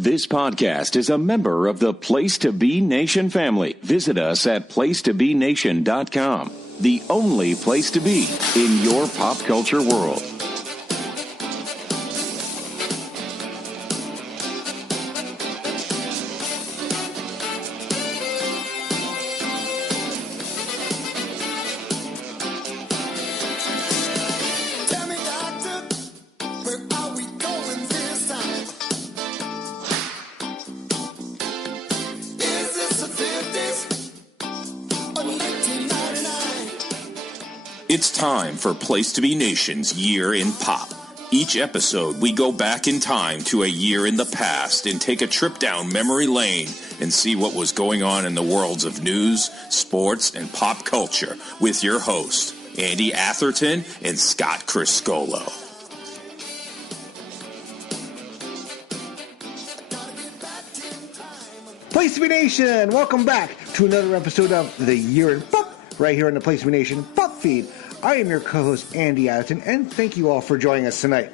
This podcast is a member of the Place to Be Nation family. Visit us at placetobenation.com, the only place to be in your pop culture world. It's time for Place to Be Nation's Year in Pop. Each episode, we go back in time to a year in the past and take a trip down memory lane and see what was going on in the worlds of news, sports, and pop culture with your hosts, Andy Atherton and Scott Criscuolo. Place to Be Nation, welcome back to another episode of The Year in Pop, right here on the Place to Be Nation Pop feed. I am your co-host, Andy Atherton, and thank you all for joining us tonight.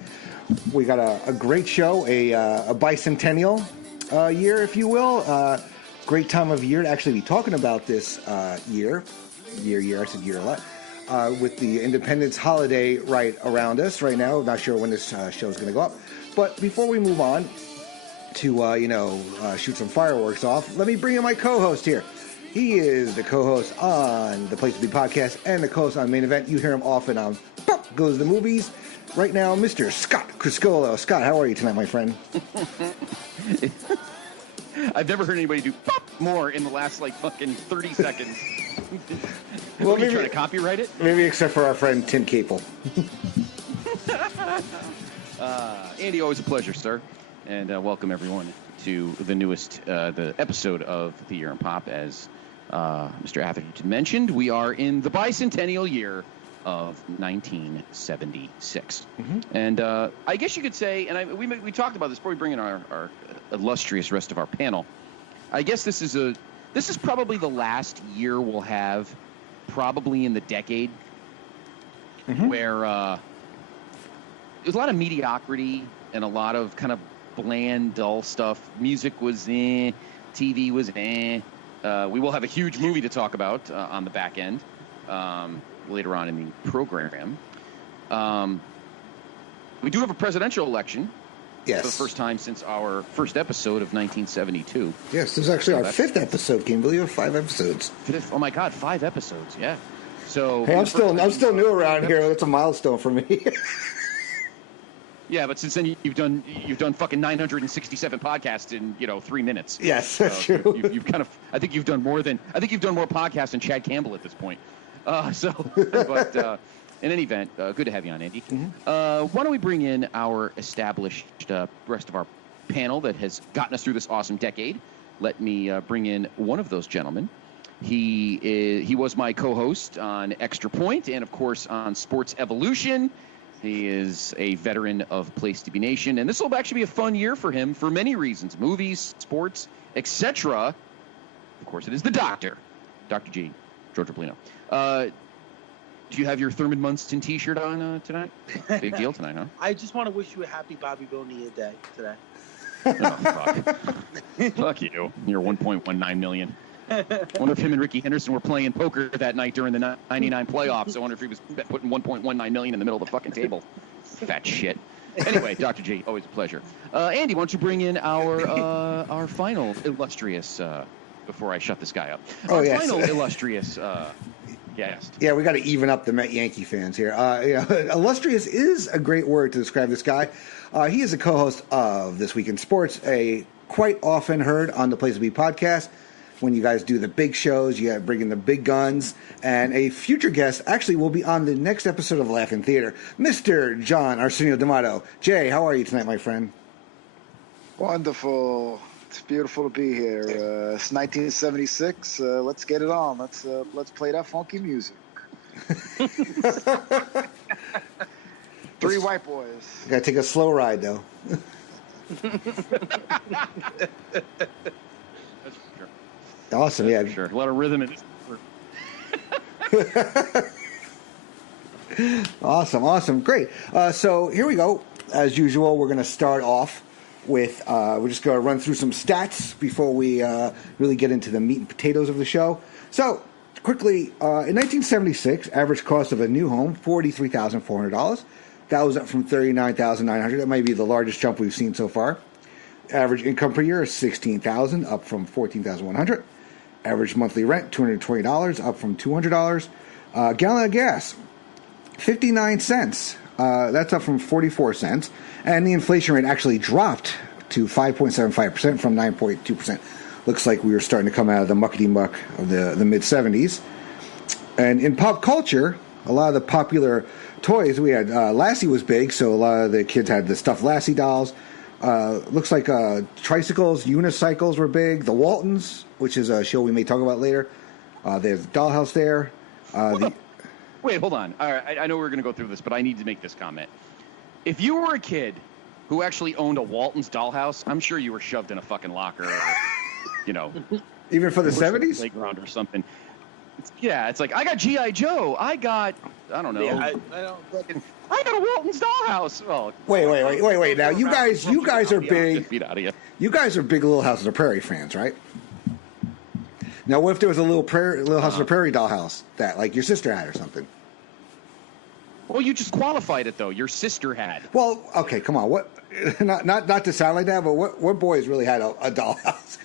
We got a great show, a bicentennial year, if you will. Great time of year to actually be talking about this year, I said year a lot, with the Independence holiday right around us right now. I'm not sure when this show is going to go up. But before we move on to, shoot some fireworks off, let me bring in my co-host here. He is the co-host on the Place to Be podcast and the co-host on Main Event. You hear him often on Pop Goes the Movies. Right now, Mr. Scott Criscuolo. Scott, how are you tonight, my friend? I've never heard anybody do pop more in the last, fucking 30 seconds. Well, maybe trying to copyright it? Maybe except for our friend Tim Capel. Andy, always a pleasure, sir. And welcome, everyone, to the newest the episode of The Year in Pop. As Mr. Atherton mentioned, we are in the bicentennial year of 1976. Mm-hmm. And I guess you could say, and we talked about this before we bring in our illustrious rest of our panel, I guess this is probably the last year we'll have, probably in the decade, where there's a lot of mediocrity and a lot of kind of bland, dull stuff. Music was TV was we will have a huge movie to talk about on the back end later on in the program. We do have a presidential election. Yes. For the first time since our first episode of 1972. Yes, this is actually our fifth episode. Can you believe it? 5 episodes. Oh my God, 5 episodes. Yeah. So hey, I'm still new around here. That's a milestone for me. Yeah, but since then you've done fucking 967 podcasts in 3 minutes. Yes, that's true. You've kind of I think you've done more podcasts than Chad Campbell at this point. But in any event, good to have you on, Andy. Mm-hmm. Why don't we bring in our established rest of our panel that has gotten us through this awesome decade? Let me bring in one of those gentlemen. He was my co-host on Extra Point and of course on Sports Evolution. He is a veteran of Place to Be Nation, and this will actually be a fun year for him for many reasons. Movies, sports, etc. Of course, it is the Doctor, Dr. G, George Ribellino. Do you have your Thurman Munson t-shirt on tonight? Big deal tonight, huh? I just want to wish you a happy Bobby Bonilla day today. Oh, fuck. Fuck you. You're 1.19 million. I wonder if him and Ricky Henderson were playing poker that night during the 99 playoffs. I wonder if he was putting 1.19 million in the middle of the fucking table. Fat shit. Anyway, Dr. G, always a pleasure. Andy, why don't you bring in our final illustrious, before I shut this guy up. Final illustrious guest. Yeah, we got to even up the Met Yankee fans here. Illustrious is a great word to describe this guy. He is a co-host of This Week in Sports, a quite often heard on the Place to Be podcast. When you guys do the big shows, you bring in the big guns. And a future guest actually will be on the next episode of Laughing Theater, Mr. John Arsenio D'Amato. Jay, how are you tonight, my friend? Wonderful. It's beautiful to be here. It's 1976. Let's get it on. Let's play that funky music. 3 white boys. You got to take a slow ride, though. Awesome, yeah. Sure. A lot of rhythm in this. Awesome, great. So here we go. As usual, we're going to start off with we're just going to run through some stats before we really get into the meat and potatoes of the show. So, quickly, in 1976, average cost of a new home, $43,400. That was up from $39,900. That might be the largest jump we've seen so far. Average income per year is $16,000, up from $14,100. Average monthly rent, $220, up from $200. Gallon of gas, 59 cents. That's up from 44 cents. And the inflation rate actually dropped to 5.75% from 9.2%. Looks like we were starting to come out of the muckety-muck of the mid-'70s. And in pop culture, a lot of the popular toys, we had Lassie was big, so a lot of the kids had the stuffed Lassie dolls. Looks like tricycles, unicycles were big. The Waltons, which is a show we may talk about later. There's Dollhouse there. Wait, hold on. All right, I know we're going to go through this, but I need to make this comment. If you were a kid who actually owned a Walton's dollhouse, I'm sure you were shoved in a fucking locker, or, even for the 70s, playground or something. It's like, I got G.I. Joe. I got, I don't know. Yeah, I got a Walton's dollhouse. Oh, wait. Now you guys are big. Feet out of you. You guys are big Little House on the Prairie fans, right? Now, what if there was a Little House on the Prairie dollhouse that, like, your sister had or something? Well, you just qualified it though. Your sister had. Well, okay, come on. What? Not to sound like that, but what boys really had a dollhouse?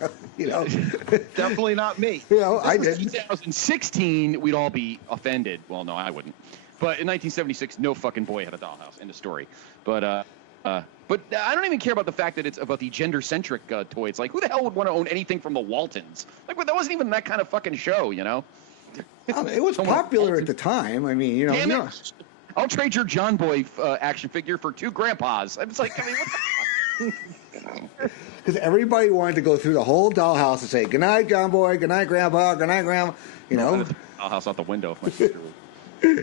Definitely not me. I did. 2016, we'd all be offended. Well, no, I wouldn't. But in 1976, no fucking boy had a dollhouse. End of story. But I don't even care about the fact that it's about the gender-centric toy. It's like, who the hell would want to own anything from the Waltons? Like, that wasn't even that kind of fucking show, It was popular at the time. I mean, Damn it. I'll trade your John Boy action figure for 2 grandpas. I was like, what the fuck? Because everybody wanted to go through the whole dollhouse and say, good night, John Boy, good night, Grandpa, good night, Grandma. Dollhouse out the window if my sister was.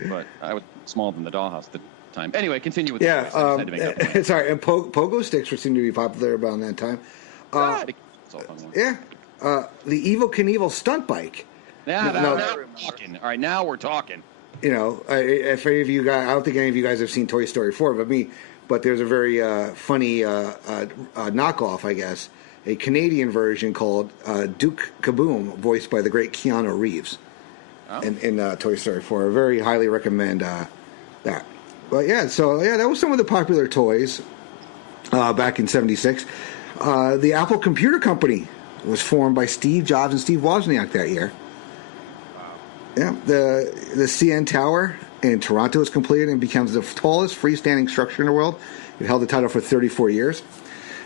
But I was smaller than the dollhouse at the time. Anyway, continue with the story. Sorry, and pogo sticks were seemed to be popular around that time. The Evel Knievel stunt bike. Now we're talking. All right, now we're talking. If any of you guys, I don't think any of you guys have seen Toy Story 4, but there's a very funny knockoff, I guess, a Canadian version called Duke Kaboom, voiced by the great Keanu Reeves in Toy Story 4. I very highly recommend that. But that was some of the popular toys back in '76. The Apple Computer Company was formed by Steve Jobs and Steve Wozniak that year. Yeah, the CN Tower in Toronto is completed and becomes the tallest freestanding structure in the world. It held the title for 34 years.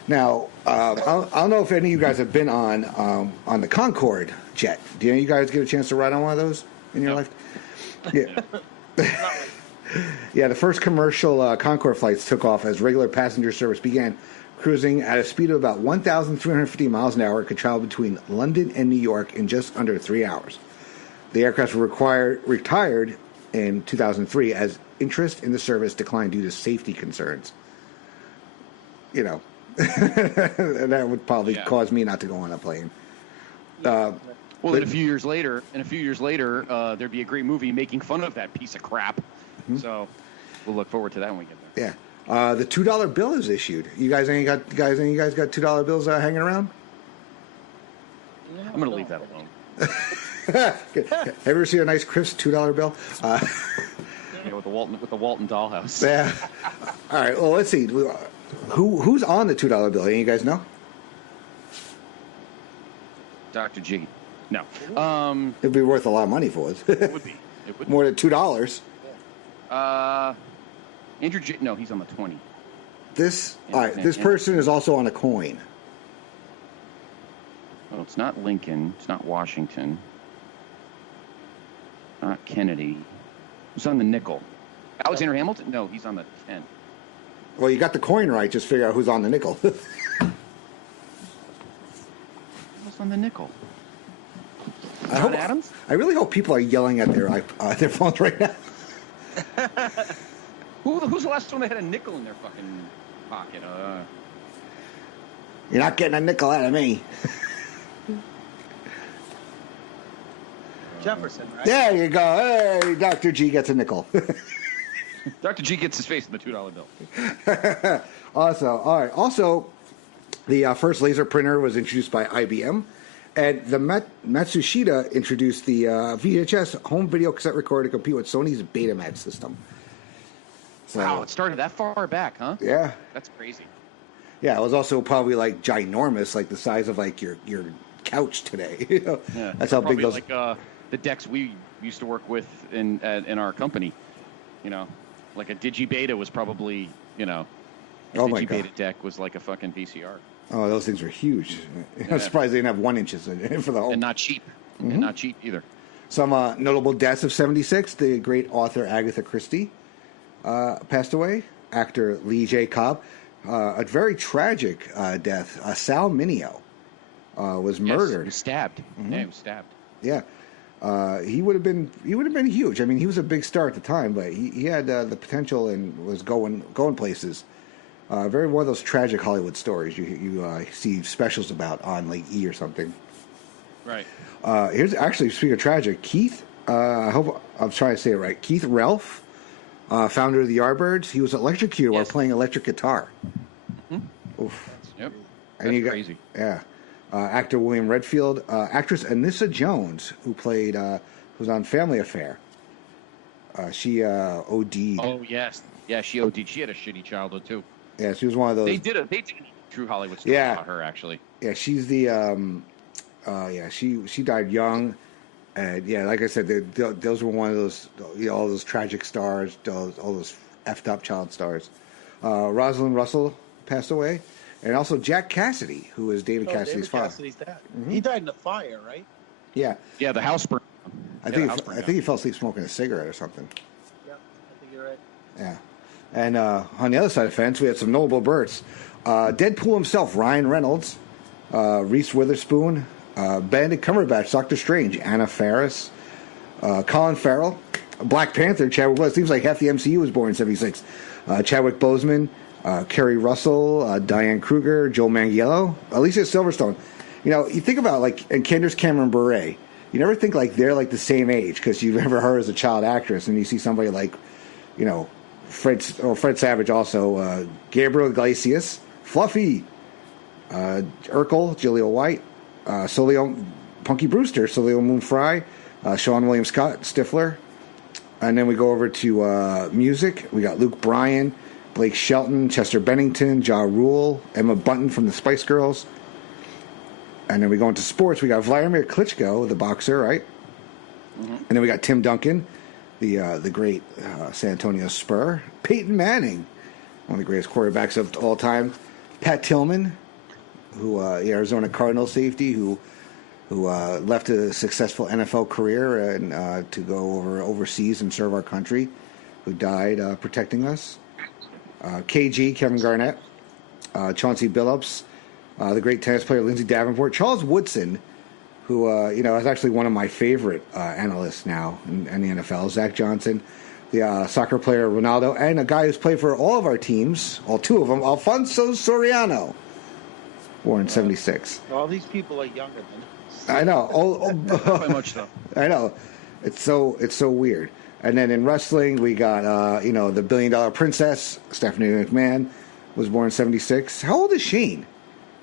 Now, I don't know if any of you guys have been on the Concorde jet. Do you guys get a chance to ride on one of those in your life? Yeah. Yeah, the first commercial Concorde flights took off as regular passenger service began, cruising at a speed of about 1,350 miles an hour. It could travel between London and New York in just under 3 hours. The aircraft were retired in 2003 as interest in the service declined due to safety concerns. That would probably cause me not to go on a plane. And a few years later, there'd be a great movie making fun of that piece of crap. Mm-hmm. So we'll look forward to that when we get there. Yeah. The $2 bill is issued. You guys got $2 bills hanging around? I'm going to leave that alone. Have you ever seen a nice crisp $2 bill? With the Walton dollhouse. Yeah. All right. Well, let's see. Who's on the $2 bill? Any of you guys know? Dr. G. No. It'd be worth a lot of money for us. It would be. More than $2. Andrew J. No, he's on the 20. This person is also on a coin. Oh, it's not Lincoln. It's not Washington. Not Kennedy. Who's on the nickel? Alexander Hamilton? No, he's on the 10. Well, you got the coin right. Just figure out who's on the nickel. Who's on the nickel? John Adams? I really hope people are yelling at their phones right now. Who's the last one that had a nickel in their fucking pocket? You're not getting a nickel out of me. Jefferson, right? There you go. Hey, Dr. G gets a nickel. Dr. G gets his face in the $2 bill. Also, The first laser printer was introduced by IBM. And the Matsushita introduced the VHS home video cassette recorder to compete with Sony's Betamax system. So, wow, it started that far back, huh? Yeah. That's crazy. Yeah, it was also probably like ginormous, like the size of like your couch today. Yeah, that's how big those. Like the decks we used to work with in our company. Like a Digibeta was probably a Digibeta deck was like a fucking VCR. Oh, those things were huge. Yeah. I'm surprised they didn't have 1 inch for the whole. And not cheap. Mm-hmm. And not cheap either. Some notable deaths of '76. The great author Agatha Christie passed away. Actor Lee J. Cobb. A very tragic death. Sal Mineo was murdered. He was stabbed. Mm-hmm. Yeah, he was stabbed. Yeah. He would have been huge. I mean, he was a big star at the time, but he had the potential and was going places. Very one of those tragic Hollywood stories you see specials about on like E! or something. Right. Here's actually, speaking of tragic, Keith. I hope I'm trying to say it right. Keith Relf, founder of the Yardbirds. He was electrocuted while playing electric guitar. Mm-hmm. Oof. Yep. That's crazy. Yeah. Actor William Redfield. Actress Anissa Jones, who was on Family Affair. She OD'd. Oh yes. Yeah, she OD'd. She had a shitty childhood too. Yeah, she was one of those. They did a true Hollywood story about her, actually. Yeah, she's the. She died young, and like I said, those were one of those. All those tragic stars, all those effed up child stars. Rosalind Russell passed away, and also Jack Cassidy, who was David Cassidy's father. Cassidy's dad. Mm-hmm. He died in a fire, right? Yeah. Yeah, the house burned. I think he fell asleep smoking a cigarette or something. Yeah, I think you're right. Yeah. And on the other side of the fence, we had some notable births. Deadpool himself, Ryan Reynolds, Reese Witherspoon, Benedict Cumberbatch, Doctor Strange, Anna Faris, Colin Farrell, Black Panther, Chadwick Boseman. Seems like half the MCU was born in '76. Chadwick Boseman, Kerry Russell, Diane Kruger, Joel Manganiello, Alicia Silverstone. You think about and Candace Cameron Bure. You never think like they're like the same age because you remember her as a child actress, and you see somebody like, Fred Savage also, Gabriel Iglesias, Fluffy, Urkel, Julia White, Solio, Punky Brewster, Solio Moon Fry, Sean William Scott, Stifler. And then we go over to music. We got Luke Bryan, Blake Shelton, Chester Bennington, Ja Rule, Emma Bunton from the Spice Girls. And then we go into sports. We got Vladimir Klitschko, the boxer, right? Mm-hmm. And then we got Tim Duncan, the great San Antonio Spur. Peyton Manning, one of the greatest quarterbacks of all time. Pat Tillman, who the Arizona Cardinals safety, who left a successful NFL career and to go overseas and serve our country, who died protecting us. KG, Kevin Garnett, Chauncey Billups, the great tennis player Lindsay Davenport, Charles Woodson, who is actually one of my favorite analysts now in the NFL, Zach Johnson, the soccer player Ronaldo, and a guy who's played for all of our teams, all two of them, Alfonso Soriano, born in '76. All these people are younger than us. I know. Very much so. I know. It's so weird. And then in wrestling, we got the $1 Billion Princess, Stephanie McMahon, was born in '76. How old is Shane?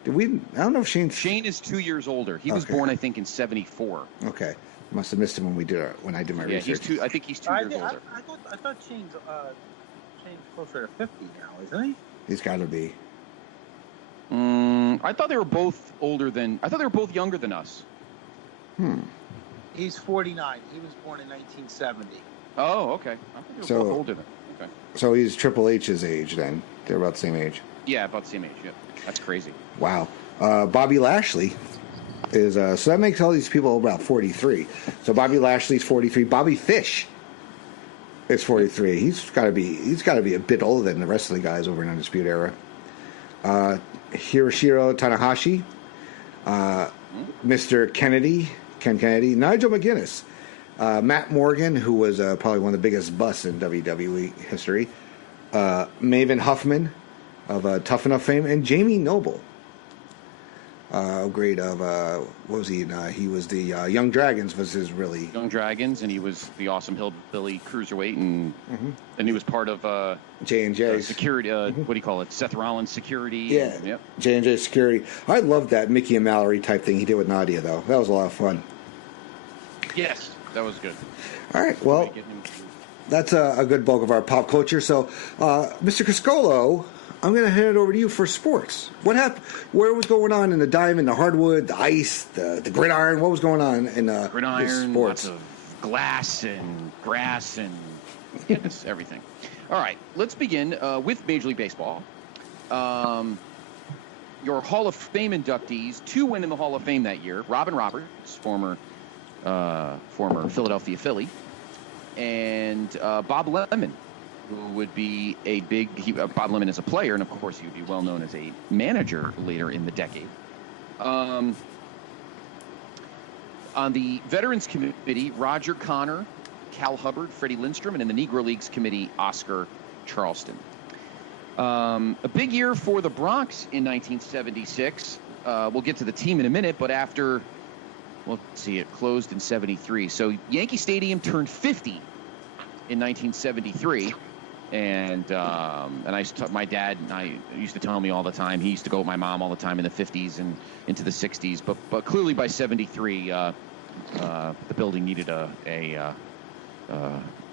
I don't know if Shane is 2 years older. He was born, I think, in '74. Okay, must have missed him when I did my research. I think he's 2 years older. I thought Shane's closer to 50 now, isn't he? He's got to be. I thought they were both younger than us. He's 49. He was born in 1970. Oh, okay. I think they were both older than. Okay. So he's Triple H's age then. They're about the same age. Yeah, about the same age. Yeah, that's crazy. Wow. Bobby Lashley is so that makes all these people about 43. So Bobby Lashley's 43. Bobby Fish is 43. He's got to be a bit older than the rest of the guys over in Undisputed Era. Hiroshiro Tanahashi, Mr. Kennedy, Ken Kennedy, Nigel McGuinness, Matt Morgan, who was probably one of the biggest busts in WWE history, Maven Huffman of Tough Enough fame, and Jamie Noble. grade of what was he? He was the Young Dragons. Was his really Young Dragons, and he was the awesome hillbilly cruiserweight, and he was part of J&J security. What do you call it? Seth Rollins security. Yeah, Yep. J&J security. I loved that Mickey and Mallory type thing he did with Nadia, though. That was a lot of fun. Yes, that was good. All right, well, that's a good bulk of our pop culture. So, Mr. Criscuolo, I'm going to hand it over to you for sports. What happened? Where was going on in the diamond, the hardwood, the ice, the gridiron? What was going on in gridiron, sports? lots of glass and grass and goodness, everything. All right, let's begin with Major League Baseball. Your Hall of Fame inductees, 2 went in the Hall of Fame that year. Robin Roberts, former Philadelphia Philly, and Bob Lemon, who would be a Bob Lemon as a player, and of course he would be well known as a manager later in the decade. On the Veterans Committee, Roger Connor, Cal Hubbard, Freddie Lindstrom, and in the Negro Leagues Committee, Oscar Charleston. A big year for the Bronx in 1976. We'll get to the team in a minute, but after, well, let's see, it closed in 73. So Yankee Stadium turned 50 in 1973. And my dad and I used to tell me all the time, he used to go with my mom all the time in the 50s and into the 60s. But clearly by 73, the building needed a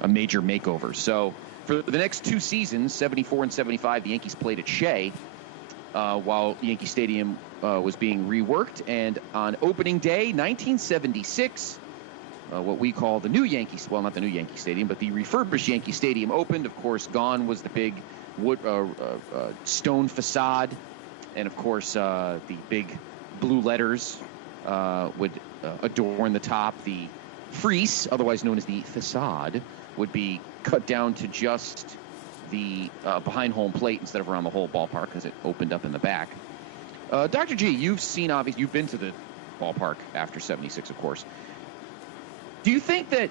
major makeover. So for the next 2 seasons, 74 and 75, the Yankees played at Shea while Yankee Stadium was being reworked. And on opening day, 1976, what we call the new Yankees, well, not the new Yankee Stadium, but the refurbished Yankee Stadium opened. Of course, gone was the big wood stone facade, and of course, the big blue letters would adorn the top. The frieze, otherwise known as the facade, would be cut down to just the behind home plate instead of around the whole ballpark because it opened up in the back. Dr. G, you've been to the ballpark after 76, of course. Do you think that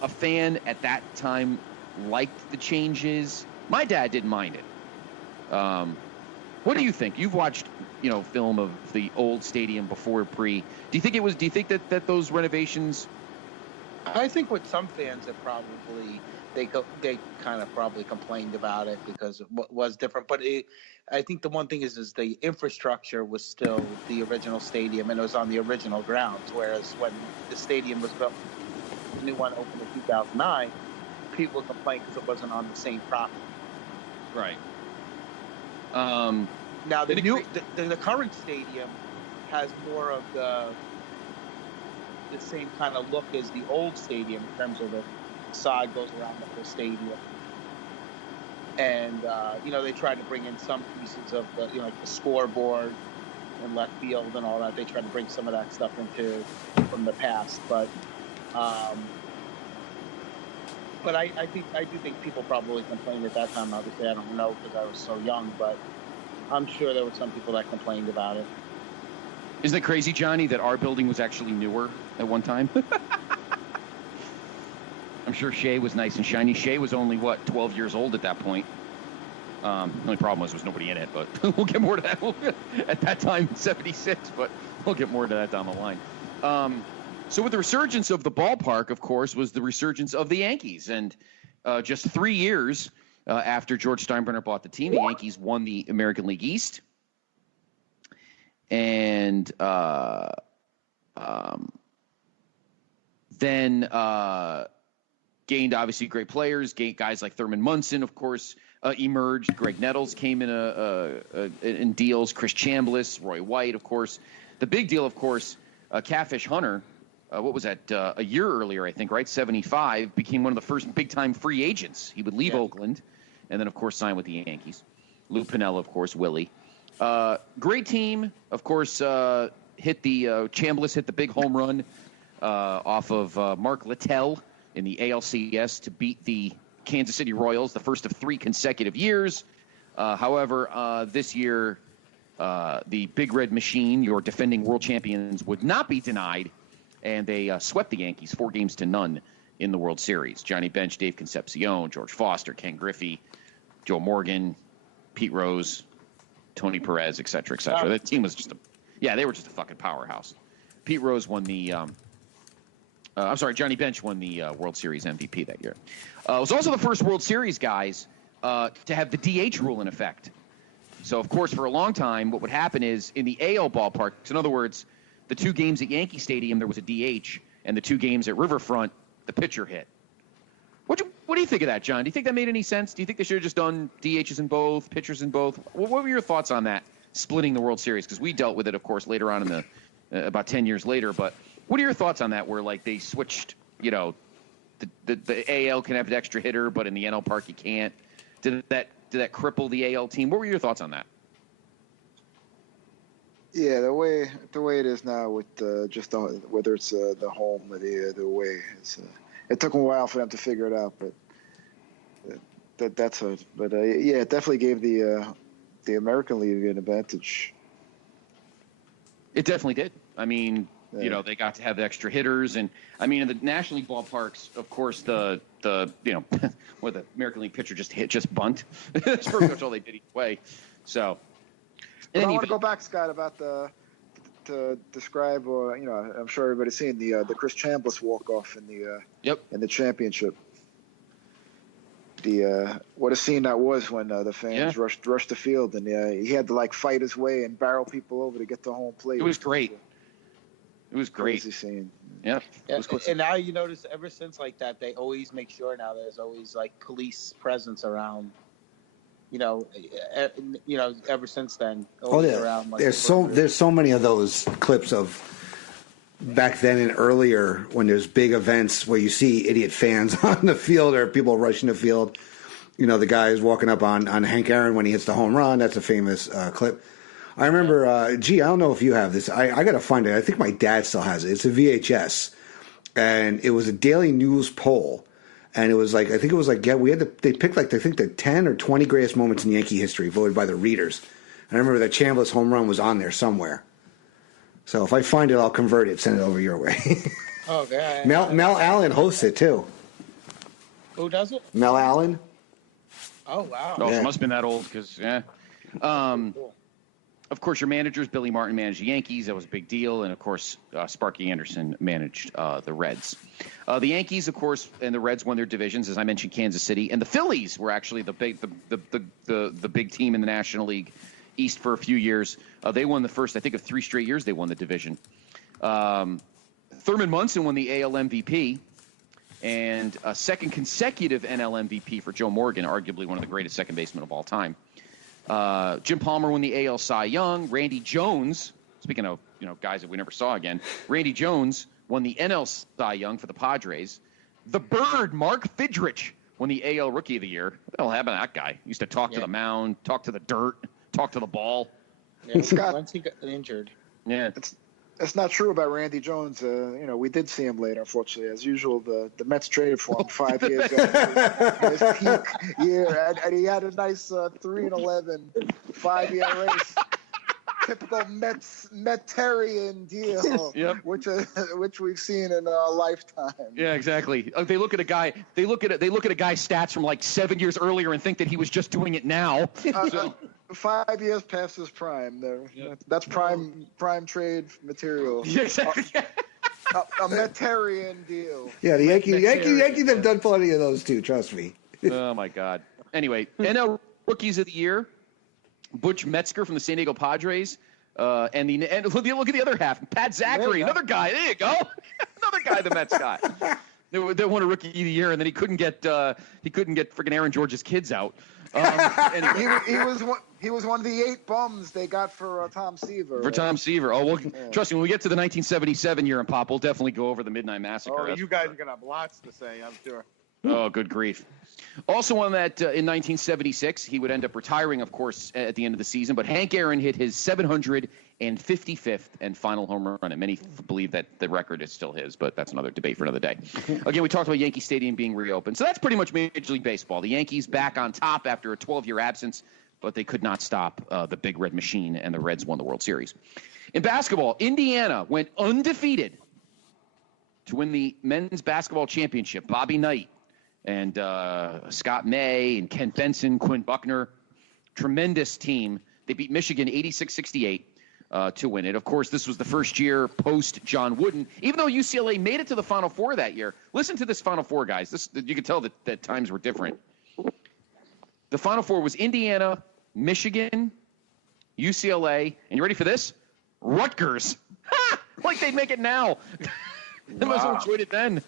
a fan at that time liked the changes? My dad didn't mind it. What do you think? You've watched, film of the old stadium before pre. Do you think that those renovations? I think with some fans, it probably they kind of probably complained about it because it was different. But I think the one thing is the infrastructure was still the original stadium and it was on the original grounds. Whereas when the stadium was built, the new one opened in 2009, people complained because it wasn't on the same property. Right. Now the current stadium has more of the same kind of look as the old stadium in terms of the facade goes around the whole stadium. And, they tried to bring in some pieces of like the scoreboard and left field and all that. They tried to bring some of that stuff from the past. But I do think people probably complained at that time. Obviously, I don't know because I was so young, but I'm sure there were some people that complained about it. Isn't it crazy, Johnny, that our building was actually newer at one time? I'm sure Shea was nice and shiny. Shea was only, 12 years old at that point. The only problem was there was nobody in it, but we'll get more to that at that time in 76, but we'll get more to that down the line. So with the resurgence of the ballpark, of course, was the resurgence of the Yankees. And just 3 years after George Steinbrenner bought the team, the Yankees won the American League East. And then gained, obviously, great players. Guys like Thurman Munson, of course, emerged. Greg Nettles came in deals. Chris Chambliss, Roy White, of course. The big deal, of course, Catfish Hunter, what was that, a year earlier, I think, right? 75, became one of the first big-time free agents. He would leave Oakland and then, of course, sign with the Yankees. Lou Piniella, of course, Willie. Great team, of course. Chambliss hit the big home run off of Mark Littell in the ALCS to beat the Kansas City Royals, the first of 3 consecutive years. However, this year, the Big Red Machine, your defending world champions, would not be denied, and they swept the Yankees 4-0 in the World Series. Johnny Bench, Dave Concepcion, George Foster, Ken Griffey, Joe Morgan, Pete Rose, Tony Perez, et cetera, et cetera. That team was they were just a fucking powerhouse. Pete Rose won the Johnny Bench won the World Series MVP that year. It was also the first World Series, guys, to have the DH rule in effect. So, of course, for a long time, what would happen is in the AL ballparks, in other words, the 2 games at Yankee Stadium, there was a DH, and the 2 games at Riverfront, the pitcher hit. What do you think of that, John? Do you think that made any sense? Do you think they should have just done DHs in both, pitchers in both? What were your thoughts on that, splitting the World Series? Because we dealt with it, of course, later on in the about 10 years later. But what are your thoughts on that, where like they switched, the AL can have an extra hitter, but in the NL park you can't? Did that cripple the AL team? What were your thoughts on that? Yeah, the way it is now with whether it's the home or the away, it took a while for them to figure it out, but it definitely gave the American League an advantage. It definitely did. I mean, they got to have the extra hitters, and I mean, in the National League ballparks, of course, the where the American League pitcher just bunt. That's pretty much all they did each way. So, but I want to go back, Scott, about to describe, I'm sure everybody's seen the Chris Chambliss walk-off in the championship. What a scene that was when the fans rushed the field, and he had to fight his way and barrel people over to get to home plate. It was great. It was great. Crazy scene. Yeah. And now you notice ever since that, they always make sure now there's always police presence around. Ever since then. Around, there's so many of those clips of back then and earlier when there's big events where you see idiot fans on the field or people rushing the field. The guys walking up on Hank Aaron when he hits the home run. That's a famous clip. I remember, I don't know if you have this. I got to find it. I think my dad still has it. It's a VHS. And it was a Daily News poll. And it was they picked the 10 or 20 greatest moments in Yankee history voted by the readers. And I remember that Chambliss home run was on there somewhere. So if I find it, I'll convert it, send it over your way. Okay. Mel Allen hosts it too. Who does it? Mel Allen. Oh, wow. Oh, it must have been that old because, Cool. Of course, your managers, Billy Martin managed the Yankees. That was a big deal. And, of course, Sparky Anderson managed the Reds. The Yankees, of course, and the Reds won their divisions, as I mentioned, Kansas City. And the Phillies were actually the big team in the National League East for a few years. They won the first, I think, of 3 straight years they won the division. Thurman Munson won the AL MVP. And a second consecutive NL MVP for Joe Morgan, arguably one of the greatest second basemen of all time. Jim Palmer won the AL Cy Young. Randy Jones, speaking of guys that we never saw again, Randy Jones won the NL Cy Young for the Padres. The Bird, Mark Fidrich, won the AL Rookie of the Year. What the hell happened to that guy? He used to talk to the mound, talk to the dirt, talk to the ball. Yeah, Scott, once he got injured. Yeah. That's not true about Randy Jones. We did see him later, unfortunately. As usual, the Mets traded for him 5 years after his peak year, and he had a nice 3-11 5-year race. Typical Metarian deal, which we've seen in a lifetime. Yeah, exactly. They look at a guy. They look at a guy's stats from 7 years earlier and think that he was just doing it now. 5 years past his prime. That's prime trade material. Yeah, exactly. A Metarian deal. Yeah, the Yankees have done plenty of those too. Trust me. Oh my God. Anyway, NL Rookies of the Year. Butch Metzger from the San Diego Padres, and look at the other half, Pat Zachary, another guy. There you go, another guy the Mets got. They won a Rookie of the Year, and then he couldn't get freaking Aaron George's kids out. Anyway. he was one of the 8 bums they got for Tom Seaver. For Tom Seaver. Oh, well, trust me, when we get to the 1977 year in Pop, we'll definitely go over the Midnight Massacre. Oh, you guys are gonna have lots to say, I'm sure. Oh, good grief. Also on that, in 1976, he would end up retiring, of course, at the end of the season. But Hank Aaron hit his 755th and final home run. And many believe that the record is still his, but that's another debate for another day. Again, we talked about Yankee Stadium being reopened. So that's pretty much Major League Baseball. The Yankees back on top after a 12-year absence, but they could not stop the Big Red Machine, and the Reds won the World Series. In basketball, Indiana went undefeated to win the men's basketball championship. Bobby Knight and Scott May and Ken Benson, Quinn Buckner, tremendous team. They beat Michigan 86-68 to win it. Of course, this was the first year post John Wooden, even though UCLA made it to the Final Four that year. Listen to this Final Four, guys. You can tell that times were different. The Final Four was Indiana, Michigan, UCLA, and you ready for this? Rutgers. Ha! Like they'd make it now. They must have enjoyed it then.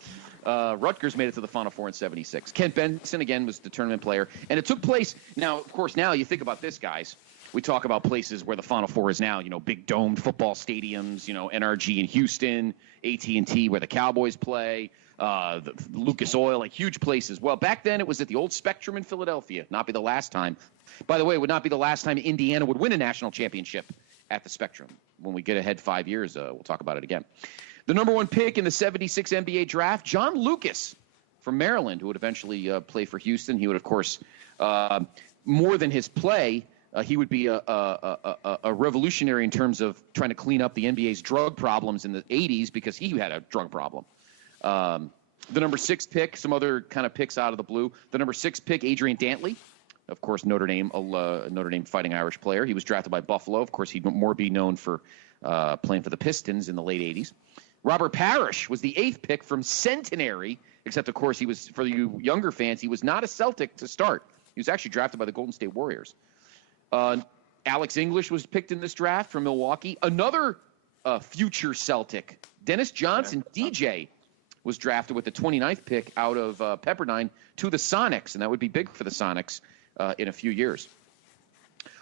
Rutgers made it to the Final Four in 76. Kent Benson, again, was the tournament player. And it took place, now, of course, now you think about this, guys. We talk about places where the Final Four is now, big domed football stadiums, NRG in Houston, AT&T where the Cowboys play, the Lucas Oil, like huge places. Well, back then it was at the old Spectrum in Philadelphia. Not be the last time. By the way, it would not be the last time Indiana would win a national championship at the Spectrum. When we get ahead 5 years, we'll talk about it again. The number one pick in the 76 NBA draft, John Lucas from Maryland, who would eventually play for Houston. He would, of course, more than his play, he would be a revolutionary in terms of trying to clean up the NBA's drug problems in the 80s because he had a drug problem. The number 6 pick, some other kind of picks out of the blue. The number 6 pick, Adrian Dantley, of course, Notre Dame Fighting Irish player. He was drafted by Buffalo. Of course, he'd more be known for playing for the Pistons in the late 80s. Robert Parrish was the 8th pick from Centenary, except, of course, he was, for you younger fans, he was not a Celtic to start. He was actually drafted by the Golden State Warriors. Alex English was picked in this draft from Milwaukee. Another future Celtic, Dennis Johnson, DJ, was drafted with the 29th pick out of Pepperdine to the Sonics, and that would be big for the Sonics in a few years.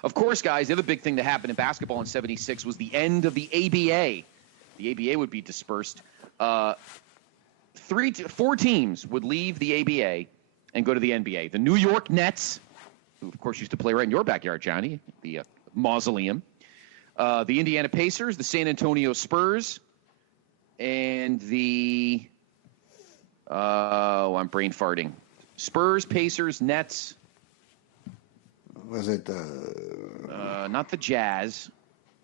Of course, guys, the other big thing that happened in basketball in 76 was the end of the ABA. The ABA would be dispersed. 4 teams would leave the ABA and go to the NBA. The New York Nets, who, of course, used to play right in your backyard, Johnny, the Mausoleum. The Indiana Pacers, the San Antonio Spurs, and the I'm brain farting. Spurs, Pacers, Nets. Was it not the Jazz?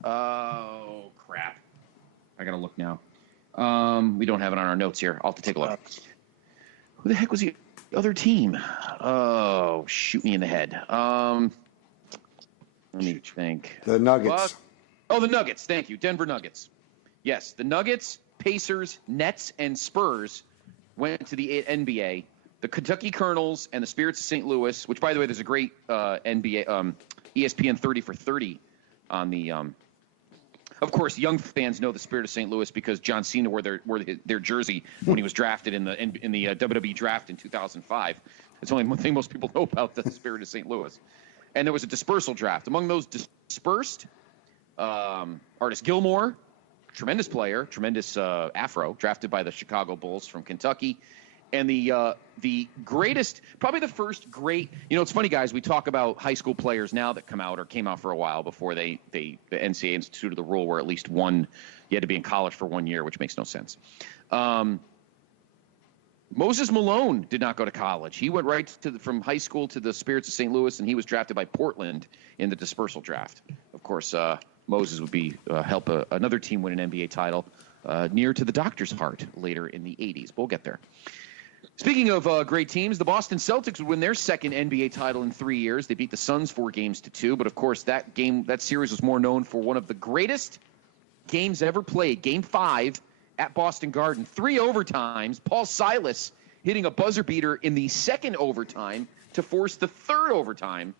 Oh, crap. I got to look now. We don't have it on our notes here. I'll have to take a look. Who the heck was the other team? Oh, shoot me in the head. Let me think. The Nuggets? The Nuggets. Thank you. Denver Nuggets. Yes, the Nuggets, Pacers, Nets, and Spurs went to the NBA. The Kentucky Colonels and the Spirits of St. Louis, which, by the way, there's a great NBA ESPN 30 for 30 on the of course, young fans know the Spirit of St. Louis because John Cena wore their jersey when he was drafted in the WWE draft in 2005. It's the only one thing most people know about the Spirit of St. Louis. And there was a dispersal draft. Among those dispersed, Artis Gilmore, tremendous player, tremendous afro, drafted by the Chicago Bulls from Kentucky. And the greatest, probably the first great, it's funny, guys, we talk about high school players now that come out or came out for a while before the NCAA instituted the rule where at least one, you had to be in college for 1 year, which makes no sense. Moses Malone did not go to college. He went right from high school to the Spirits of St. Louis, and he was drafted by Portland in the dispersal draft. Of course, Moses would be help another team win an NBA title near to the doctor's heart later in the 80s. But we'll get there. Speaking of great teams, the Boston Celtics would win their second NBA title in 3 years. They beat the Suns 4-2, but of course that series was more known for one of the greatest games ever played, Game 5 at Boston Garden. 3 overtimes, Paul Silas hitting a buzzer beater in the second overtime to force the third overtime,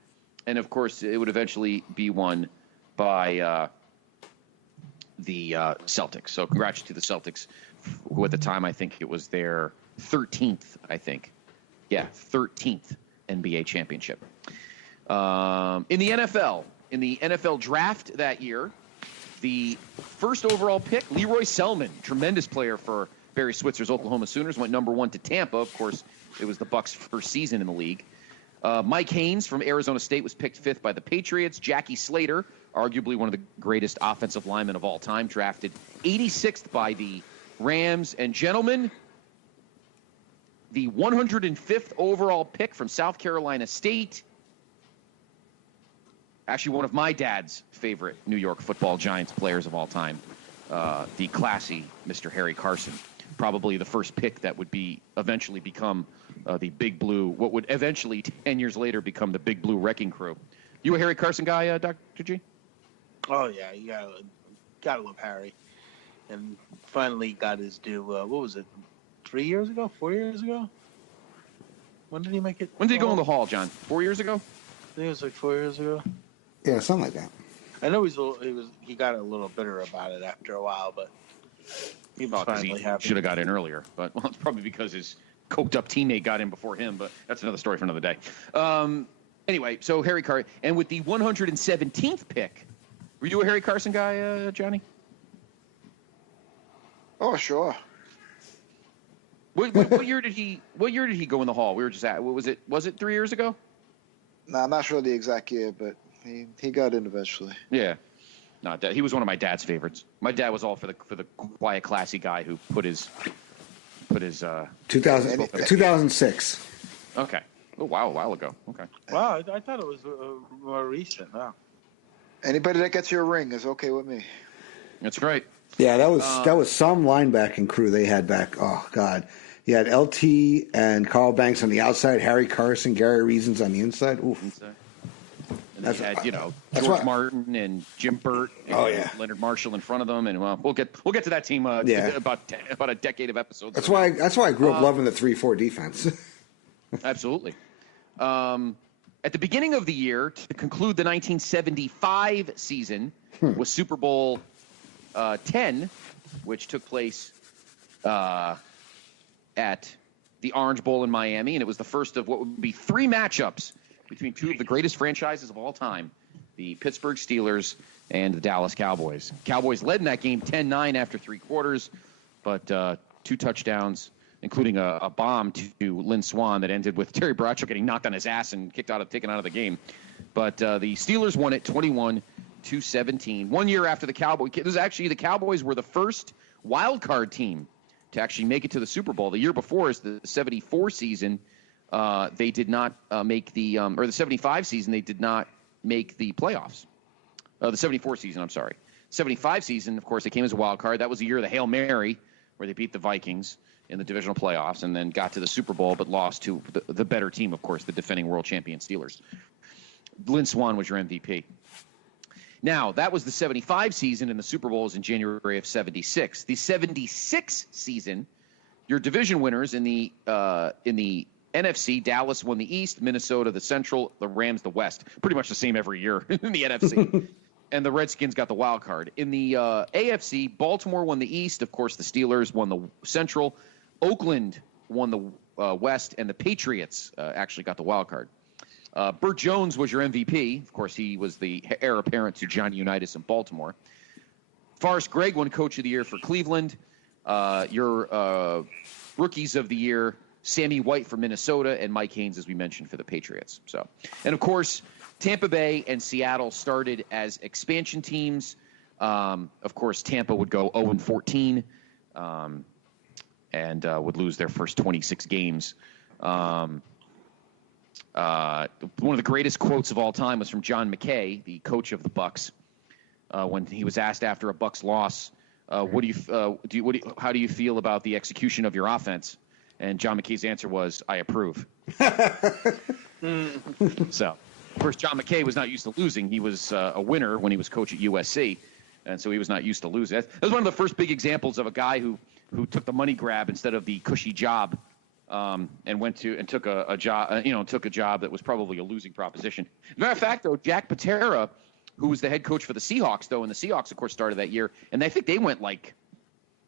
and of course it would eventually be won by the Celtics. So congrats to the Celtics, who at the time I think it was their 13th, I think. Yeah, 13th NBA championship. In the NFL draft that year, the first overall pick, Leroy Selman, tremendous player for Barry Switzer's Oklahoma Sooners, went number 1 to Tampa. Of course, it was the Bucs' first season in the league. Mike Haynes from Arizona State was picked 5th by the Patriots. Jackie Slater, arguably one of the greatest offensive linemen of all time, drafted 86th by the Rams. And gentlemen, the 105th overall pick from South Carolina State, actually one of my dad's favorite New York Football Giants players of all time, the classy Mr. Harry Carson, probably the first pick that would eventually become the Big Blue, what would eventually 10 years later become the Big Blue Wrecking Crew. You a Harry Carson guy, Dr. G? Oh yeah, you gotta love Harry, and finally got his due. What was it? 3 years ago? 4 years ago? When did he make it? When did he go in the Hall, John? 4 years ago? I think it was like 4 years ago. Yeah, something like that. I know he got a little bitter about it after a while, but he was finally happy. Should have got in earlier, but well, it's probably because his coked up teammate got in before him. But that's another story for another day. Anyway, so Harry Carson, and with the 117th pick, were you a Harry Carson guy, Johnny? Oh, sure. What year did he? What year did he go in the Hall? We were just at. What was it? Was it 3 years ago? No, I'm not sure the exact year, but he got in eventually. Yeah. No, he was one of my dad's favorites. My dad was all for the quiet, classy guy who put his 2006. Okay. Oh wow, a while ago. Okay. Wow, I thought it was more recent. Wow. Anybody that gets you a ring is okay with me. That's right. Yeah, that was some linebacking crew they had back. Oh God, you had LT and Carl Banks on the outside, Harry Carson, Gary Reasons on the inside. Oof. And they had, George Martin and Jim Burt and Leonard Marshall in front of them, and we'll get to that team about a decade of episodes. That's why I grew up loving the 3-4 defense. Absolutely. At the beginning of the year, to conclude the 1975 season, was Super Bowl 10, which took place at the Orange Bowl in Miami, and it was the first of what would be 3 matchups between 2 of the greatest franchises of all time, the Pittsburgh Steelers and the Dallas Cowboys. Cowboys led in that game 10-9 after 3 quarters, but 2 touchdowns, including a bomb to Lynn Swann that ended with Terry Bradshaw getting knocked on his ass and taken out of the game. But the Steelers won it 21-17. 1 year after the Cowboys, the Cowboys were the first wild card team to actually make it to the Super Bowl. The year before is the 74 season. They did not make the the 75 season. They did not make the playoffs. The 74 season, I'm sorry. 75 season, of course, they came as a wild card. That was the year of the Hail Mary, where they beat the Vikings in the divisional playoffs and then got to the Super Bowl, but lost to the better team, of course, the defending world champion Steelers. Lynn Swann was your MVP. Now, that was the 75 season, and the Super Bowl was in January of 76. The 76 season, your division winners in the NFC, Dallas won the East, Minnesota the Central, the Rams the West. Pretty much the same every year in the NFC. And the Redskins got the wild card. In the AFC, Baltimore won the East. Of course, the Steelers won the Central. Oakland won the West, and the Patriots actually got the wild card. Burt Jones was your MVP. Of course, he was the heir apparent to Johnny Unitas in Baltimore. Forrest Gregg won Coach of the Year for Cleveland. Your Rookies of the Year, Sammy White for Minnesota, and Mike Haynes, as we mentioned, for the Patriots. So, and of course, Tampa Bay and Seattle started as expansion teams. Of course, Tampa would go 0-14 and would lose their first 26 games. One of the greatest quotes of all time was from John McKay, the coach of the Bucs, when he was asked after a Bucs loss, how do you feel about the execution of your offense? And John McKay's answer was, I approve. So, of course, John McKay was not used to losing. He was a winner when he was coach at USC, and so he was not used to losing. That was one of the first big examples of a guy who took the money grab instead of the cushy job, and took a job, took a job that was probably a losing proposition. As a matter of fact, though, Jack Patera, who was the head coach for the Seahawks, and the Seahawks, of course, started that year, and I think they went like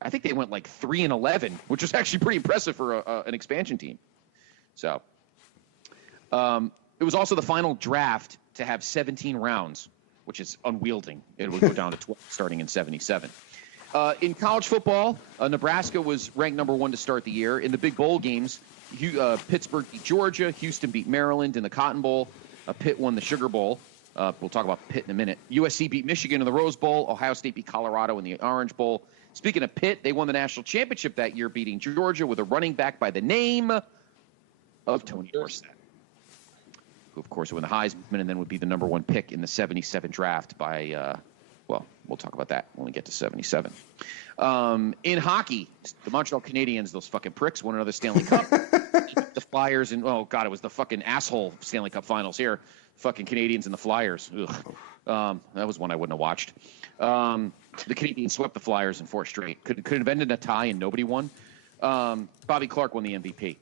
3-11, which was actually pretty impressive for an expansion team. So, it was also the final draft to have 17 rounds, which is unwielding. It would go down to 12 starting in 77. In college football, Nebraska was ranked number 1 to start the year. In the big bowl games, Pittsburgh beat Georgia, Houston beat Maryland in the Cotton Bowl, Pitt won the Sugar Bowl. We'll talk about Pitt in a minute. USC beat Michigan in the Rose Bowl. Ohio State beat Colorado in the Orange Bowl. Speaking of Pitt, they won the national championship that year, beating Georgia with a running back by the name of Tony Dorsett, who, of course, won the Heisman and then would be the number 1 pick in the 77 draft by, we'll talk about that when we get to 77. In hockey, the Montreal Canadiens, those fucking pricks, won another Stanley Cup. The Flyers, and oh god, it was the fucking asshole Stanley Cup Finals here. Fucking Canadiens and the Flyers. That was one I wouldn't have watched. The Canadiens swept the Flyers in 4 straight. Could have ended a tie and nobody won. Bobby Clark won the MVP.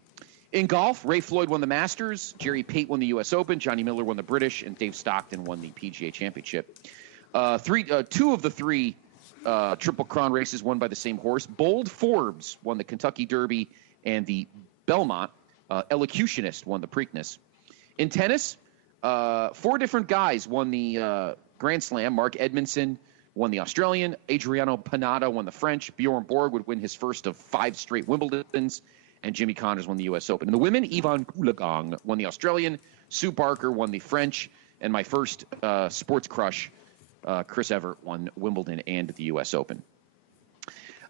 In golf, Ray Floyd won the Masters, Jerry Pate won the U.S. Open, Johnny Miller won the British, and Dave Stockton won the PGA Championship. 2 of the 3 Triple Crown races won by the same horse. Bold Forbes won the Kentucky Derby and the Belmont. Elocutionist won the Preakness. In tennis, 4 different guys won the Grand Slam. Mark Edmondson won the Australian. Adriano Panada won the French. Bjorn Borg would win his first of 5 straight Wimbledons. And Jimmy Connors won the U.S. Open. In the women, Yvonne Goolagong won the Australian. Sue Barker won the French. And my first sports crush, Chris Evert, won Wimbledon and the U.S. Open.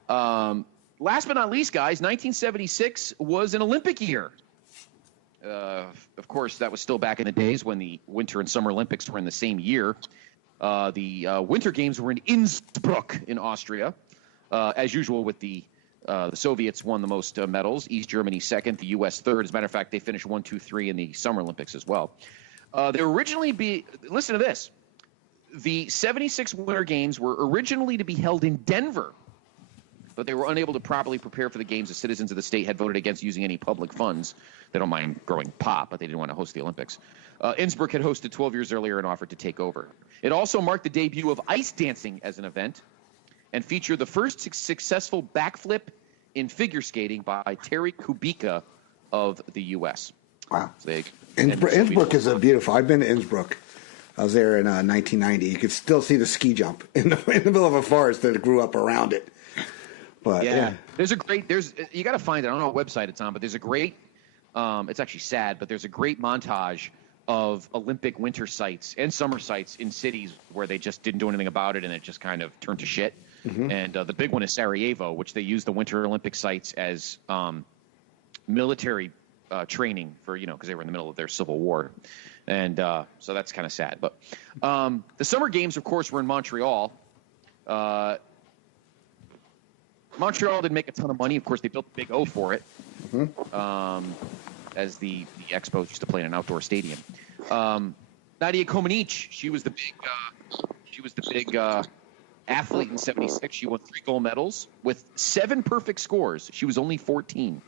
Last but not least, guys, 1976 was an Olympic year. Of course, that was still back in the days when the Winter and Summer Olympics were in the same year. The Winter Games were in Innsbruck in Austria. As usual with the Soviets won the most medals, East Germany second, the U.S. third. As a matter of fact, they finished 1, 2, 3 in the Summer Olympics as well. They were originally listen to this. The 76 Winter Games were originally to be held in Denver, but they were unable to properly prepare for the games. The citizens of the state had voted against using any public funds. They don't mind growing pot, but they didn't want to host the Olympics. Innsbruck had hosted 12 years earlier and offered to take over. It also marked the debut of ice dancing as an event and featured the first successful backflip in figure skating by Terry Kubica of the U.S. Wow. So Innsbruck is a beautiful. I've been to Innsbruck. I was there in 1990. You could still see the ski jump in the middle of a forest that grew up around it. But yeah. You got to find it. I don't know what website it's on, but there's a great, it's actually sad, but there's a great montage of Olympic winter sites and summer sites in cities where they just didn't do anything about it and it just kind of turned to shit. Mm-hmm. And the big one is Sarajevo, which they use the Winter Olympic sites as military training for, because they were in the middle of their civil war. And so that's kind of sad. But the Summer Games, of course, were in Montreal. Montreal didn't make a ton of money. Of course, they built the Big O for it, as the Expos used to play in an outdoor stadium. Nadia Comaneci, she was the big athlete in '76. She won 3 gold medals with 7 perfect scores. She was only 14.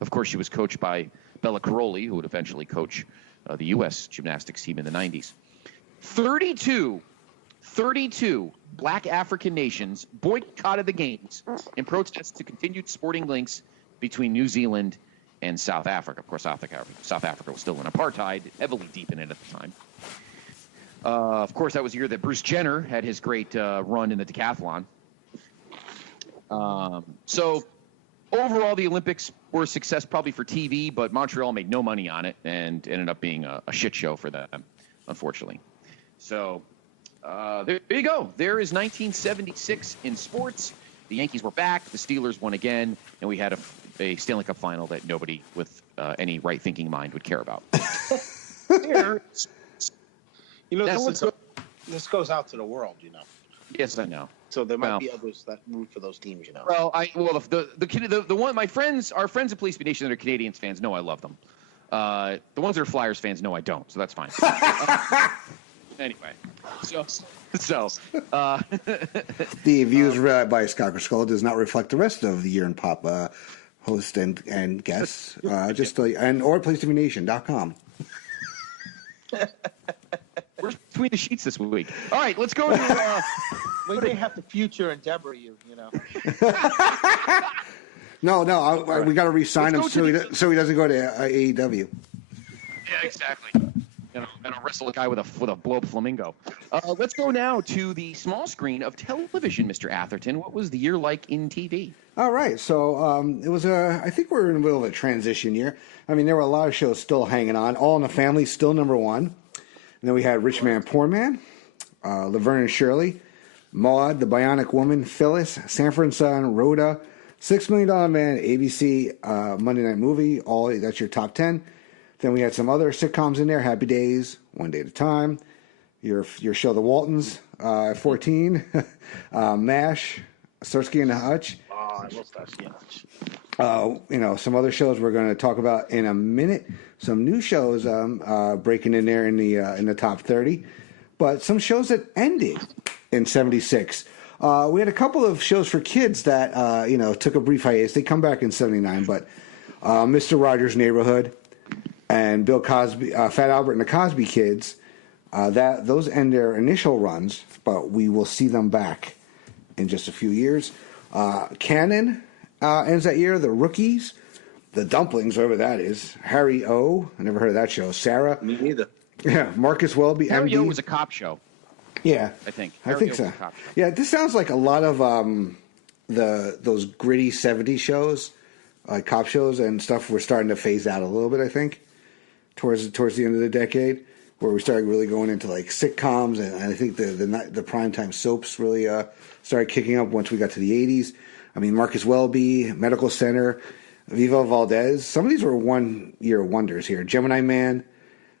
Of course, she was coached by Bella Caroli, who would eventually coach the U.S. gymnastics team in the 90s. 32 black African nations boycotted the games in protest to continued sporting links between New Zealand and South Africa. Of course, South Africa was still in apartheid, heavily deep in it at the time. Of course, that was the year that Bruce Jenner had his great run in the decathlon. So overall, the Olympics were a success probably for TV, but Montreal made no money on it and ended up being a shit show for them, unfortunately. So there you go. There is 1976 in sports. The Yankees were back. The Steelers won again, and we had a Stanley Cup final that nobody with any right-thinking mind would care about. This goes out to the world, Yes, I know. So there might be others that root for those teams, Well, the one our friends at Police Nation that are Canadians fans know I love them. The ones that are Flyers fans know I don't, so that's fine. Anyway, so the views by Scott Criscuolo does not reflect the rest of the Year in Pop host and guests. Or PlaceToBeNation.com. We're between the sheets this week. All right, let's go to. We may have to future endeavor you. No, we got to re-sign him so he doesn't go to AEW. Yeah, exactly. And I'll wrestle a guy with a blow-up flamingo. Let's go now to the small screen of television, Mr. Atherton. What was the year like in TV? All right, so it was I think we're in the middle of a transition year. I mean, there were a lot of shows still hanging on. All in the Family, still number 1. And then we had Rich Man, Poor Man, Laverne and Shirley, Maude, The Bionic Woman, Phyllis, Sanford and Son, Rhoda, $6 Million Man, ABC, Monday Night Movie. That's your top 10. Then we had some other sitcoms in there: Happy Days, One Day at a Time, your show The Waltons, at 14, MASH, Starsky and Hutch. Oh, I love Starsky and Hutch. Some other shows we're going to talk about in a minute. Some new shows breaking in there in the top 30, but some shows that ended in '76. We had a couple of shows for kids that took a brief hiatus. They come back in '79, but Mr. Rogers' Neighborhood and Bill Cosby, Fat Albert and the Cosby Kids, those end their initial runs, but we will see them back in just a few years. Canon ends that year. The Rookies, The Dumplings, whatever that is. Harry O. I never heard of that show. Sarah. Me neither. Yeah, Marcus Welby. Harry O MD. was a cop show. Yeah, I think. I think so. Yeah, this sounds like a lot of those gritty '70s shows, like cop shows and stuff. We're starting to phase out a little bit. I think towards the end of the decade, where we started really going into like sitcoms, and I think the primetime soaps really started kicking up once we got to the '80s. I mean, Marcus Welby, Medical Center, Viva Valdez. Some of these were one-year wonders here. Gemini Man,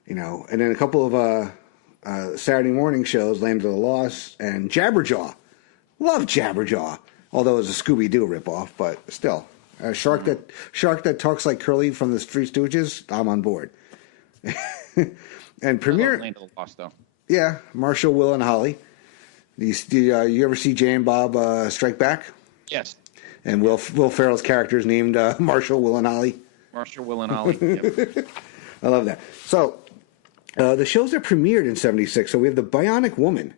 and then a couple of Saturday morning shows, Land of the Lost, and Jabberjaw. Love Jabberjaw, although it was a Scooby-Doo ripoff, but still. A shark that talks like Curly from the Three Stooges, I'm on board. And premiere... Land of the Lost, though. Yeah, Marshall, Will, and Holly. You ever see Jay and Bob Strike Back? Yes. And Will Ferrell's character is named Marshall, Will, and Holly. Marshall, Will, and Holly. Yep. I love that. So, the shows that premiered in '76. So we have The Bionic Woman,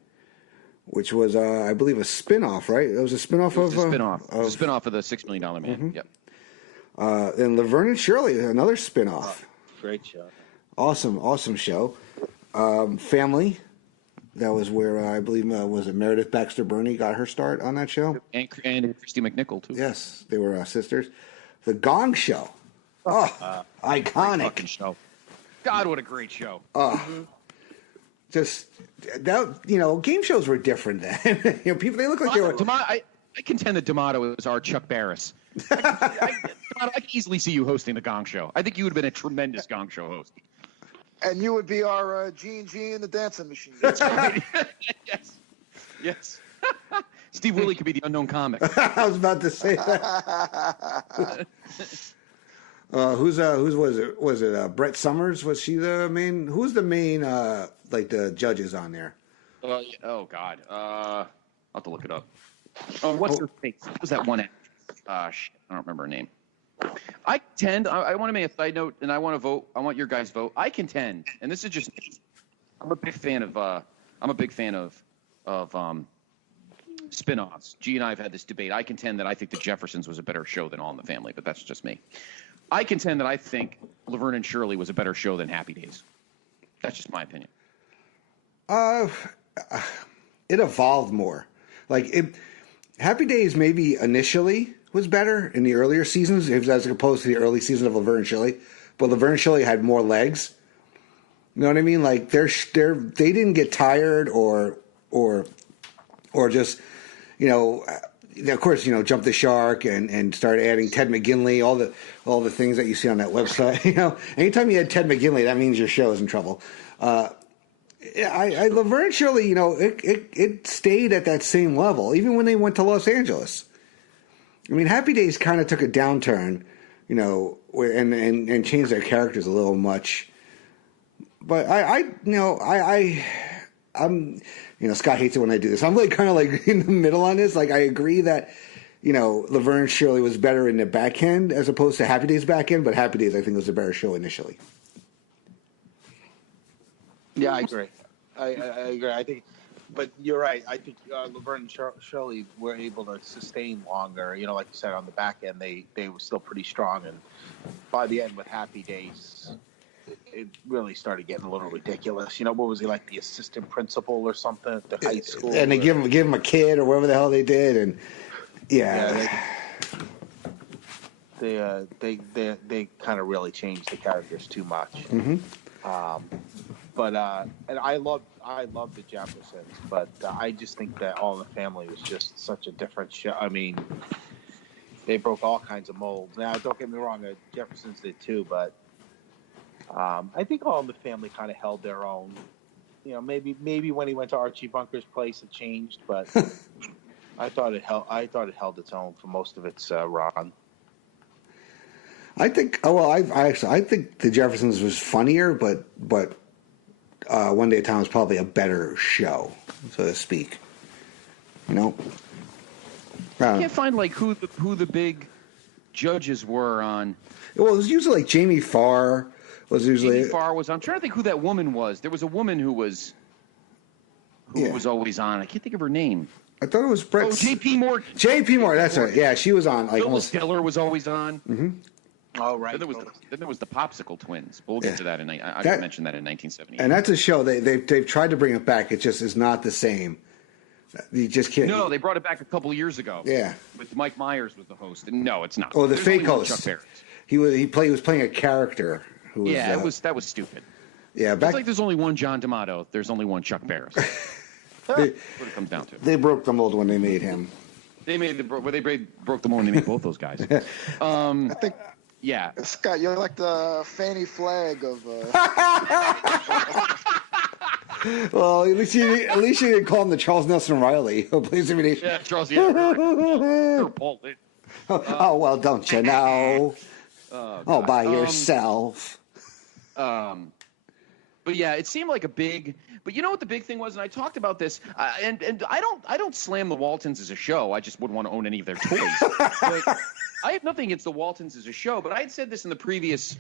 which was, I believe, a spinoff, right? It was a spinoff of... a spinoff of the $6 Million Man. Mm-hmm. Yep. And Laverne and Shirley, another spinoff. Great show. Awesome show. Family. That was where I believe was it Meredith Baxter Burney got her start on that show. And Christy McNichol too. Yes, they were sisters. The Gong Show. Iconic Fucking show. God, what a great show. Just that, game shows were different then. People they look like they were. I contend that D'Amato is our Chuck Barris. I can easily see you hosting the Gong Show. I think you would have been a tremendous Gong Show host. And you would be our Gene the dancing machine. That's right. Yes. Steve Willie could be the unknown comic. I was about to say that. Who was it? Was it Brett Summers? Was she the main? Who's the main the judges on there? Oh God. I'll have to look it up. Oh, what's her face? What was that one actress? Shit, I don't remember her name. I want to make a side note, and I want to vote. I want your guys' vote. I contend, and this is just, I'm a big fan of spin-offs. G and I have had this debate. I contend that I think The Jeffersons was a better show than All in the Family, but that's just me. I contend that I think Laverne and Shirley was a better show than Happy Days. That's just my opinion. It evolved more. Happy Days maybe initially was better in the earlier seasons as opposed to the early season of Laverne and Shirley, but Laverne and Shirley had more legs. You know what I mean? Like they didn't get tired or just of course jump the shark and start adding Ted McGinley, all the things that you see on that website. Anytime you add Ted McGinley, that means your show is in trouble. Laverne and Shirley, it stayed at that same level even when they went to Los Angeles. I mean, Happy Days kind of took a downturn, and changed their characters a little much. But I'm Scott hates it when I do this. I'm kind of in the middle on this. I agree that, Laverne and Shirley was better in the back end as opposed to Happy Days back end, but Happy Days I think was a better show initially. Yeah, I agree. I agree. I think, but you're right. I think Laverne and Shirley were able to sustain longer. Like you said, on the back end, they were still pretty strong, and by the end with Happy Days, it really started getting a little ridiculous. What was he like, the assistant principal or something at the high school? And they give him a kid or whatever the hell they did, and they kind of really changed the characters too much. Mm-hmm. And I love the Jeffersons, but I just think that All in the Family was just such a different show. I mean, they broke all kinds of molds. Now, don't get me wrong, the Jeffersons did too, but I think All in the Family kind of held their own. maybe when he went to Archie Bunker's place it changed, but I thought it held its own for most of its run. I think. Oh well, I think the Jeffersons was funnier, but One Day at a Time was probably a better show, so to speak. I can't find like who the big judges were on. Well, it was usually like Jamie Farr was usually. Jamie Farr was. I'm trying to think who that woman was. There was a woman who was always on. I can't think of her name. I thought it was Brett. Oh, J.P. Morgan. J.P. Morgan, that's right. Yeah, she was on. Like Phyllis Diller was always on. Mm-hmm. Oh, right. Then there was the Popsicle Twins. We'll get to that I mentioned that in 1978. And that's a show they've tried to bring it back. It just is not the same. You just can't. No, they brought it back a couple of years ago. Yeah, with Mike Myers was the host. And no, it's not. Oh, the fake host. Chuck Barris. He was playing a character who was. That was stupid. Yeah, it's like there's only one John D'Amato. There's only one Chuck Barris. That's what it comes down to. They broke the mold when they made him. They broke the mold when they made both those guys. I think. Yeah, Scott, you're like the Fanny Flagg of. Well, at least you didn't call him the Charles Nelson Riley who plays Imitation. Yeah, Charles. Yeah, right. Oh well, don't you know? All by yourself. But yeah, it seemed like a big. But you know what the big thing was, and I talked about this, and I don't slam the Waltons as a show. I just wouldn't want to own any of their toys. But I have nothing against the Waltons as a show, but I had said this in the previous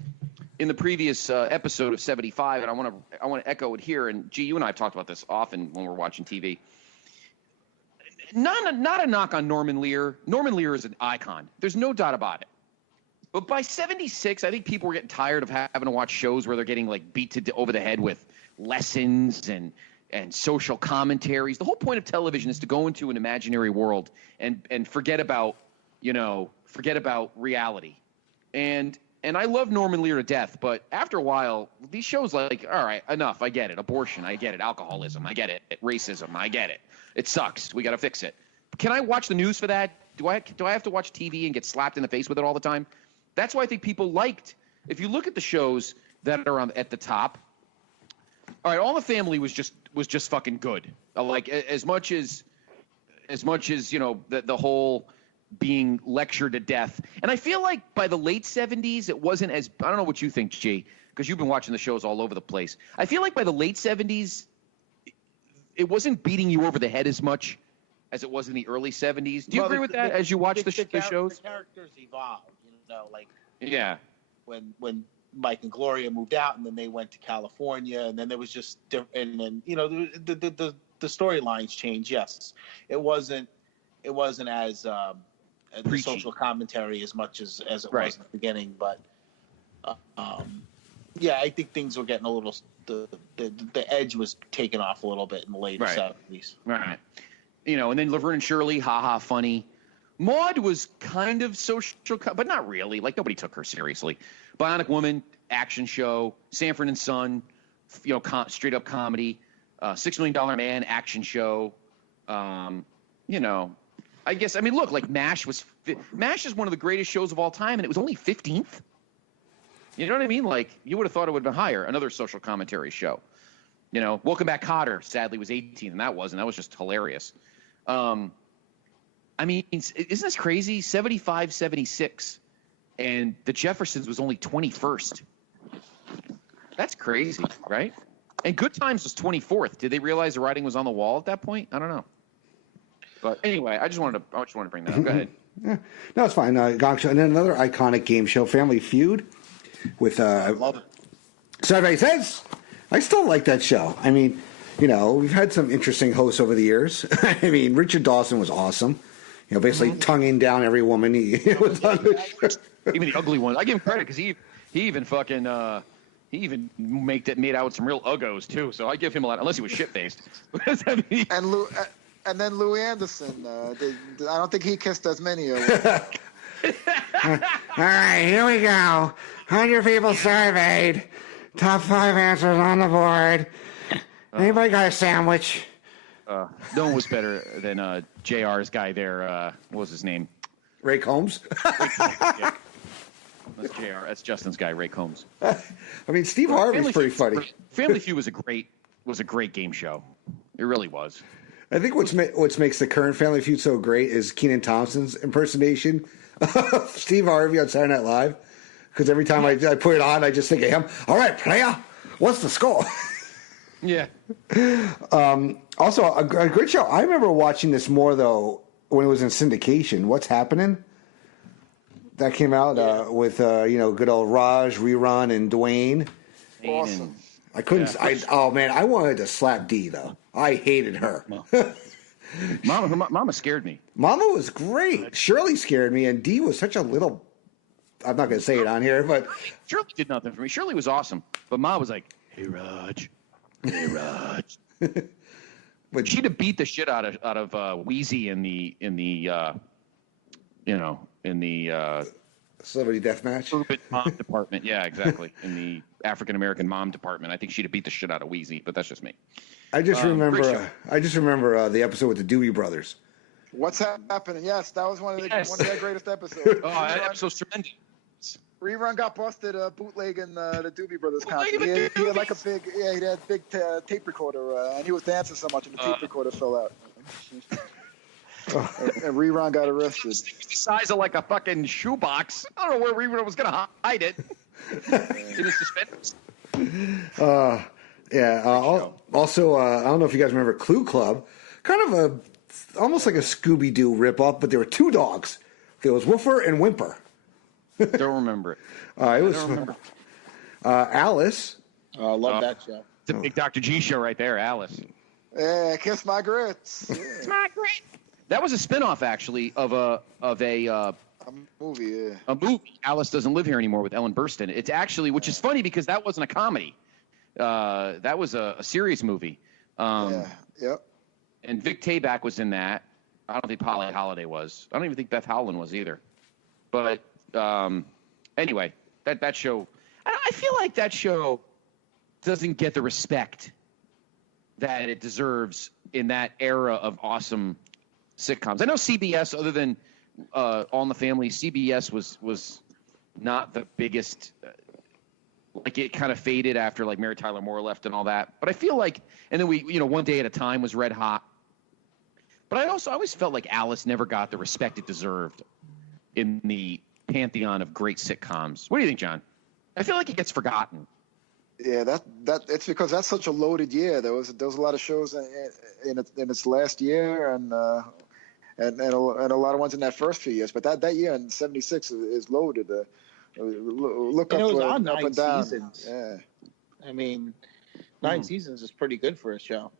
episode of 75, and I want to echo it here. And G, you and I have talked about this often when we're watching TV. Not a knock on Norman Lear. Norman Lear is an icon. There's no doubt about it. But by 76, I think people were getting tired of having to watch shows where they're getting like beat over the head with lessons and social commentaries. The whole point of television is to go into an imaginary world and forget about reality. And I love Norman Lear to death, but after a while, these shows like, all right, enough. I get it. Abortion, I get it. Alcoholism, I get it. Racism, I get it. It sucks. We got to fix it. Can I watch the news for that? Do I have to watch TV and get slapped in the face with it all the time? That's why I think people liked. If you look at the shows that are at the top, all right, All in the Family was just fucking good. Like as much as the whole being lectured to death. And I feel like by the late 70s, it wasn't as – I don't know what you think, G, because you've been watching the shows all over the place. I feel like by the late 70s, it wasn't beating you over the head as much as it was in the early 70s. Do you agree with that as you watch the shows? The characters evolved, like yeah. When Mike and Gloria moved out and then they went to California and then there was just – and then, the storylines changed, yes. It wasn't as the social commentary as much as it was in the beginning, but I think things were getting a little the edge was taken off a little bit in the later 70s. Right. And then Laverne and Shirley, haha, funny. Maude was kind of social, but not really. Like nobody took her seriously. Bionic Woman, action show. Sanford and Son, straight up comedy. $6 Million Man, action show. I guess, look, like MASH is one of the greatest shows of all time, and it was only 15th. You know what I mean? Like, you would have thought it would have been higher. Another social commentary show. Welcome Back, Kotter, sadly, was 18th, and that was just hilarious. Isn't this crazy? 75, 76, and the Jeffersons was only 21st. That's crazy, right? And Good Times was 24th. Did they realize the writing was on the wall at that point? I don't know. But anyway, I just wanted to bring that up. Go ahead. Yeah. No, it's fine. Gong Show. And then another iconic game show, Family Feud, with I love it. So everybody says, I still like that show. We've had some interesting hosts over the years. Richard Dawson was awesome. Basically tonguing down every woman he was on the show. Even the ugly ones. I give him credit because he even fucking made out with some real uggos too. So I give him a lot, unless he was shit faced. And then Louis Anderson. I don't think he kissed as many of them. All right, here we go. 100 people surveyed. Top 5 answers on the board. Anybody got a sandwich? No one was better than JR's guy there. What was his name? Ray Combs? Ray Combs, yeah. That's JR. That's Justin's guy, Ray Combs. Steve Harvey's pretty funny. Family Feud was a great was a great game show. It really was. I think what makes the current Family Feud so great is Kenan Thompson's impersonation of Steve Harvey on Saturday Night Live. Because every time I put it on, I just think of him. All right, player, what's the score? Yeah. Also, a great show. I remember watching this more, though, when it was in syndication. What's Happening? That came out with, good old Raj, Rerun, and Dwayne. Awesome. I couldn't. Yeah. I wanted to slap Dee, though. I hated her. Mama scared me. Mama was great. Shirley scared me, and Dee was such a little... I'm not going to say it on here, but... Shirley did nothing for me. Shirley was awesome. But Ma was like, hey, Raj. Hey, Raj. But she'd have beat the shit out of Wheezy in the Celebrity Deathmatch? urban mom department. Yeah, exactly. In the African-American mom department. I think she'd have beat the shit out of Wheezy, but that's just me. I just remember the episode with the Dewey Brothers. What's happening? Yes, that was one of the greatest episodes. That episode's tremendous. Rerun got busted bootlegging the Doobie Brothers concert. He had like a big, he had a big tape recorder, and he was dancing so much, and the tape recorder fell out. And Rerun got arrested. The size of like a fucking shoebox. I don't know where Rerun was going to hide it. In his suspenders. Also, I don't know if you guys remember Clue Club. Kind of almost like a Scooby-Doo ripoff, but there were two dogs. There was Woofer and Whimper. Don't remember it. It was Alice. Oh, I love that show. It's a big Dr. G show right there, Alice. Yeah, kiss my grits. Kiss my grits. That was a spinoff, actually, of a movie. Yeah. A movie. Alice Doesn't Live Here Anymore with Ellen Burstyn. It's actually, which is funny because that wasn't a comedy. That was a serious movie. Yep. And Vic Tayback was in that. I don't think Polly Holiday was. I don't even think Beth Howland was either. But anyway, that show, I feel like that show doesn't get the respect that it deserves in that era of awesome sitcoms. I know CBS, other than All in the Family, CBS was not the biggest. Like it kind of faded after like Mary Tyler Moore left and all that. But I feel like, and then we, One Day at a Time was red hot. But I always felt like Alice never got the respect it deserved in the pantheon of great sitcoms. What do you think, John? I feel like it gets forgotten. Yeah, that it's because that's such a loaded year. There was a lot of shows in its last year, and a lot of ones in that first few years. But that year in '76 is loaded. Look up, it was on up 9 and down. seasons. Yeah, I mean, 9 seasons is pretty good for a show.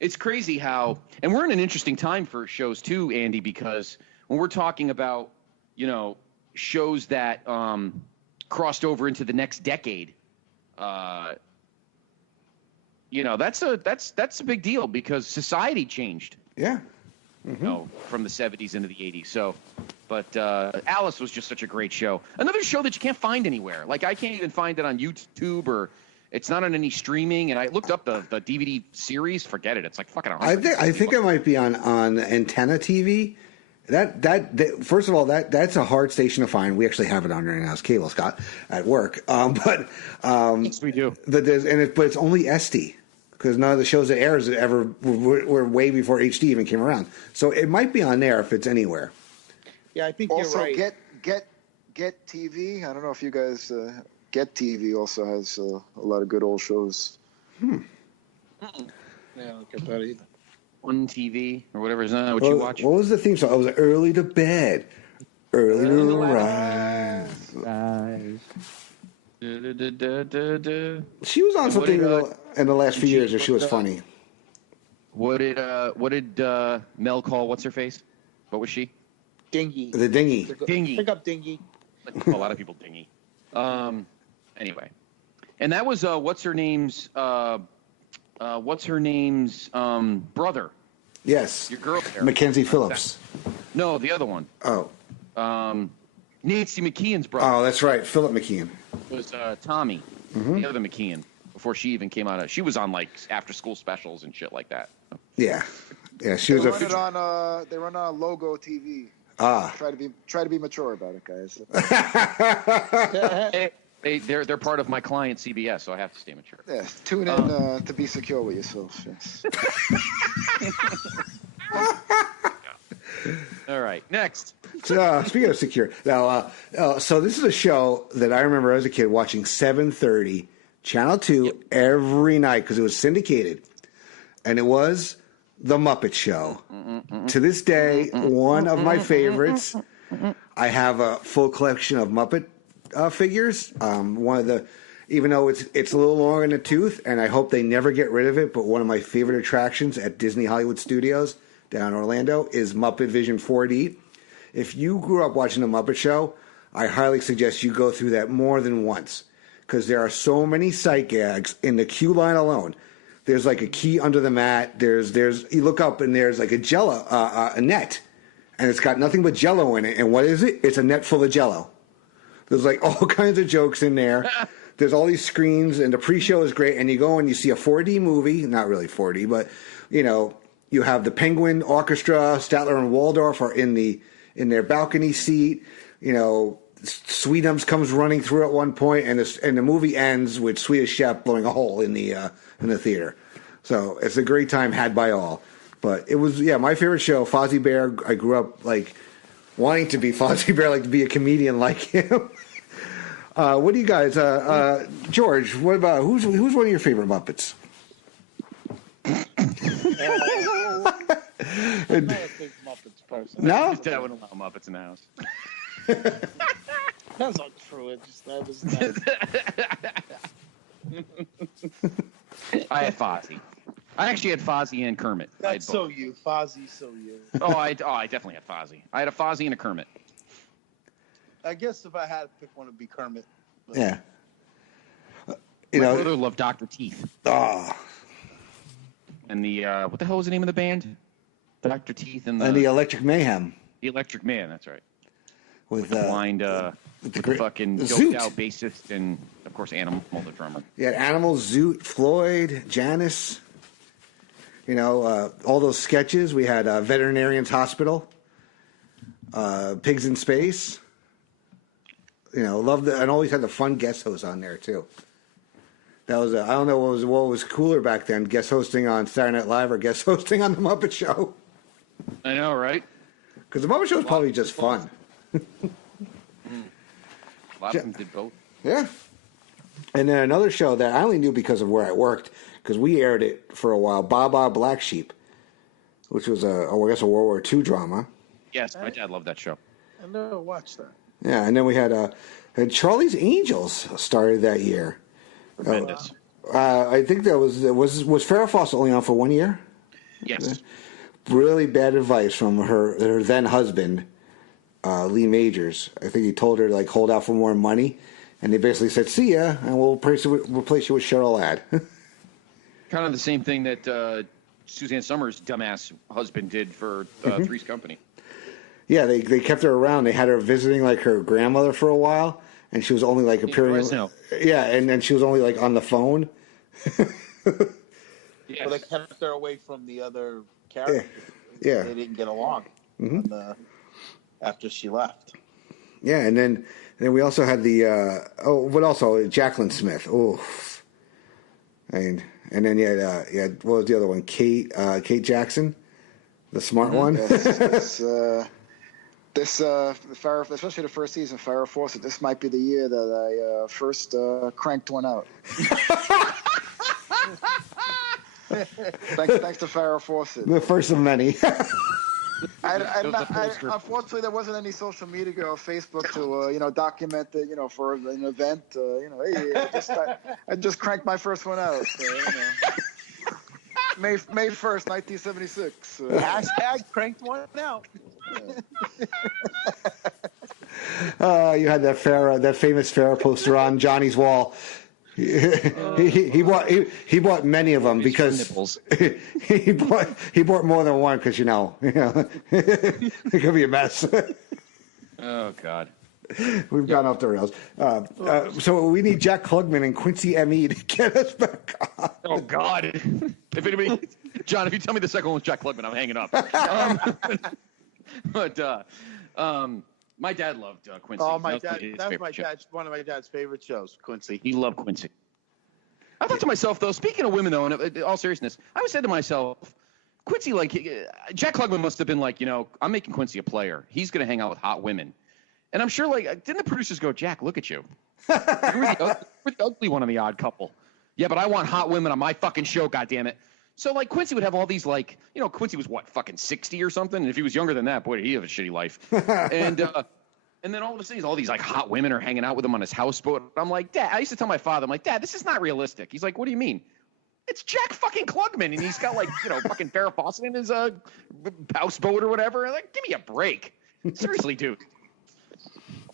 It's crazy how, and we're in an interesting time for shows too, Andy, because when we're talking about, shows that crossed over into the next decade, that's a big deal because society changed. Yeah. From the 70s into the 80s. So, but Alice was just such a great show. Another show that you can't find anywhere. Like I can't even find it on YouTube or it's not on any streaming. And I looked up the DVD series. Forget it. It's like fucking. I think it might be on Antenna TV. That first of all, that's a hard station to find. We actually have it on right now. It's cable, Scott, at work. Yes, we do. But it's only SD. Because none of the shows that airs ever were way before HD even came around. So it might be on there if it's anywhere. Yeah, I think also, you're right. Get TV. I don't know if you guys Get TV also has a lot of good old shows. Yeah, I don't get that either. One TV or whatever is that what you watch? What was the theme song? It was early to bed, early to rise. She was on something in the last few years where she was funny. What did Mel call what's her face? What was she? Dingy. The Dingy. Pick up Dingy. A lot of people Dingy. Anyway, and that was what's her name's brother. Yes. Your girl there. Mackenzie Phillips. No, the other one. Oh. Nancy McKeon's brother. Oh, that's right. Philip McKeon. Was Tommy, the other McKeon, before she even came out. She was on like after school specials and shit like that. Yeah. She was they run on Logo TV. Try to be mature about it, guys. They're part of my client CBS, so I have to stay mature. Yeah, tune in to be secure with yourself. Yes. All right, next. So, speaking of secure, now, so this is a show that I remember as a kid watching 7:30, Channel 2 every night because it was syndicated, and it was The Muppet Show. To this day, one of my favorites. I have a full collection of Muppet figures. One of the, even though it's a little longer in the tooth, and I hope they never get rid of it. But one of my favorite attractions at Disney Hollywood Studios down in Orlando is Muppet Vision 4D. If you grew up watching The Muppet Show, I highly suggest you go through that more than once because there are so many sight gags in the queue line alone. There's like a key under the mat. There's you look up and there's like a Jello a net, and it's got nothing but Jello in it. And what is it? It's a net full of Jello. There's like all kinds of jokes in there. There's all these screens, and the pre-show is great. And you go and you see a 4D movie, not really 4D, but you have the Penguin Orchestra, Statler and Waldorf are in their balcony seat. Sweetums comes running through at one point, and the movie ends with Swedish Chef blowing a hole in the theater. So it's a great time had by all. But it was my favorite show, Fozzie Bear. I grew up like wanting to be Fozzie Bear, like to be a comedian like him. What do you guys, George? What about who's one of your favorite Muppets? I'm not a big Muppets person. No, Dad wouldn't allow Muppets in the house. That's not true. That was I had Fozzie. I actually had Fozzie and Kermit. That's so you, Fozzie. So you. I definitely had Fozzie. I had a Fozzie and a Kermit. I guess if I had to pick one, it'd be Kermit. But. Yeah. My brother loved Dr. Teeth. Oh. And the what the hell was the name of the band? Dr. Teeth and the Electric Mayhem. The Electric Man, that's right. With the blind, with the fucking doped out bassist and of course Animal, the drummer. You had Animal, Zoot, Floyd, Janice. All those sketches. We had Veterinarian's Hospital, Pigs in Space. Loved and always had the fun guest hosts on there too. That was I don't know what was cooler back then, guest hosting on Saturday Night Live or guest hosting on the Muppet Show. I know, right? Because the Muppet Show is probably just fun. A lot of them did both. Yeah. And then another show that I only knew because of where I worked, because we aired it for a while, Baba Black Sheep, which was a World War II drama. Yes, my dad loved that show. I never watched that. Yeah, and then we had Charlie's Angels started that year. Tremendous. I think that was Farrah Fawcett only on for 1 year? Yes. Really bad advice from her then husband, Lee Majors. I think he told her to hold out for more money, and they basically said, "See ya, and we'll replace you with Cheryl Ladd." Kind of the same thing that Suzanne Summers' dumbass husband did for Three's Company. Yeah, they kept her around. They had her visiting her grandmother for a while, and she was only appearing. Yeah, and then she was only on the phone. Yes. Well, they kept her away from the other characters. Yeah. They didn't get along after she left. Yeah, and then we also had Jacqueline Smith. Oh, and then you had what was the other one? Kate Jackson, the smart one. This Farrah, especially the first season, Farrah Fawcett. This might be the year that I first cranked one out. Thanks to Farrah Fawcett. The first of many. Unfortunately, there wasn't any social media or Facebook to document it. For an event. Hey, I just cranked my first one out. May 1st, 1976. Hashtag cranked one out. You had that famous Farrah poster on Johnny's wall. He bought many of them because he bought more than one because it could be a mess. Oh God, we've gone off the rails. So we need Jack Klugman and Quincy M.E. to get us back on. Oh God! If anybody, John, if you tell me the second one was Jack Klugman, I'm hanging up. But My dad loved Quincy. Oh, my That was dad. his That was favorite my show. dad's one of my dad's favorite shows, Quincy. He loved Quincy. I thought to myself, though, speaking of women, though, in all seriousness, I always said to myself, Quincy, like, Jack Klugman must have been like, I'm making Quincy a player. He's going to hang out with hot women. And I'm sure, like, didn't the producers go, Jack, look at you. You're the ugly one in the Odd Couple. Yeah, but I want hot women on my fucking show, goddammit. So, like, Quincy would have all these, like, Quincy was, what, fucking 60 or something? And if he was younger than that, boy, did he have a shitty life. And then all of a sudden, all these, like, hot women are hanging out with him on his houseboat. I'm like, Dad, I used to tell my father, I'm like, Dad, this is not realistic. He's like, what do you mean? It's Jack fucking Klugman, and he's got, like, fucking Farrah Fawcett in his houseboat or whatever. Like, give me a break. Seriously, dude.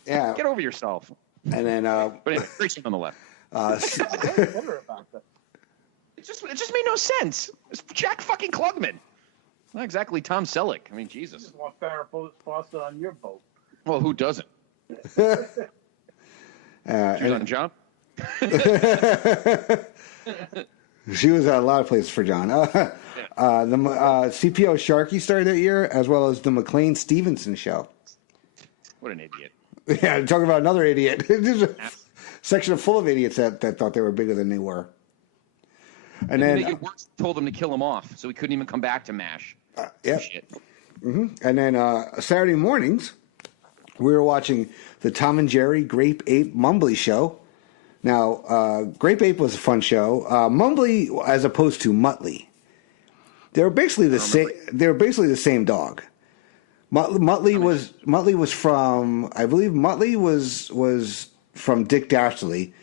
Yeah. Get over yourself. And then, but anyway, great scene on the left. It just made no sense. It's Jack fucking Klugman. Not exactly Tom Selleck. I mean, Jesus. You just want Farrah Fawcett on your boat. Well, who doesn't? She was on John? She was at a lot of places for John. The CPO Sharkey started that year, as well as the McLean Stevenson show. What an idiot. Yeah, talking about another idiot. There's a section full of idiots that thought they were bigger than they were. And then to make it worse, told him to kill him off, so he couldn't even come back to MASH. Yep. Shit. Mm-hmm. And then Saturday mornings, we were watching the Tom and Jerry Grape Ape Mumbly show. Now, Grape Ape was a fun show. Mumbly, as opposed to Muttley, they were basically the same. They were basically the same dog. Muttley was from, I believe Muttley was from Dick Dastardly,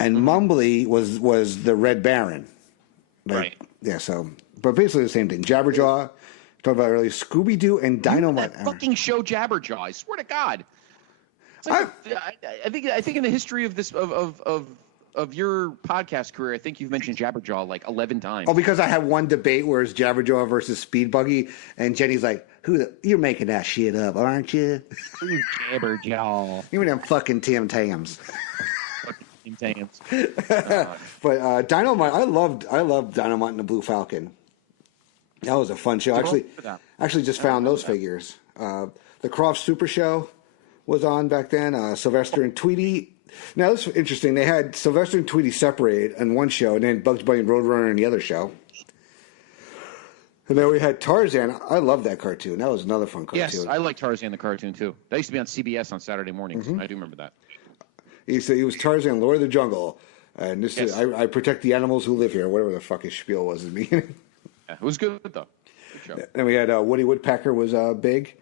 and Mumbly was the Red Baron. Like, right. Yeah. So, but basically the same thing. Jabberjaw. Talked about earlier. Scooby Doo and Dynamite. That fucking show Jabberjaw. I swear to God. Like, I think in the history of this of your podcast career, I think you've mentioned Jabberjaw like 11 times. Oh, because I had one debate where it's Jabberjaw versus Speed Buggy, and Jenny's like, you're making that shit up, aren't you? Who's Jabberjaw? You and them fucking Tim Tams. Tim Tams. But Dynamite, I loved Dynamite and the Blue Falcon. That was a fun show. Actually just found those figures. The Croft Super Show was on back then. Sylvester and Tweety. Now, this is interesting. They had Sylvester and Tweety separated in one show, and then Bugs Bunny and Roadrunner in the other show. And then we had Tarzan. I love that cartoon. That was another fun cartoon. Yes, I like Tarzan the cartoon, too. That used to be on CBS on Saturday mornings. I do remember that. He said he was Tarzan, Lord of the Jungle. And this is, I protect the animals who live here, whatever the fuck his spiel was at the beginning. Yeah, it was good, though. Good show. And we had Woody Woodpecker was big.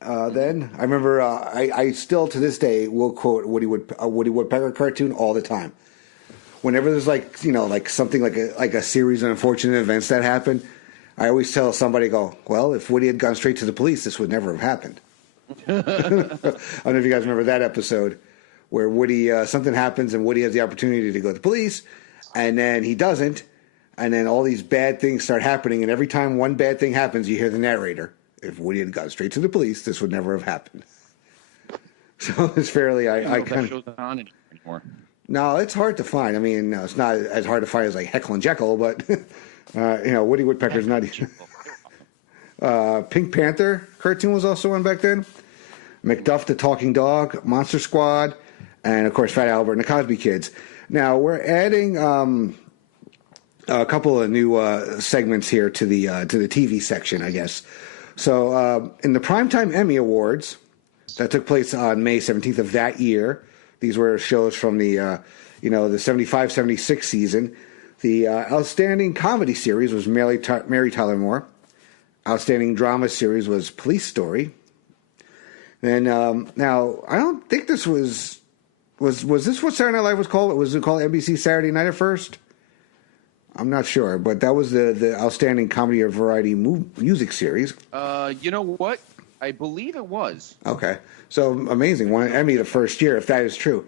Then I remember I still to this day will quote Woody Woodpecker cartoon all the time. Whenever there's like something like a series of unfortunate events that happen, I always tell somebody, well, if Woody had gone straight to the police, this would never have happened. I don't know if you guys remember that episode where Woody something happens and Woody has the opportunity to go to the police, and then he doesn't, and then all these bad things start happening, and every time one bad thing happens, you hear the narrator. If Woody had gone straight to the police, this would never have happened. So it's fairly, I kind of. On anymore. No, it's hard to find. I mean, it's not as hard to find as like Heckle and Jekyll, but Woody Woodpecker's not. Pink Panther cartoon was also on back then. McDuff the Talking Dog, Monster Squad, and of course Fat Albert and the Cosby Kids. Now we're adding a couple of new segments here to the TV section, I guess. So in the Primetime Emmy Awards that took place on May 17th of that year, these were shows from the the 75-76 season. The Outstanding Comedy Series was Mary Tyler Moore. Outstanding Drama Series was Police Story. And now I don't think this was this what Saturday Night Live was called? Was it called NBC Saturday Night at first? I'm not sure, but that was the Outstanding Comedy or Variety Music Series. You know what? I believe it was. Okay. So amazing. Won an Emmy the first year, if that is true.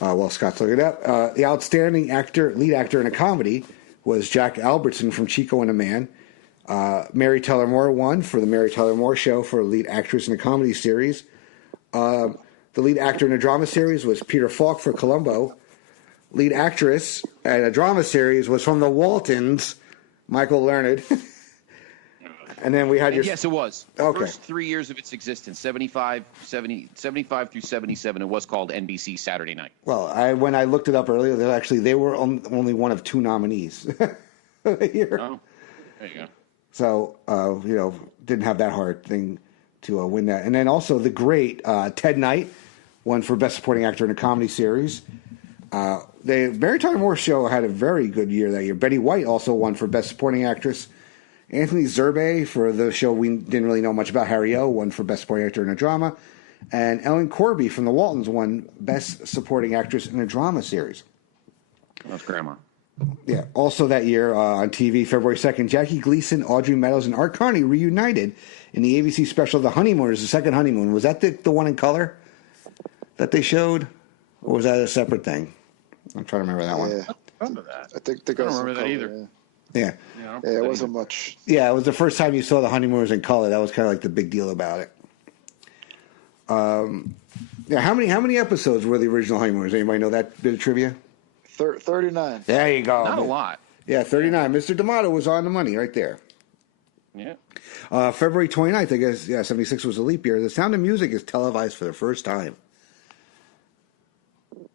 Well, Scott's looking it up. The Outstanding Lead Actor in a Comedy was Jack Albertson from Chico and the Man. Mary Tyler Moore won for the Mary Tyler Moore Show for Lead Actress in a Comedy Series. The Lead Actor in a Drama Series was Peter Falk for Columbo. Lead Actress in a Drama Series was from the Waltons, Michael Learned. And then we had your... Yes, it was. Okay. First 3 years of its existence, 75 through 77, it was called NBC Saturday Night. Well, when I looked it up earlier, they were only one of 2 nominees here. Oh, there you go. So, didn't have that hard thing to win that. And then also the great Ted Knight won for Best Supporting Actor in a Comedy Series. The Mary Tyler Moore Show had a very good year that year. Betty White also won for Best Supporting Actress. Anthony Zerbe for the show we didn't really know much about, Harry O, won for Best Supporting Actor in a Drama. And Ellen Corby from the Waltons won Best Supporting Actress in a Drama Series. That's Grandma. Yeah. Also that year on TV, February 2nd, Jackie Gleason, Audrey Meadows, and Art Carney reunited in the ABC special The Honeymooners, The Second Honeymoon. Was that the one in color that they showed? Or was that a separate thing? I'm trying to remember that one. I remember that. I think I don't remember that either. Yeah. Yeah, it wasn't much. Yeah, it was the first time you saw The Honeymooners in color. That was kind of like the big deal about it. Yeah, how many episodes were the original Honeymooners? Anybody know that bit of trivia? 39. There you go. Not a lot. Yeah, 39. Mr. D'Amato was on the money right there. Yeah. February 29th, I guess, 76 was a leap year. The Sound of Music is televised for the first time.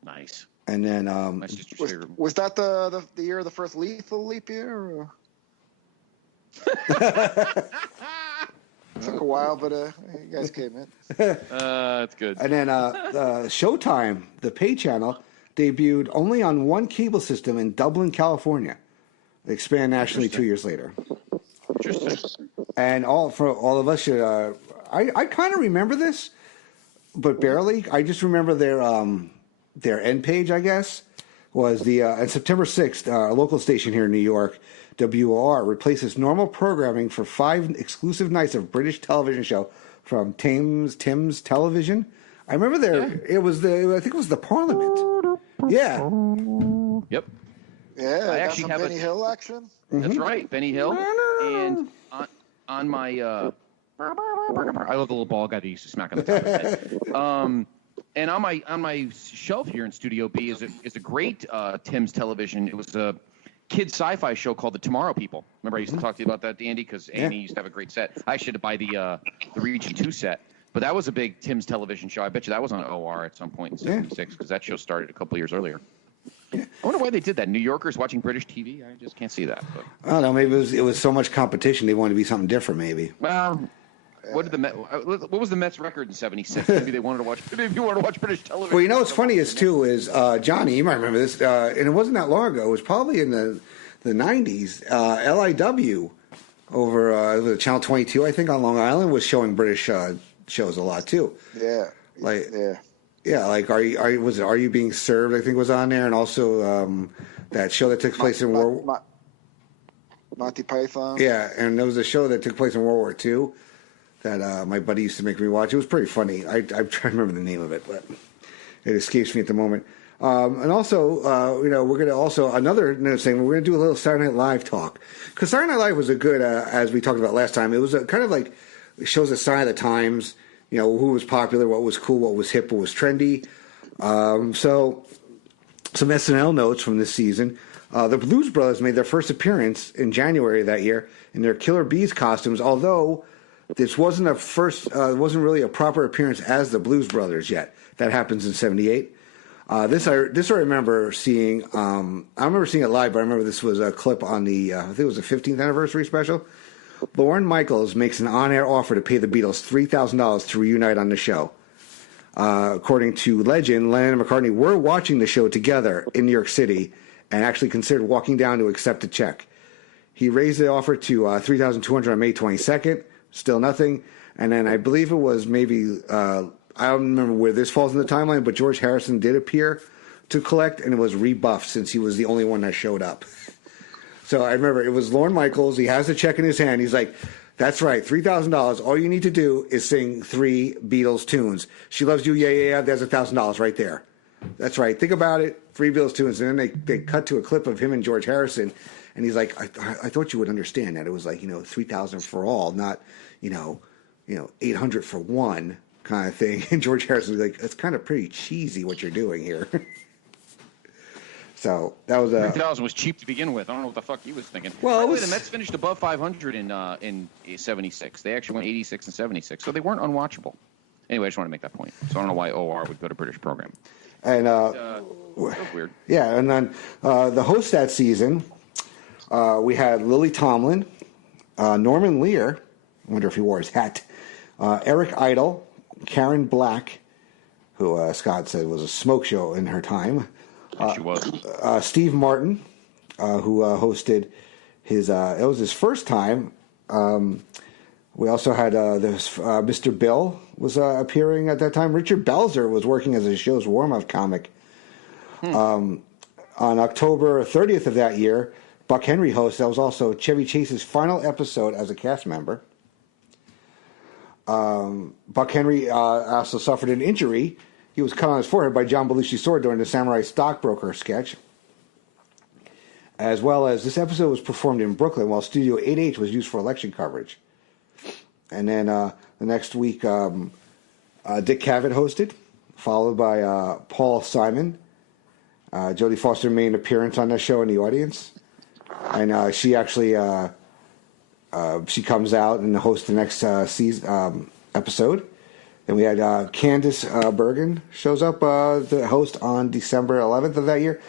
Nice. And then... My sister's favorite. Was that the year of the first lethal leap year? Or? Took a while, but you guys came in. That's good. And then Showtime, the pay channel, debuted only on one cable system in Dublin, California. They expand nationally 2 years later. Interesting. And for all of us should... I kind of remember this, but barely. I just remember their end page, I guess, was on September 6th, a local station here in New York, WOR, replaces normal programming for 5 exclusive nights of British television show from Tim's Television. I remember I think it was the Parliament. Yeah. Yep. Yeah, I got actually some have Benny Hill action. That's right, Benny Hill. And on my, I love the little ball guy that used to smack on the top of his head. And on my shelf here in Studio B is a great Tim's Television. It was a kids sci-fi show called The Tomorrow People. Remember I used to talk to you about that, Andy, because Amy used to have a great set. I actually had to buy the Region 2 set. But that was a big Tim's Television show. I bet you that was on OR at some point in 76 because that show started a couple years earlier. I wonder why they did that. New Yorkers watching British TV? I just can't see that. But. I don't know. Maybe it was so much competition they wanted to be something different. Maybe. Well, what was the Mets record in '76? Maybe they wanted to watch. Maybe you wanted to watch British television. Well, you know what's funny is Johnny. You might remember this, and it wasn't that long ago. It was probably in the '90s. LIW over Channel 22, I think, on Long Island was showing British shows a lot too. Yeah. Yeah, like Are You Being Served? I think was on there, and also that show that took place in Monty Python. Yeah, and there was a show that took place in World War II that my buddy used to make me watch. It was pretty funny. I'm trying to remember the name of it, but it escapes me at the moment. And also, we're going to also another thing. We're going to do a little Saturday Night Live talk because Saturday Night Live was a good, as we talked about last time. It was a kind of like it shows a sign of the times. You know, who was popular, what was cool, what was hip, what was trendy. So, some SNL notes from this season. The Blues Brothers made their first appearance in January of that year in their Killer Bees costumes, although this wasn't wasn't really a proper appearance as the Blues Brothers yet. That happens in 78. This I remember seeing. I remember seeing it live, but I remember this was a clip on the, I think it was the 15th anniversary special. Lorne Michaels makes an on-air offer to pay the Beatles $3,000 to reunite on the show. According to legend, Lennon and McCartney were watching the show together in New York City and actually considered walking down to accept a check. He raised the offer to $3,200 on May 22nd, still nothing. And then I believe it was maybe, I don't remember where this falls in the timeline, but George Harrison did appear to collect, and it was rebuffed since he was the only one that showed up. So I remember it was Lorne Michaels. He has the check in his hand. He's like, that's right, $3,000. All you need to do is sing 3 Beatles tunes. She Loves You, yeah, yeah, yeah. There's $1,000 right there. That's right. Think about it. 3 Beatles tunes. And then they cut to a clip of him and George Harrison. And he's like, I thought you would understand that. It was like, 3,000 for all, not, 800 for one kind of thing. And George Harrison was like, it's kind of pretty cheesy what you're doing here. So that was 3,000 was cheap to begin with. I don't know what the fuck he was thinking. Well, by the way, the Mets finished above 500 in 76. They actually went 86 and 76, so they weren't unwatchable. Anyway, I just want to make that point. So I don't know why OR would go to British program. And that was weird. Yeah, and then the host that season, we had Lily Tomlin, Norman Lear. I wonder if he wore his hat. Eric Idle, Karen Black, who Scott said was a smoke show in her time. She was. Steve Martin, who hosted his. It was his first time. We also had Mr. Bill was appearing at that time. Richard Belzer was working as the show's warm-up comic. On October 30th of that year, Buck Henry hosted. That was also Chevy Chase's final episode as a cast member. Buck Henry also suffered an injury. He was cut on his forehead by John Belushi's sword during the Samurai Stockbroker sketch. As well as this episode was performed in Brooklyn while Studio 8H was used for election coverage. And then the next week, Dick Cavett hosted, followed by Paul Simon. Jodie Foster made an appearance on that show in the audience. And she actually she comes out and hosts the next episode. Then we had Candace Bergen shows up, the host, on December 11th of that year.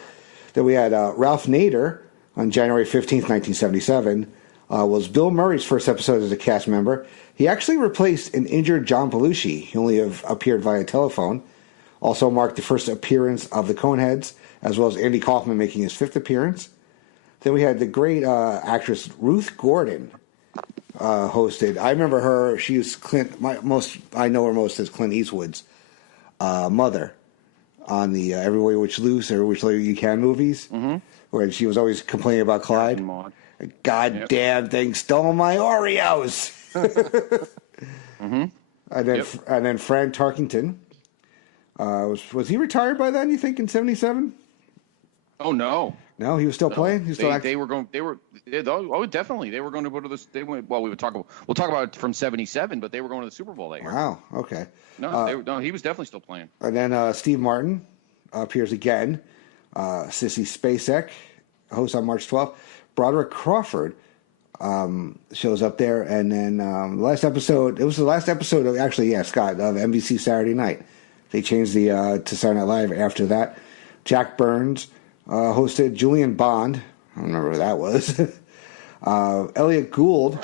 Then we had Ralph Nader on January 15th, 1977. Was Bill Murray's first episode as a cast member. He actually replaced an injured John Belushi. He only appeared via telephone. Also marked the first appearance of the Coneheads, as well as Andy Kaufman making his fifth appearance. Then we had the great actress Ruth Gordon hosted. I remember her. She was I know her most as Clint Eastwood's mother on the Every Way Which Loose or Which Way You Can movies, where she was always complaining about Clyde. Goddamn thing stole my Oreos. And then Fran Tarkington. Was he retired by then? You think in '77? Oh no. No, he was still playing. He was still they were going. They were. Oh, definitely. They were going to go to this. They went. Well, we'll talk about it from '77, but they were going to the Super Bowl that year. Wow. Okay. No, he was definitely still playing. And then Steve Martin appears again. Sissy Spacek hosts on March 12th. Broderick Crawford shows up there, and then the last episode. It was the last episode of Scott, of NBC Saturday Night. They changed the to Saturday Night Live after that. Jack Burns hosted. Julian Bond, I don't remember who that was. Elliot Gould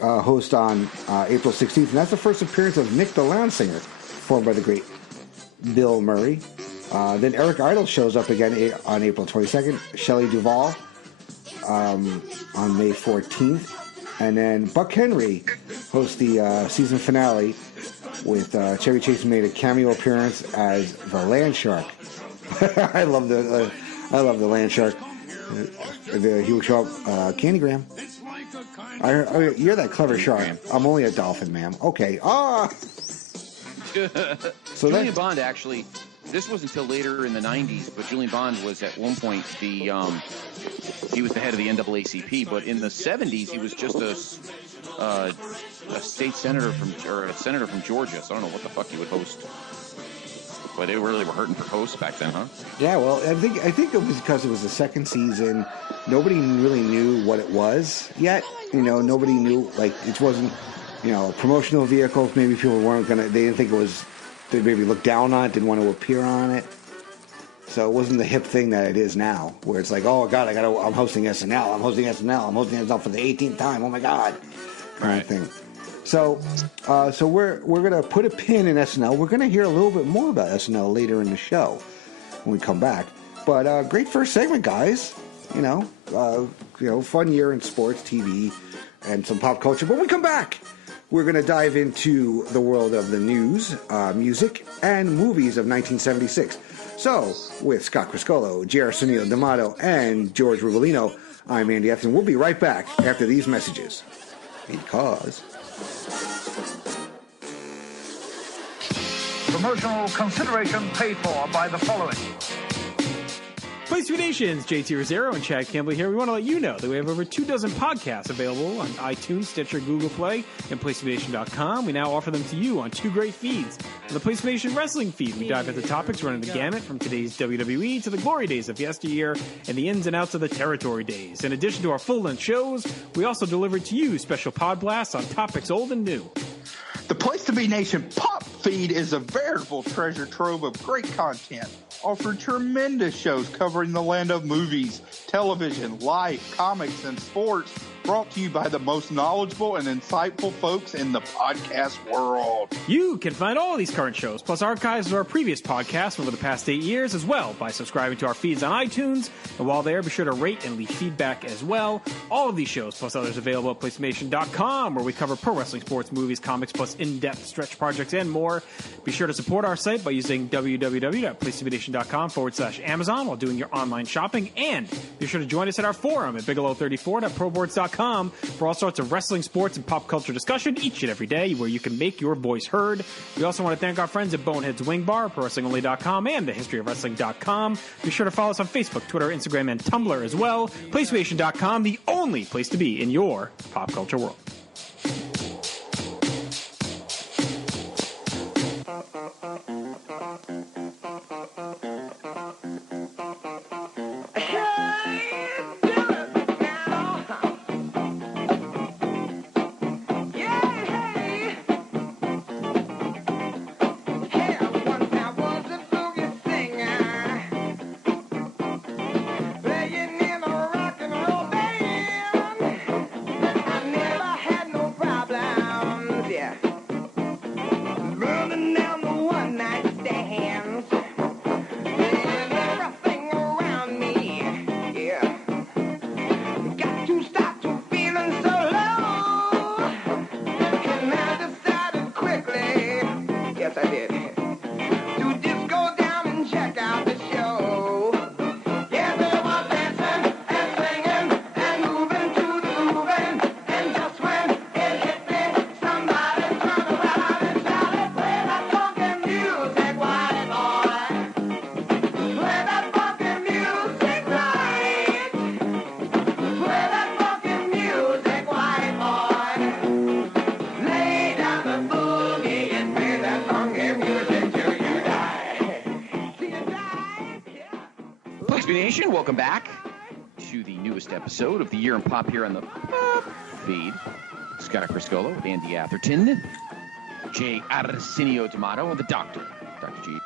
hosts on April 16th, and that's the first appearance of Nick the Lounge Singer, performed by the great Bill Murray. Then Eric Idle shows up again on April 22nd. Shelley Duvall on May 14th. And then Buck Henry hosts the season finale with Chevy Chase made a cameo appearance as the Land Shark. I love the Land Shark. He would show up, Candygram. You're that clever shark. I'm only a dolphin, ma'am. Okay. So Julian Bond actually. This was until later in the '90s, but Julian Bond was at one point he was the head of the NAACP. But in the '70s, he was just a state senator a senator from Georgia. So I don't know what the fuck he would host. But they really were hurting for hosts back then, huh? Yeah, well, I think it was because it was the second season. Nobody really knew what it was yet. Nobody knew, it wasn't, promotional vehicles. Maybe people they didn't think it was, they maybe looked down on it, didn't want to appear on it. So it wasn't the hip thing that it is now, where it's like, oh, God, I'm hosting SNL. I'm hosting SNL for the 18th time. Oh, my God. Kind of thing. So we're going to put a pin in SNL. We're going to hear a little bit more about SNL later in the show when we come back. But great first segment, guys. Fun year in sports, TV, and some pop culture. But when we come back, we're going to dive into the world of the news, music, and movies of 1976. So, with Scott Criscuolo, Arsenio D'Amato, and George Ribellino, I'm Andy Atherton. We'll be right back after these messages. Because... Promotional consideration paid for by the following. Place to Be Nations, JT Rosero and Chad Campbell here. We want to let you know that we have over 24 podcasts available on iTunes, Stitcher, Google Play, and PlaceToBeNation.com. We now offer them to you on two great feeds. On the PlayStation Wrestling feed, we dive into topics running the gamut from today's WWE to the glory days of yesteryear and the ins and outs of the territory days. In addition to our full-length shows, we also deliver to you special pod blasts on topics old and new. The Place to Be Nation Pop feed is a veritable treasure trove of great content, offering tremendous shows covering the land of movies, television, life, comics, and sports, brought to you by the most knowledgeable and insightful folks in the podcast world. You can find all of these current shows, plus archives of our previous podcasts over the past 8 years as well, by subscribing to our feeds on iTunes. And while there, be sure to rate and leave feedback as well. All of these shows, plus others, available at PlayStation.com, where we cover pro wrestling, sports, movies, comics, plus in-depth stretch projects and more. Be sure to support our site by using www.PlayStationNation.com/Amazon while doing your online shopping. And be sure to join us at our forum at Bigelow34.proboards.com for all sorts of wrestling, sports, and pop culture discussion each and every day, where you can make your voice heard. We also want to thank our friends at Bonehead's Wing Bar, ProWrestlingOnly.com, and TheHistoryOfWrestling.com. Be sure to follow us on Facebook, Twitter, Instagram, and Tumblr as well. PlayStation.com, the only place to be in your pop culture world. Welcome back to the newest episode of the Year in Pop here on the Pop feed. Scott Criscuolo, Andy Atherton, J. Arsenio D'Amato, and the Doctor, Dr. G.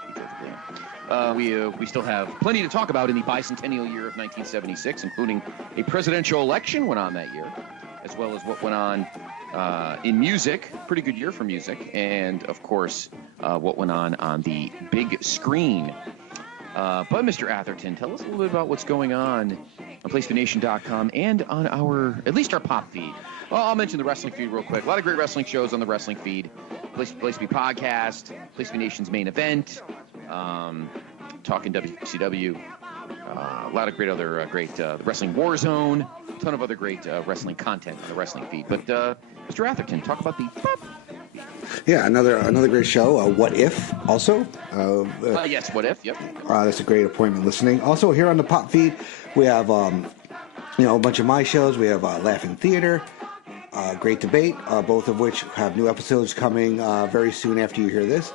We still have plenty to talk about in the bicentennial year of 1976, including a presidential election went on that year, as well as what went on in music, pretty good year for music, and, of course, what went on the big screen. But Mr. Atherton, tell us a little bit about what's going on PlayStation.com and on at least our pop feed. Well, I'll mention the wrestling feed real quick. A lot of great wrestling shows on the wrestling feed. Place to Be podcast, Place to Be Nation's main event, talking WCW, a lot of great other the Wrestling War Zone, a ton of other great wrestling content on the wrestling feed. But Mr. Atherton, talk about the pop. Yeah, another great show. What If, also. Yes, What If, yep. That's a great appointment listening. Also, here on the Pop feed, we have a bunch of my shows. We have Laughing Theater, Great Debate, both of which have new episodes coming very soon after you hear this.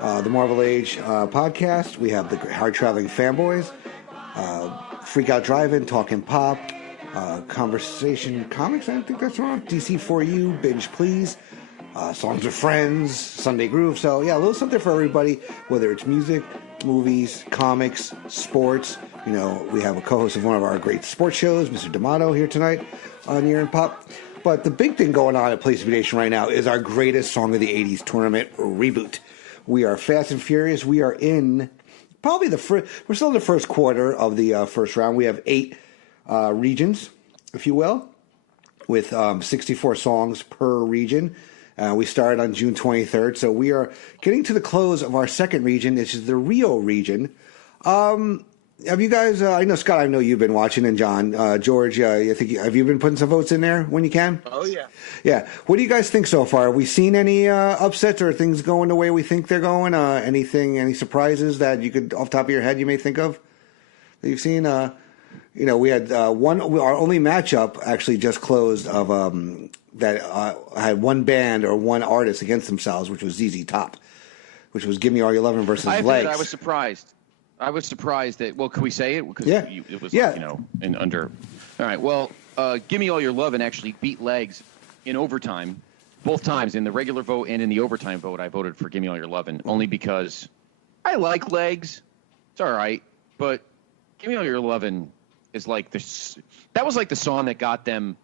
The Marvel Age podcast. We have the Hard Traveling Fanboys, Freak Out Drive-In, Talking Pop, Conversation Comics, I think that's wrong, DC For You, Binge Please, Songs of Friends, Sunday Groove. So, yeah, a little something for everybody, whether it's music, movies, comics, sports. We have a co-host of one of our great sports shows, Mr. D'Amato, here tonight on Year in Pop. But the big thing going on at Place to Be Nation right now is our greatest song of the 80s tournament reboot. We are fast and furious. We are in probably we're still in the first quarter of the first round. We have 8 regions, if you will, with 64 songs per region. We started on June 23rd, so we are getting to the close of our second region, which is the Rio region. Have you guys, I know, Scott, I know you've been watching, and John, George, I think, have you been putting some votes in there when you can? Oh, yeah. Yeah. What do you guys think so far? Have we seen any upsets or things going the way we think they're going? Any surprises that you could, off the top of your head, you may think of that you've seen? We had our only matchup actually just closed of that had one band or one artist against themselves, which was ZZ Top. which was "Give Me All Your Lovin'" versus I Legs. I was surprised. I was surprised that. Well, can we say it? Because Yeah. it was Yeah. like, in under. All right. Well, "Give Me All Your Lovin'" actually beat Legs in overtime, both times in the regular vote and in the overtime vote. I voted for "Give Me All Your Lovin'" only because I like Legs. It's all right, but "Give Me All Your Lovin'" is like this. That was like the song that got them,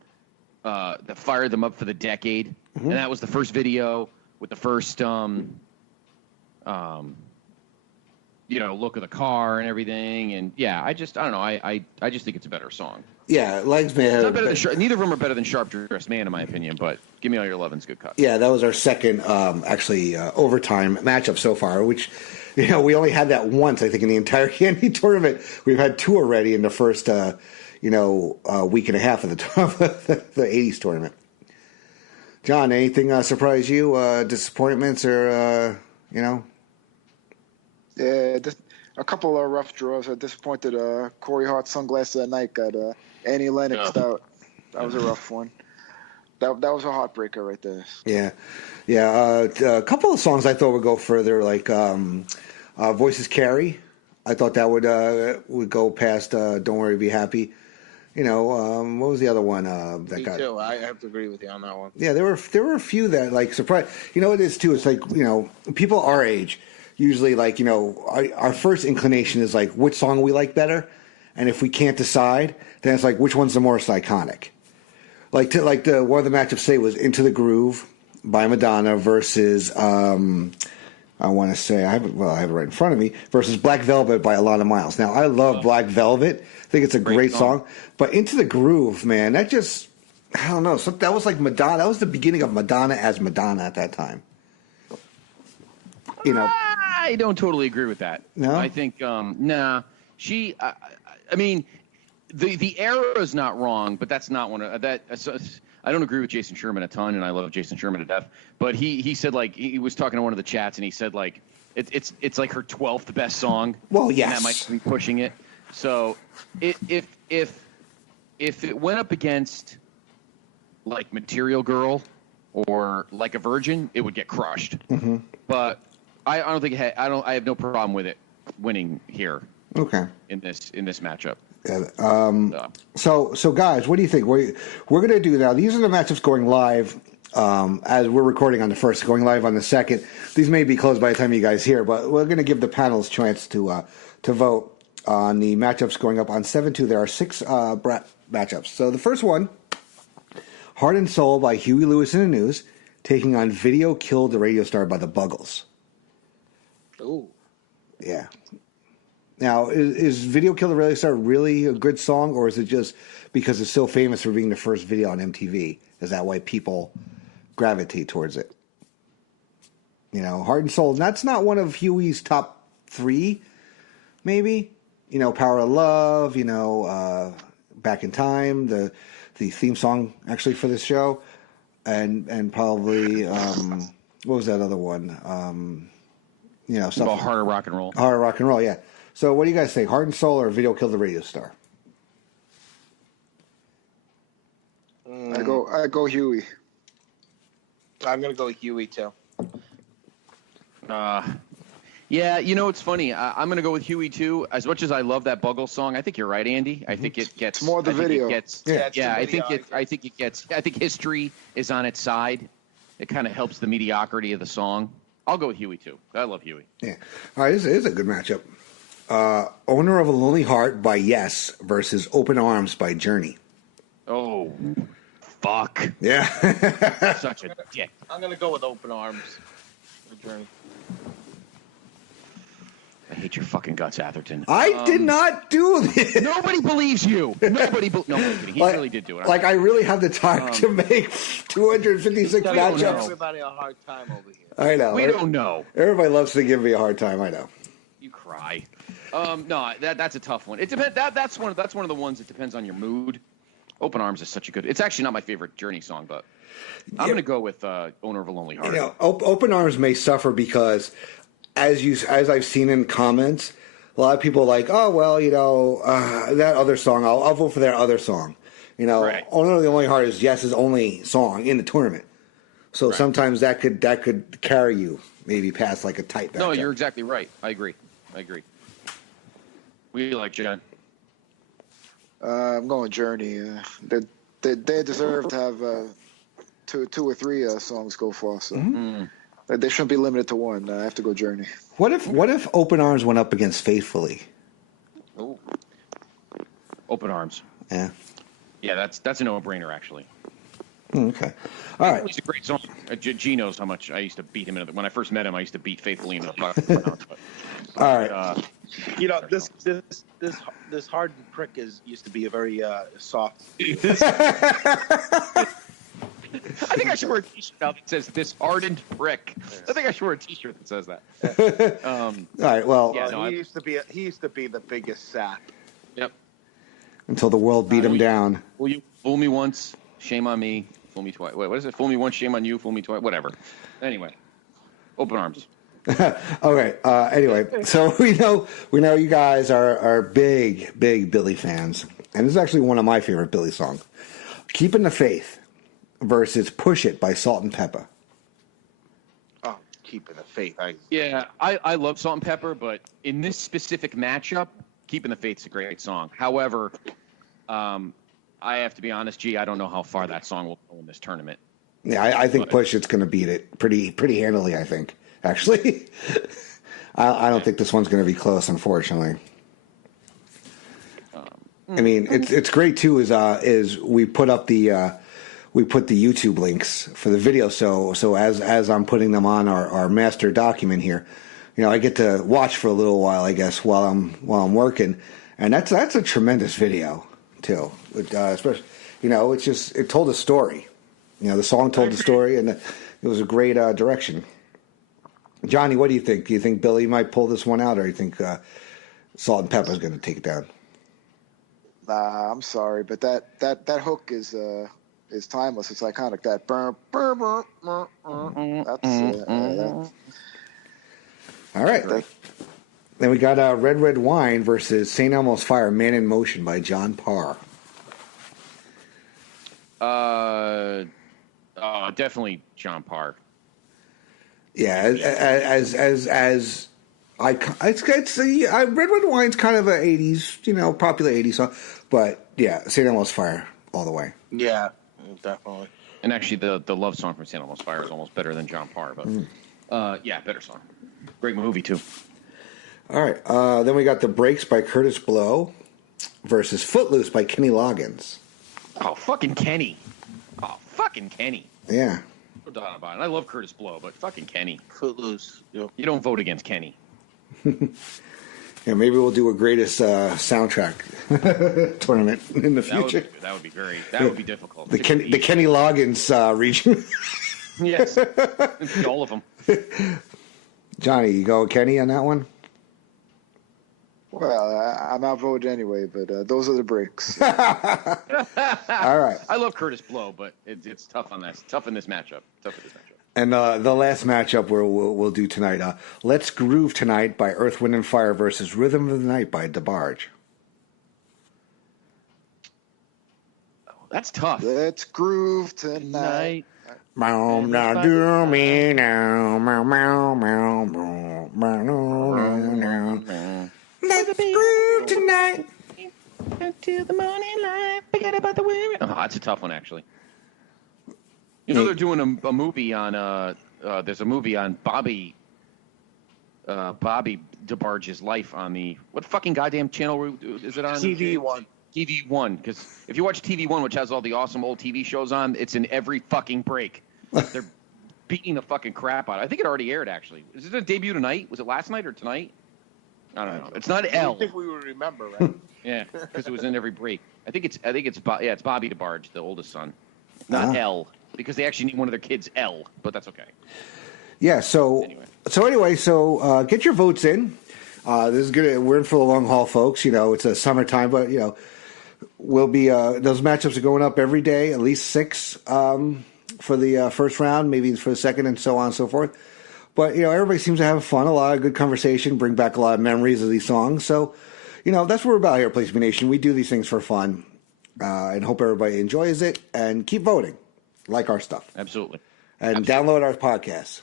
that fired them up for the decade, and that was the first video with the first, look of the car and everything, and yeah, I don't know. I just think it's a better song. Yeah, Legs may have. It's not better than neither of them are better than Sharp Dressed Man in my opinion, but "Give Me All Your Lovin's" good cut. Yeah, that was our second, overtime matchup so far, which, we only had that once, I think, in the entire Candy tournament. We've had two already in the first, week and a half of the 80s tournament. John, anything surprise you? Disappointments or, Yeah, a couple of rough draws. I disappointed Corey Hart's Sunglasses at Night got Annie Lennox out. That was a rough one. That was a heartbreaker right there. Yeah. A couple of songs I thought would go further, like Voices Carry. I thought that would go past Don't Worry, Be Happy. What was the other one? Me too. I have to agree with you on that one. Yeah, there were a few that like surprised. You know what it is too? It's like people our age usually like our first inclination is like which song we like better, and if we can't decide, then it's like which one's the most iconic. One of the matchups today was "Into the Groove" by Madonna versus I want to say I have it right in front of me versus "Black Velvet" by Alana Miles. Now I love Black Velvet. I think it's a great song. But "Into the Groove," man, that just, I don't know. That was like Madonna. That was the beginning of Madonna as Madonna at that time. I don't totally agree with that. No? I think, she, I mean, the era is not wrong, but that's not one of that. I don't agree with Jason Sherman a ton, and I love Jason Sherman to death. But he said, like, he was talking to one of the chats, and he said, like, it's like her 12th best song. Well, yes. And that might be pushing it. So if it went up against like Material Girl or Like a Virgin, it would get crushed. Mm-hmm. But I don't think I have no problem with it winning here. Okay. In this matchup. Yeah, so guys, what do you think? We're going to do now. These are the matchups going live as we're recording on the first, going live on the second. These may be closed by the time you guys hear, but we're going to give the panels a chance to vote on the matchups going up on 7-2. There are 6 matchups. So the first one, Heart and Soul by Huey Lewis and the News, taking on Video Killed the Radio Star by the Buggles. Ooh. Yeah. Now, is Video Kill the Radio Star really a good song, or is it just because it's so famous for being the first video on MTV? Is that why people gravitate towards it? Heart and Soul, that's not one of Huey's top 3, maybe. Power of Love, Back in Time, the theme song, actually, for this show. And probably, what was that other one? Stuff about Heart of Rock and Roll. Heart of Rock and Roll, yeah. So what do you guys think? Heart and Soul or Video Kill the Radio Star? I go Huey. I'm gonna go with Huey too. Yeah, it's funny. I'm gonna go with Huey too. As much as I love that Buggles song, I think you're right, Andy. I think it gets it's more the video. I think history is on its side. It kind of helps the mediocrity of the song. I'll go with Huey too. I love Huey. Yeah. All right, this is a good matchup. Owner of a Lonely Heart by Yes versus Open Arms by Journey. Oh, fuck. Yeah. Such a dick. I'm gonna go with Open Arms for Journey. I hate your fucking guts, Atherton. I did not do this. Nobody believes you. No, I'm kidding. He really did do it. I really have the time to make 256 matchups. Everybody a hard time over here. I know. We don't know. Everybody loves to give me a hard time. I know. You cry. No, that's a tough one. It depends. That's one of the ones that depends on your mood. Open Arms is such a good. It's actually not my favorite Journey song, but I'm going to go with Owner of a Lonely Heart. Open Arms may suffer because, as I've seen in comments, a lot of people are like, oh well, that other song. I'll vote for that other song. Right. Owner of the Lonely Heart is Yes's only song in the tournament. So sometimes that could carry you maybe past like a tight matchup. No, you're exactly right. I agree. We like John. I'm going Journey. They deserve to have two or three songs go for. So they shouldn't be limited to one. I have to go Journey. What if Open Arms went up against Faithfully? Oh, Open Arms. Yeah. Yeah, that's a no-brainer actually. Okay. All right. It's a great song. G knows how much I used to beat him in it. When I first met him, I used to beat Faithfully into the fucking ground. All right. This hardened prick used to be a very soft. I think I should wear a T-shirt now that says "This hardened prick." I think I should wear a T-shirt that says that. All right. Well, he used to be the biggest sap. Yep. Until the world beat him down. Will you fool me once? Shame on me. Fool me twice. Wait, what is it? Fool me once, shame on you. Fool me twice. Whatever. Anyway, Open Arms. Okay. Anyway, so we know you guys are big Billy fans, and this is actually one of my favorite Billy songs. "Keeping the Faith" versus "Push It" by Salt and Pepper. Oh, Keeping the Faith. I love Salt and Pepper, but in this specific matchup, Keeping the Faith's a great song. However, I have to be honest, I don't know how far that song will go in this tournament. Yeah, I think Push It's going to beat it pretty handily, I think, actually. I don't think this one's going to be close, unfortunately. I mean, it's great, too, is we put up the YouTube links for the video, so as I'm putting them on our master document here, I get to watch for a little while, I guess, while I'm working, and that's a tremendous video. Too, especially, it told a story. The song told the story, and it was a great direction. Johnny, what do you think? Do you think Billy might pull this one out, or do you think Salt and Pepper is going to take it down? Nah, I'm sorry, but that hook is timeless. It's iconic. That burr, burr, burr, burr, burr. That's all right. Then we got Red Wine versus St. Elmo's Fire, Man in Motion by John Parr. Definitely John Parr. Yeah, Red Wine's kind of an 80s, popular 80s song, but yeah, St. Elmo's Fire all the way. Yeah, definitely. And actually, the love song from St. Elmo's Fire is almost better than John Parr, but yeah, better song. Great movie too. All right, then we got The Breaks by Curtis Blow versus Footloose by Kenny Loggins. Oh, fucking Kenny. Yeah. No doubt about it. I love Curtis Blow, but fucking Kenny. Footloose. Yep. You don't vote against Kenny. Yeah, maybe we'll do a greatest soundtrack tournament in the future. That would be great. That would be difficult. The Kenny Loggins region. Yes. All of them. Johnny, you go with Kenny on that one? Well, I'm outvoted anyway, but those are the breaks. All right. I love Curtis Blow, but it's tough on this. Tough in this matchup. And the last matchup we'll do tonight, Let's Groove Tonight by Earth, Wind, and Fire versus Rhythm of the Night by DeBarge. Oh, that's tough. Let's groove tonight. Meow, now do me now. Meow, meow, meow, meow, meow, meow. Let's groove tonight. Until the morning light. Forget about the weary. Oh, that's a tough one, actually. They're doing a movie on. There's a movie on Bobby DeBarge's life on the what fucking goddamn channel is it on? TV1. TV1, because if you watch TV1, which has all the awesome old TV shows on, it's in every fucking break. They're beating the fucking crap out. I think it already aired, actually. Is it a debut tonight? Was it last night or tonight? I don't know. It's not L. I think we would remember, right? Yeah, because it was in every break. It's Bobby DeBarge, the oldest son, not L, because they actually need one of their kids L, but that's okay. Yeah. So anyway, get your votes in. This is good. We're in for the long haul, folks. It's a summertime, but we'll be those matchups are going up every day, at least 6 for the first round, maybe for the second, and so on and so forth. But everybody seems to have fun, a lot of good conversation, bring back a lot of memories of these songs. So that's what we're about here at Place to Be Nation. We do these things for fun, and hope everybody enjoys it and keep voting, like our stuff. Absolutely. and download our podcasts.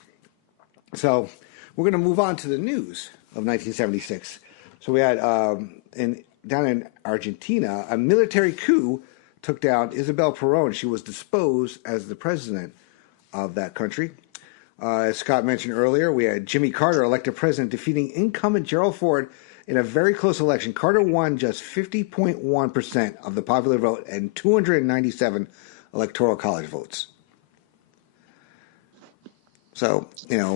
So we're going to move on to the news of 1976. So we had down in Argentina, a military coup took down Isabel Perón. She was deposed as the president of that country. As Scott mentioned earlier, we had Jimmy Carter elected president, defeating incumbent Gerald Ford in a very close election. Carter won just 50.1% of the popular vote and 297 electoral college votes. So,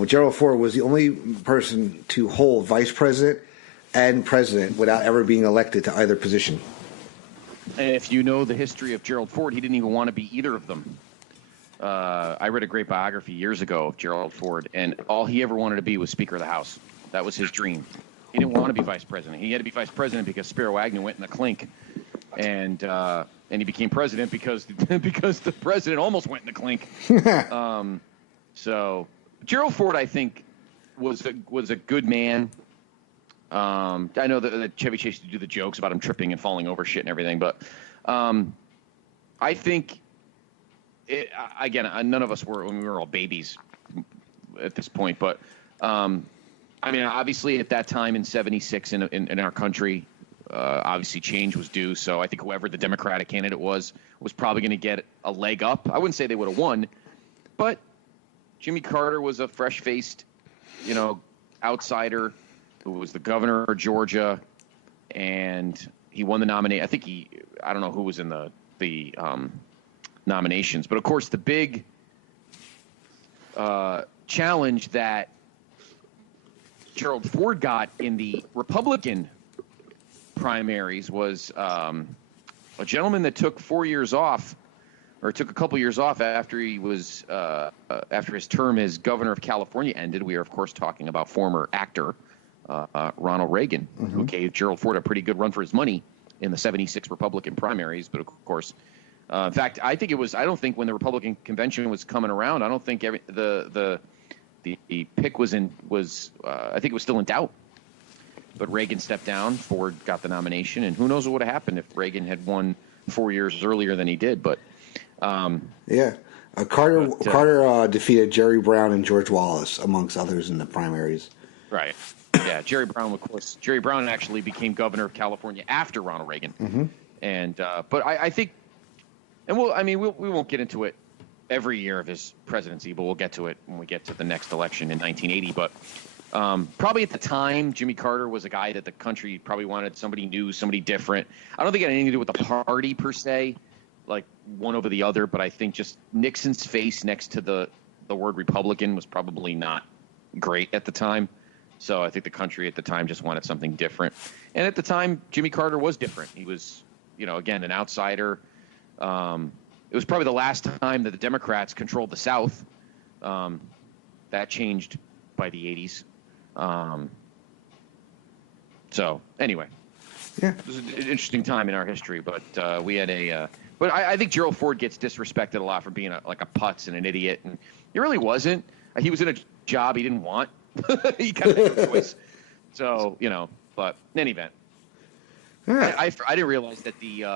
Gerald Ford was the only person to hold vice president and president without ever being elected to either position. And if you know the history of Gerald Ford, he didn't even want to be either of them. I read a great biography years ago of Gerald Ford, and all he ever wanted to be was Speaker of the House. That was his dream. He didn't want to be vice president. He had to be vice president because Spiro Agnew went in the clink, and he became president because the president almost went in the clink. So Gerald Ford, I think, was a good man. I know that Chevy Chase used to do the jokes about him tripping and falling over shit and everything, but I think, again, none of us were when we were all babies at this point, but I mean, obviously at that time in '76 in our country, obviously change was due. So I think whoever the Democratic candidate was probably going to get a leg up. I wouldn't say they would have won, but Jimmy Carter was a fresh-faced, outsider who was the governor of Georgia, and he won the nomination. I think I don't know who was in the nominations, but of course the big challenge that Gerald Ford got in the Republican primaries was a gentleman that took 4 years off, or took a couple years off after he was after his term as governor of California ended. We are, of course, talking about former actor Ronald Reagan, who gave Gerald Ford a pretty good run for his money in the '76 Republican primaries. But of course, in fact, I don't think when the Republican convention was coming around, I don't think the pick was I think it was still in doubt. But Reagan stepped down, Ford got the nomination, and who knows what would have happened if Reagan had won 4 years earlier than he did. But Carter defeated Jerry Brown and George Wallace, amongst others, in the primaries. Right. Yeah, Jerry Brown, of course. Jerry Brown actually became governor of California after Ronald Reagan. Mm-hmm. And but I think, and we won't get into it every year of his presidency, but we'll get to it when we get to the next election in 1980. But probably at the time, Jimmy Carter was a guy that the country probably wanted somebody new, somebody different. I don't think it had anything to do with the party per se, like one over the other, but I think just Nixon's face next to the word Republican was probably not great at the time. So I think the country at the time just wanted something different. And at the time, Jimmy Carter was different. He was, again, an outsider. It was probably the last time that the Democrats controlled the South. That changed by the 80s. So anyway, it was an interesting time in our history, but we had but I think Gerald Ford gets disrespected a lot for being like a putz and an idiot, and he really wasn't. He was in a job he didn't want. He kind of made a choice. So but in any event, I didn't realize that the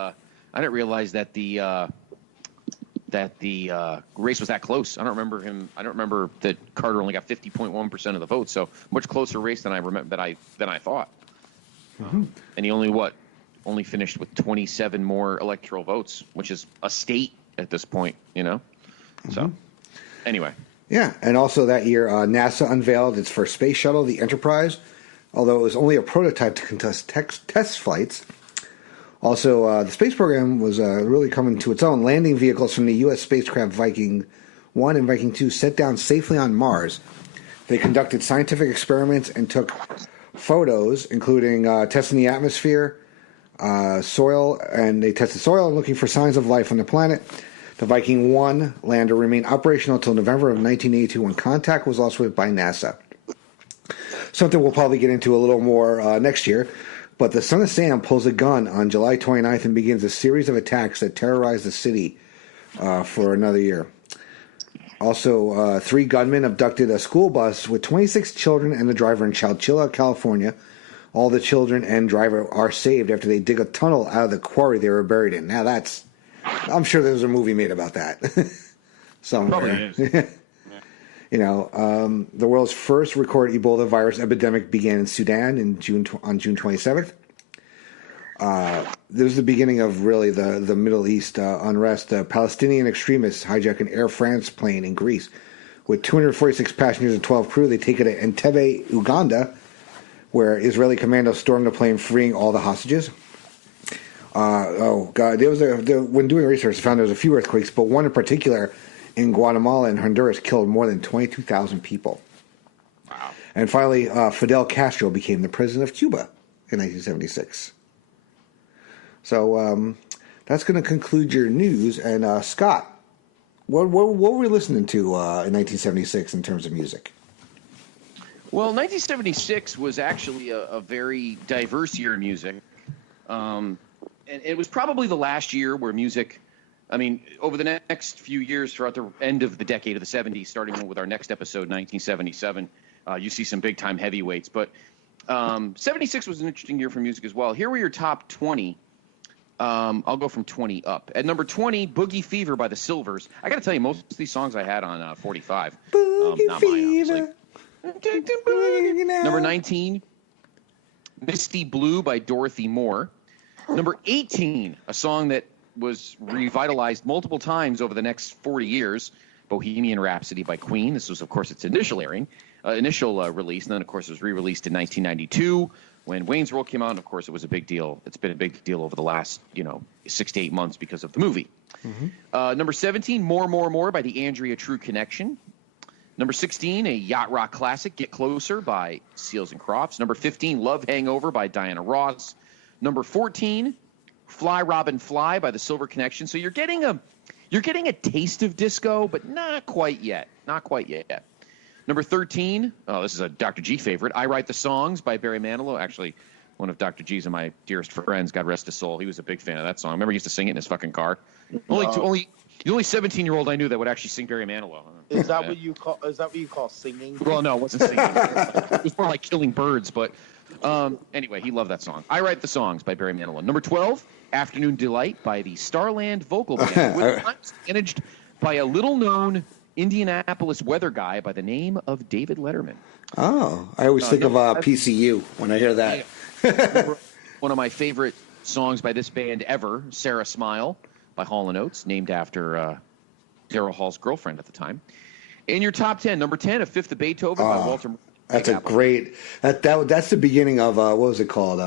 race was that close. I don't remember that Carter only got 50.1% of the vote. So much closer race than I thought. Mm-hmm. And he only finished with 27 more electoral votes, which is a state at this point, Mm-hmm. So anyway. Yeah, and also that year, NASA unveiled its first space shuttle, the Enterprise, although it was only a prototype to contest test flights. Also, the space program was really coming to its own. Landing vehicles from the U.S. spacecraft Viking 1 and Viking 2 set down safely on Mars. They conducted scientific experiments and took photos, including testing the atmosphere, soil, and they tested soil and looking for signs of life on the planet. The Viking 1 lander remained operational until November of 1982 when contact was lost with by NASA. Something we'll probably get into a little more next year. But the Son of Sam pulls a gun on July 29th and begins a series of attacks that terrorize the city for another year. Also, 3 gunmen abducted a school bus with 26 children and the driver in Chowchilla, California. All the children and driver are saved after they dig a tunnel out of the quarry they were buried in. Now I'm sure there's a movie made about that. Somewhere. Probably is. The world's first recorded Ebola virus epidemic began in Sudan on June 27th. This was the beginning of really the Middle East unrest. Palestinian extremists hijacked an Air France plane in Greece with 246 passengers and 12 crew. They take it to Entebbe, Uganda, where Israeli commandos stormed the plane, freeing all the hostages. When doing research, I found there was a few earthquakes, but one in particular in Guatemala and Honduras killed more than 22,000 people. Wow. And finally, Fidel Castro became the president of Cuba in 1976. So that's going to conclude your news. And Scott, what were we listening to in 1976 in terms of music? Well, 1976 was actually a very diverse year in music. And it was probably the last year where music, over the next few years throughout the end of the decade of the 70s, starting with our next episode, 1977, you see some big-time heavyweights. But 76 was an interesting year for music as well. Here were your top 20. I'll go from 20 up. At number 20, Boogie Fever by the Silvers. I got to tell you, most of these songs I had on 45. Not mine, obviously. Number 19, Misty Blue by Dorothy Moore. Number 18, a song that was revitalized multiple times over the next 40 years, Bohemian Rhapsody by Queen. This was, of course, its initial release, and then, of course, it was re-released in 1992 when Wayne's World came out. And, of course, it was a big deal. It's been a big deal over the last, 6 to 8 months because of the movie. Mm-hmm. Number 17, More by the Andrea True Connection. Number 16, a yacht rock classic, Get Closer by Seals and Crofts. Number 15, Love Hangover by Diana Ross. Number 14, Fly Robin Fly by the Silver Connection. So you're getting a taste of disco, but not quite yet. Not quite yet. Number 13, this is a Dr. G favorite, I Write the Songs by Barry Manilow. Actually, one of Dr. G's and my dearest friends, God rest his soul. He was a big fan of that song. I remember he used to sing it in his fucking car. The only 17-year-old I knew that would actually sing Barry Manilow. Is that what you call singing? Well, no, it wasn't singing. It was more like killing birds, but anyway, he loved that song. I Write the Songs by Barry Manilow. Number 12, Afternoon Delight by the Starland Vocal Band, managed by a little-known Indianapolis weather guy by the name of David Letterman. Oh, I always think of PCU when I hear that. Yeah. One of my favorite songs by this band ever, Sarah Smile by Hall & Oates, named after Daryl Hall's girlfriend at the time. In your top 10, number 10, A Fifth of Beethoven by Walter. That's a great. That's the beginning of what was it called?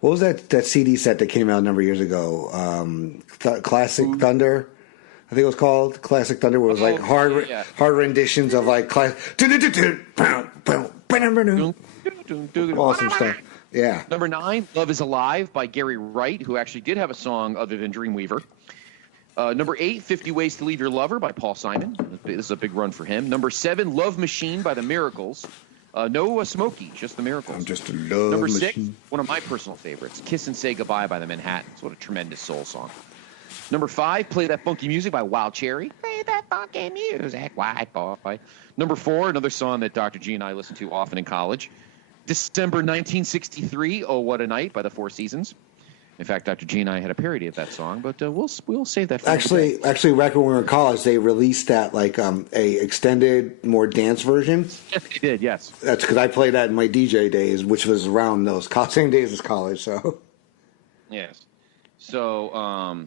What was that CD set that came out a number of years ago? Classic Thunder. I think it was called Classic Thunder, where it was like hard renditions of like awesome stuff. Yeah. Number 9, Love Is Alive by Gary Wright, who actually did have a song other than Dreamweaver. Number 8, 50 Ways to Leave Your Lover by Paul Simon. This is a big run for him. Number 7, Love Machine by The Miracles. No Smokey, just The Miracles. I'm just a love Number machine. 6, one of my personal favorites, Kiss and Say Goodbye by the Manhattans. What a tremendous soul song. Number 5, Play That Funky Music by Wild Cherry. Play that funky music, white boy. Number 4, another song that Dr. G and I listened to often in college. December 1963, Oh What a Night by the Four Seasons. In fact, Dr. G and I had a parody of that song, but we'll save that for Actually, back when we were in college, they released that like a extended, more dance version. Yes, they did, yes. That's because I played that in my DJ days, which was around those same days as college, so. Yes. So,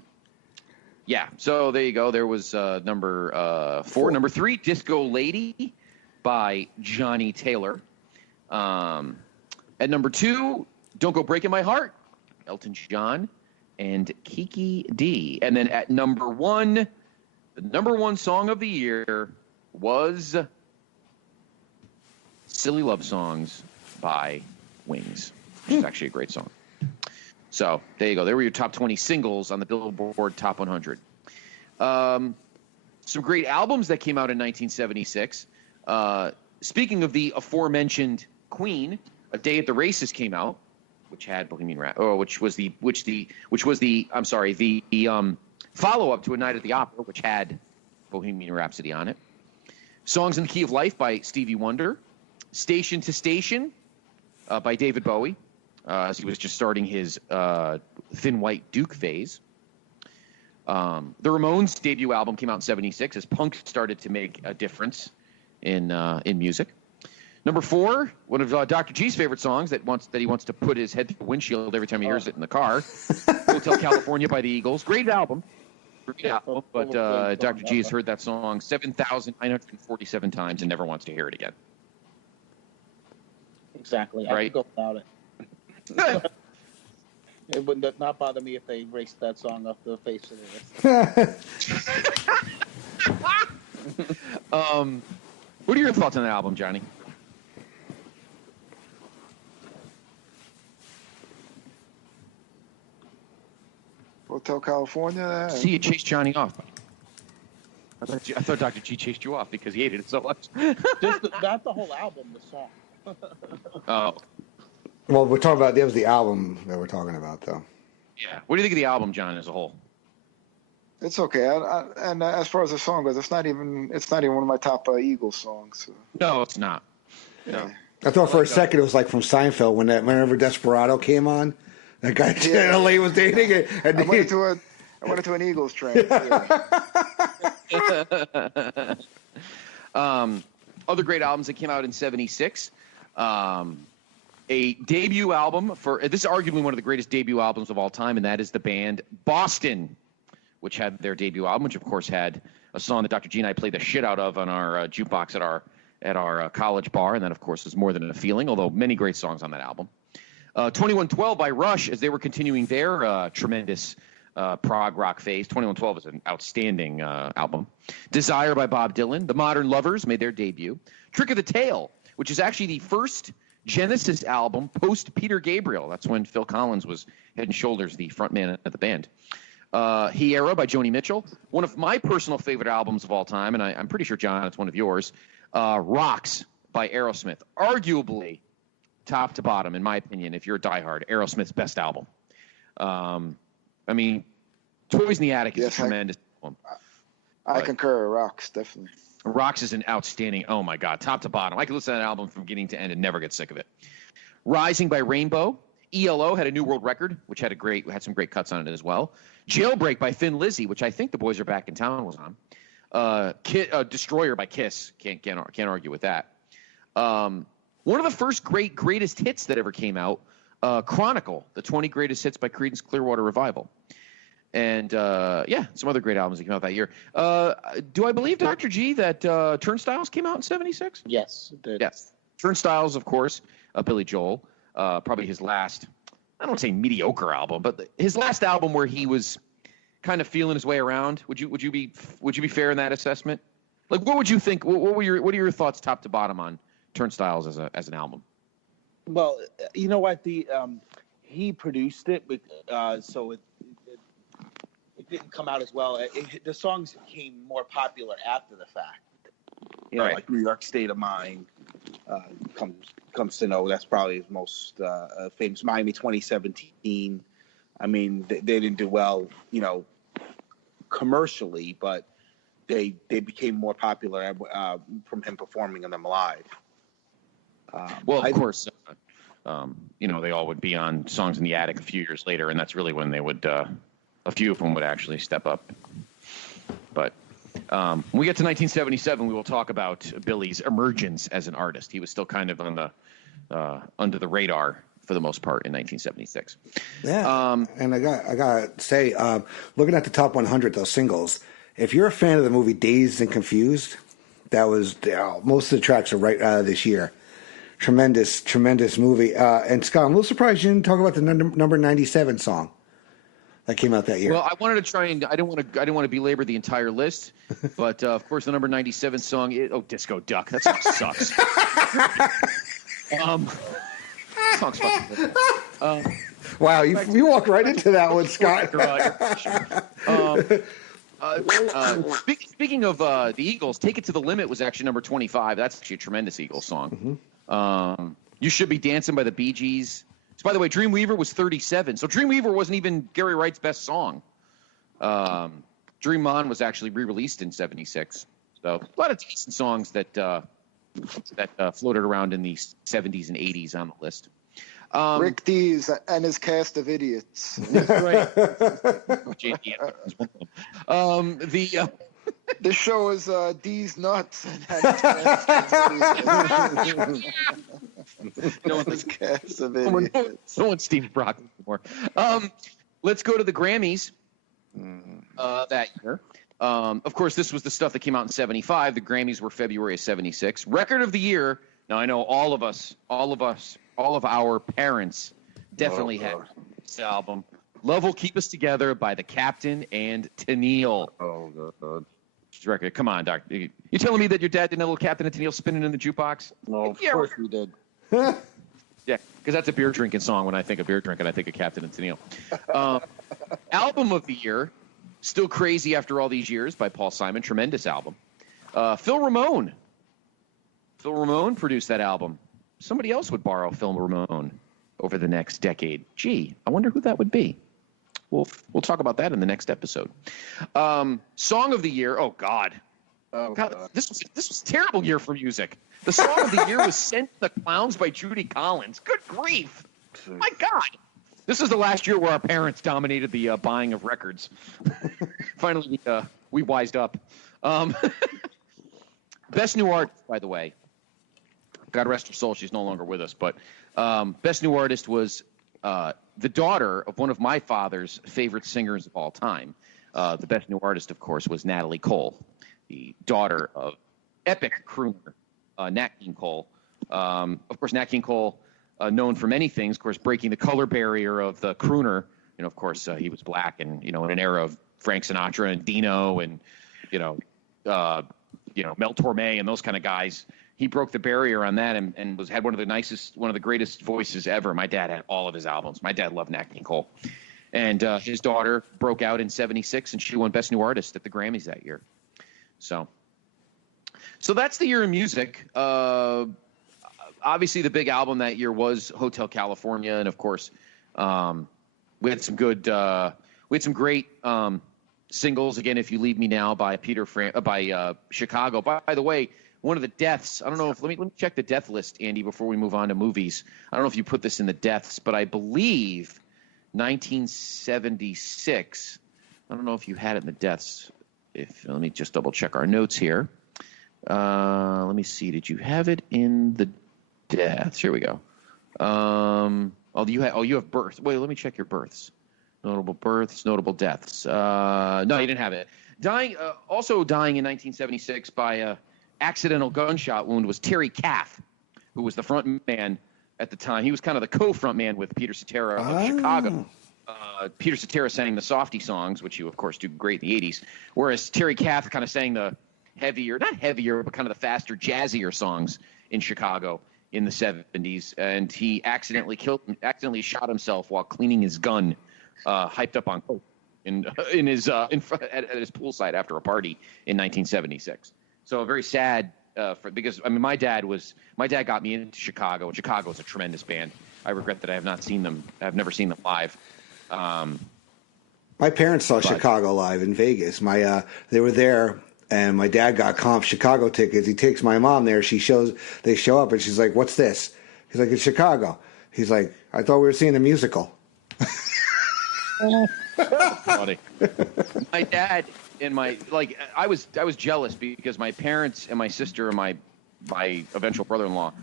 so there you go. There was number 4. Number 3, Disco Lady by Johnny Taylor. At number 2, Don't Go Breaking My Heart, Elton John and Kiki D. And then at number 1, the number 1 song of the year was Silly Love Songs by Wings, which is actually a great song. So there you go. There were your top 20 singles on the Billboard Top 100. Some great albums that came out in 1976. Speaking of the aforementioned Queen, A Day at the Races came out, which had Bohemian Rhapsody, which was the follow-up to A Night at the Opera, which had Bohemian Rhapsody on it. Songs in the Key of Life by Stevie Wonder. Station to Station by David Bowie, as he was just starting his Thin White Duke phase. The Ramones' debut album came out in 76 as punk started to make a difference in music. Number 4, one of Dr. G's favorite songs that he wants to put his head through the windshield every time he hears it in the car. Hotel California by the Eagles. Great album. But Dr. G has heard that song 7,947 times and never wants to hear it again. Exactly. I could go without it. It would not bother me if they erased that song off the face of the list. What are your thoughts on that album, Johnny? Hotel California. See, you chased Johnny off. I thought Dr. G chased you off because he hated it so much. Not the whole album, the song. Oh. Well, we're talking about, that was the album that we're talking about, though. Yeah. What do you think of the album, John, as a whole? It's okay. And as far as the song goes, it's not even one of my top Eagles songs. So. No, it's not. Yeah. No. I thought for a second it was like from Seinfeld whenever Desperado came on. That guy LA was dating it. And I went into an Eagles train. Yeah. Other great albums that came out in '76. A debut album this is arguably one of the greatest debut albums of all time, and that is the band Boston, which had their debut album, which of course had a song that Dr. G and I played the shit out of on our jukebox at our college bar, and that of course is More Than a Feeling, although many great songs on that album. 2112 by Rush, as they were continuing their tremendous prog rock phase. 2112 is an outstanding album. Desire by Bob Dylan. The Modern Lovers made their debut. Trick of the Tail, which is actually the first Genesis album post Peter Gabriel. That's when Phil Collins was head and shoulders the frontman of the band. Hiera by Joni Mitchell. One of my personal favorite albums of all time, and I'm pretty sure, John, it's one of yours. Rocks by Aerosmith. Arguably, top to bottom, in my opinion, if you're a diehard, Aerosmith's best album. I mean, Toys in the Attic is a tremendous album. I concur. Rocks, definitely. Rocks is an outstanding, oh my God, top to bottom. I could listen to that album from beginning to end and never get sick of it. Rising by Rainbow. ELO had a new world record, which had some great cuts on it as well. Jailbreak by Thin Lizzy, which I think the Boys Are Back in Town was on. Destroyer by Kiss. Can't argue with that. One of the first greatest hits that ever came out, Chronicle, the 20 greatest hits by Creedence Clearwater Revival. And, some other great albums that came out that year. Do I believe, Dr. G, that Turnstiles came out in '76? Yes, it did. Yes. Turnstiles, of course, Billy Joel, probably his last, I don't want to say mediocre album, but his last album where he was kind of feeling his way around. Would you be fair in that assessment? Like, what would you think? What are your thoughts, top to bottom, on Turnstiles as an album? Well, you know what, he produced it, so it didn't come out as well. The songs became more popular after the fact. You know, like New York State of Mind comes to know. That's probably his most famous. Miami 2017. I mean, they didn't do well, commercially, but they became more popular from him performing them live. Of course, they all would be on Songs in the Attic a few years later, and that's really when they would. A few of them would actually step up. But when we get to 1977, we will talk about Billy's emergence as an artist. He was still kind of on the under the radar for the most part in 1976. Yeah, and I got to say, looking at the top 100, those singles, if you're a fan of the movie Dazed and Confused, that was most of the tracks are right out of this year. Tremendous movie. And Scott, I'm a little surprised you didn't talk about the number 97 song that came out that year. Well, I wanted to try and I didn't want to belabor the entire list, but of course the number 97 song is Disco Duck. That song sucks. Song's fucking good. Wow, you walked right into that one, Scott. Speaking of the Eagles, "Take It to the Limit" was actually number 25. That's actually a tremendous Eagles song. Mm-hmm. "You Should Be Dancing" by the Bee Gees. So, by the way, Dreamweaver was 37. So Dreamweaver wasn't even Gary Wright's best song. Dream On was actually re-released in '76. So a lot of decent songs that floated around in the 70s and 80s on the list. Rick Dees and his cast of idiots. That's right. This show is D's nuts. No one's Steve Broccoli anymore. Let's go to the Grammys that year. Of course, this was the stuff that came out in 75. The Grammys were February of 76. Record of the year. Now, I know all of our parents definitely had this album. Love Will Keep Us Together by The Captain and Tennille. Oh, God. Record. Come on, Doc. You telling me that your dad didn't have a little Captain and Tennille spinning in the jukebox? No, of course we did. Yeah, because that's a beer drinking song. When I think of beer drinking, I think of Captain and Tennille. Album of the year, Still Crazy After All These Years by Paul Simon. Tremendous album. Phil Ramone produced that album. Somebody else would borrow Phil Ramone over the next decade. Gee, I wonder who that would be. We'll talk about that in the next episode. Song of the year. Oh God. God. This was a terrible year for music. The song of the year was "Send the Clowns" by Judy Collins. Good grief! My God. This is the last year where our parents dominated the buying of records. Finally, we wised up. Best New Artist, by the way. God rest her soul, she's no longer with us. But Best New Artist was the daughter of one of my father's favorite singers of all time. The Best New Artist, of course, was Natalie Cole, the daughter of epic crooner Nat King Cole. Of course, Nat King Cole, known for many things, of course, breaking the color barrier of the crooner. You know, of course, he was black, and in an era of Frank Sinatra and Dino and Mel Torme and those kind of guys. He broke the barrier on that and had one of the greatest voices ever. My dad had all of his albums. My dad loved Nat King Cole. And his daughter broke out in 76, and she won Best New Artist at the Grammys that year. So that's the year in music. Obviously, the big album that year was Hotel California. And, of course, we had some great singles. Again, If You Leave Me Now by Chicago. By the way, one of the deaths, I don't know if, let me check the death list, Andy, before we move on to movies. I don't know if you put this in the deaths, but I believe 1976, I don't know if you had it in the deaths. Let me just double check our notes here. Let me see. Did you have it in the deaths? Here we go. You have births. Wait, let me check your births. Notable births, notable deaths. No, you didn't have it. Also dying in 1976 by accidental gunshot wound was Terry Kath, who was the front man at the time. He was kind of the co-front man with Peter Cetera of Chicago. Peter Cetera sang the softy songs, which you, of course, do great in the 80s, whereas Terry Kath kind of sang the not heavier, but kind of the faster, jazzier songs in Chicago in the 70s. And he accidentally shot himself while cleaning his gun, hyped up on coke at his poolside after a party in 1976. So very sad because my dad got me into Chicago, and Chicago is a tremendous band. I regret that I have not seen them. I've never seen them live. My parents saw Chicago live in Vegas. They were there, and my dad got comp Chicago tickets. He takes my mom there. They show up, and she's like, "What's this?" He's like, "It's Chicago." He's like, "I thought we were seeing a musical." Funny. My dad and I was jealous because my parents and my sister and my eventual brother-in-law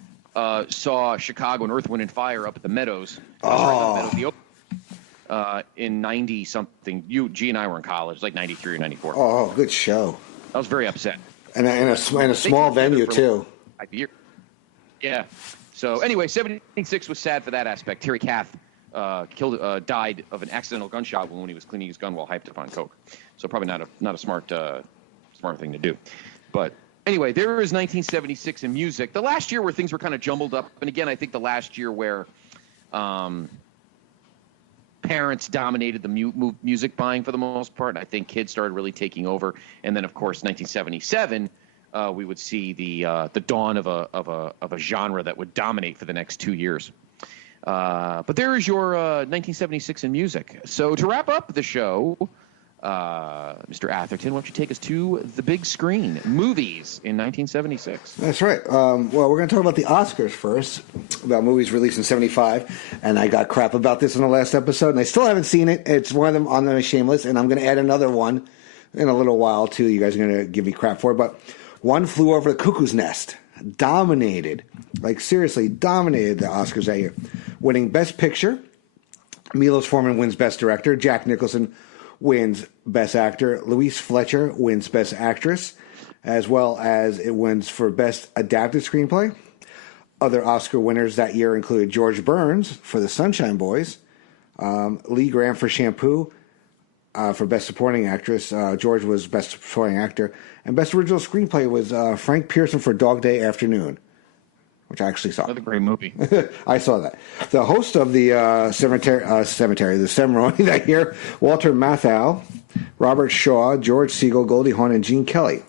saw Chicago and Earth, Wind and Fire up at the Meadows. In 90 something. G and I were in college, like 93 or 94. Oh, good show. I was very upset. And a small venue too. Yeah. So anyway, 76 was sad for that aspect. Terry Kath died of an accidental gunshot wound when he was cleaning his gun while hyped up on coke. So probably not a smart thing to do. But anyway, there is 1976 in music. The last year where things were kind of jumbled up, and again, I think the last year where parents dominated the music buying for the most part, and I think kids started really taking over. And then, of course, 1977, we would see the dawn of a genre that would dominate for the next 2 years. But there is your 1976 in music. So to wrap up the show, Mr. Atherton, why don't you take us to the big screen, movies in 1976? That's right. Well, we're going to talk about the Oscars first, about movies released in 75. And I got crap about this in the last episode, and I still haven't seen it. It's one of them on the shame list, and I'm going to add another one in a little while, too. You guys are going to give me crap for it. But One Flew Over the Cuckoo's Nest dominated, like seriously dominated the Oscars that year, winning Best Picture. Milos Forman wins Best Director. Jack Nicholson wins Best Actor. Louise Fletcher wins Best Actress, as well as it wins for Best Adapted Screenplay. Other Oscar winners that year included George Burns for The Sunshine Boys, Lee Grant for Shampoo, for Best Supporting Actress. George was Best Supporting Actor. And Best Original Screenplay was Frank Pearson for Dog Day Afternoon, which I actually saw. Another great movie. I saw that. The host of the the ceremony that year, Walter Matthau, Robert Shaw, George Siegel, Goldie Hawn, and Gene Kelly.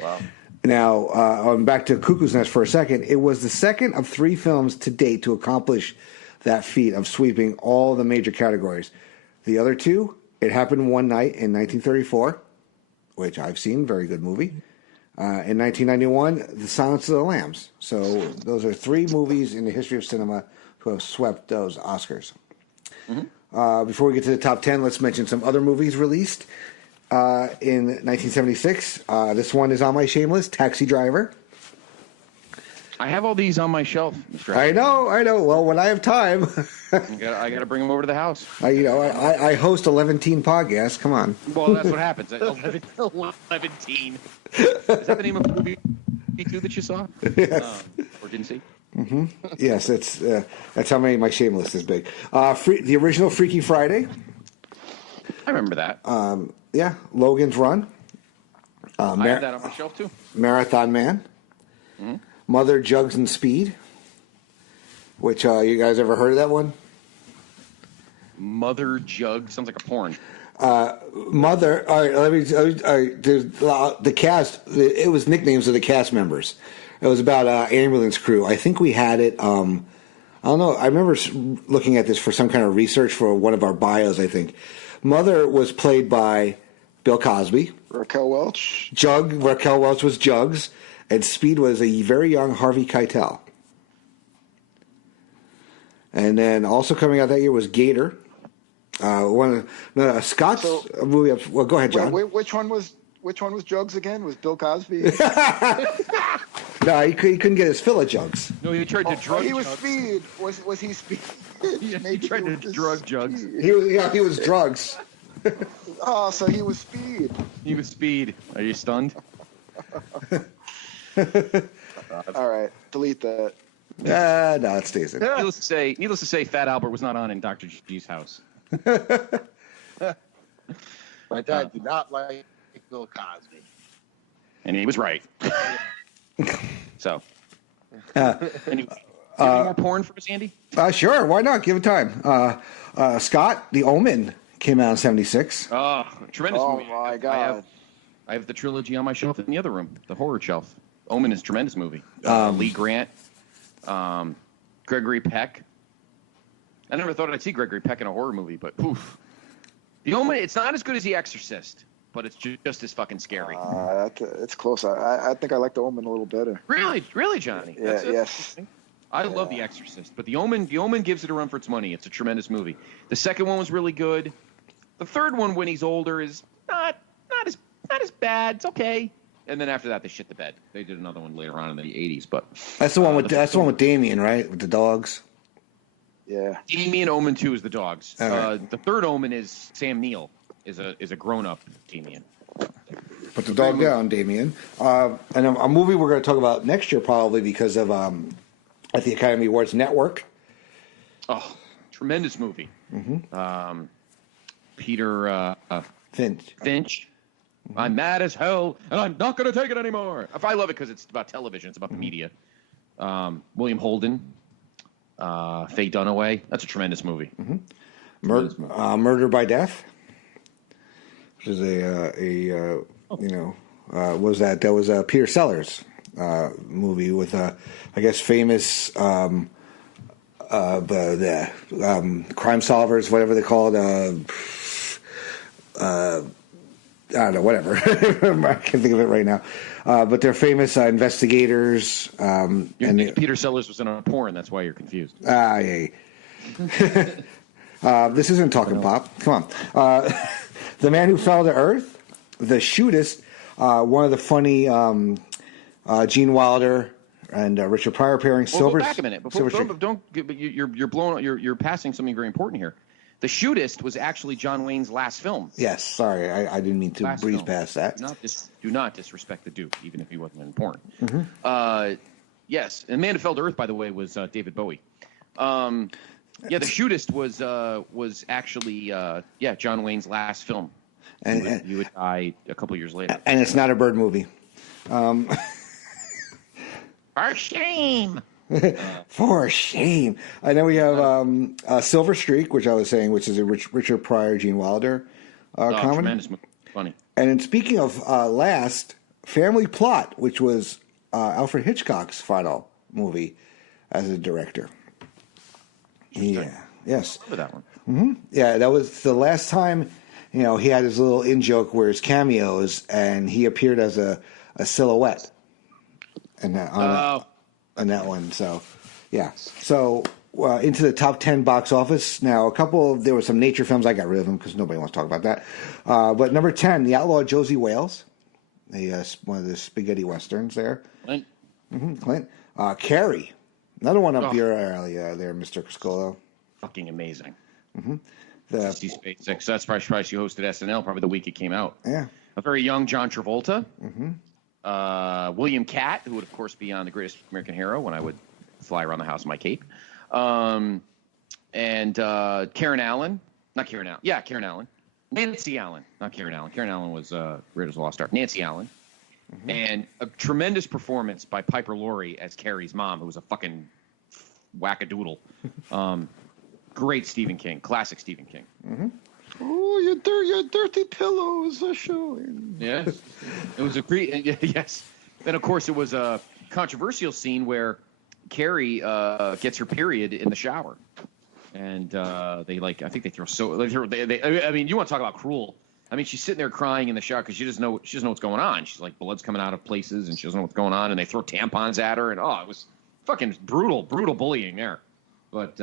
Wow. Now, back to Cuckoo's Nest for a second. It was the second of 3 films to date to accomplish that feat of sweeping all the major categories. The other 2, It Happened One Night in 1934, which I've seen, very good movie. In 1991, The Silence of the Lambs. So those are 3 movies in the history of cinema who have swept those Oscars. Mm-hmm. Before we get to the top 10, let's mention some other movies released. In 1976, this one is on my shame list, Taxi Driver. I have all these on my shelf, Mr. I know. Well, when I have time. I got to bring them over to the house. I host 11 Teen podcasts. Come on. Well, that's what happens. 11 Teen. Is that the name of the movie that you saw? Yes. Or didn't see? Mm-hmm. Yes, that's how many my shame list is big. The original Freaky Friday. I remember that. Yeah, Logan's Run. I have that on my shelf, too. Marathon Man. Mm-hmm. Mother, Jugs, and Speed. Which, you guys ever heard of that one? Mother Jug sounds like a porn. Mother. All right, there's the cast. It was nicknames of the cast members. It was about ambulance crew. I think we had it. I don't know. I remember looking at this for some kind of research for one of our bios. I think Mother was played by Bill Cosby. Raquel Welch. Raquel Welch was Jugs, and Speed was a very young Harvey Keitel. And then also coming out that year was Gator. Scott's movie. Well, go ahead, John. Which one was Jugs again? Was Bill Cosby? No, he couldn't get his fill of Jugs. No, he tried to drug. He was Jugs. Speed. Was he Speed? He tried to drug Jugs. He was drugs. Oh, so he was Speed. He was Speed. Are you stunned? All right, delete that. No, it stays in. Needless to say, Fat Albert was not on in Dr. G's house. My dad did not like Bill Cosby. And he was right. So. Any more porn for us, Andy? Sure, why not? Give it time. Scott, The Omen came out in 1976. Oh, tremendous movie. Oh, my God. I have the trilogy on my shelf in the other room, the horror shelf. Omen is a tremendous movie. Lee Grant, Gregory Peck. I never thought I'd see Gregory Peck in a horror movie, but poof. The Omen, it's not as good as The Exorcist, but it's just as fucking scary. It's close. I think I like The Omen a little better. Really, Johnny? Yeah, yes. I love The Exorcist, but The Omen gives it a run for its money. It's a tremendous movie. The second one was really good. The third one, when he's older, is not as bad. It's okay. And then after that, they shit the bed. They did another one later on in the 80s, but that's the one with Damien, right? With the dogs. Yeah. Damien. Omen 2 is the dogs. Right. The third Omen is Sam Neill, is a grown-up Damien. Put the dog down, Damien. And a movie we're going to talk about next year probably because of at the Academy Awards Network. Oh, tremendous movie. Mm-hmm. Peter Finch. Mm-hmm. I'm mad as hell, and I'm not going to take it anymore. I love it because it's about television. It's about the media. William Holden, Faye Dunaway. That's a tremendous movie. Mm-hmm. Murder by Death, which is was that was Peter Sellers movie with I guess famous the crime solvers, whatever they call it. I don't know, whatever. I can't think of it right now. But they're famous investigators. And Peter Sellers was in a porn. That's why you're confused. Yeah. This isn't Talking Pop. Come on. The Man Who Fell to Earth, The Shootist, one of the funny Gene Wilder and Richard Pryor pairing. Well, go back a minute. You're passing something very important here. The Shootist was actually John Wayne's last film. Yes, sorry, I didn't mean to breeze past that. Do not disrespect the Duke, even if he wasn't important. Yes, and Man Who Fell to Earth, by the way, was David Bowie. The Shootist was actually John Wayne's last film. And he would die a couple years later. And it's not a bird movie. For shame. For shame. And then we have Silver Streak, which I was saying, which is a Richard Pryor, Gene Wilder comedy. Tremendous movie. Funny. And then speaking of last, Family Plot, which was Alfred Hitchcock's final movie as a director. Yeah. Yes. I remember that one. Mm-hmm. Yeah, that was the last time, he had his little in-joke where his cameos, and he appeared as a silhouette. And on that one, so yeah. So into the top 10 box office. Now, there were some nature films. I got rid of them because nobody wants to talk about that. But number 10, The Outlaw Josie Wales, one of the spaghetti westerns there. Clint. Mm-hmm, Clint. Carrie, another one up your alley there, Mr. Criscuolo. Fucking amazing. Mm-hmm. That's probably she hosted SNL probably the week it came out. Yeah. A very young John Travolta. Mm-hmm. William Catt, who would, of course, be on The Greatest American Hero when I would fly around the house in my cape. And Karen Allen. Not Karen Allen. Yeah, Karen Allen. Nancy Allen. Not Karen Allen. Karen Allen was Raiders of the Lost Ark. Nancy Allen. Mm-hmm. And a tremendous performance by Piper Laurie as Carrie's mom, who was a fucking wackadoodle. Great Stephen King. Classic Stephen King. Mm-hmm. Oh, your dirty pillows are showing. Yes. It was a great, yes. Then, of course, it was a controversial scene where Carrie gets her period in the shower. And I think they throw I mean, you want to talk about cruel. I mean, she's sitting there crying in the shower because she doesn't know what's going on. She's like, blood's coming out of places and she doesn't know what's going on. And they throw tampons at her. And, it was fucking brutal bullying there. But,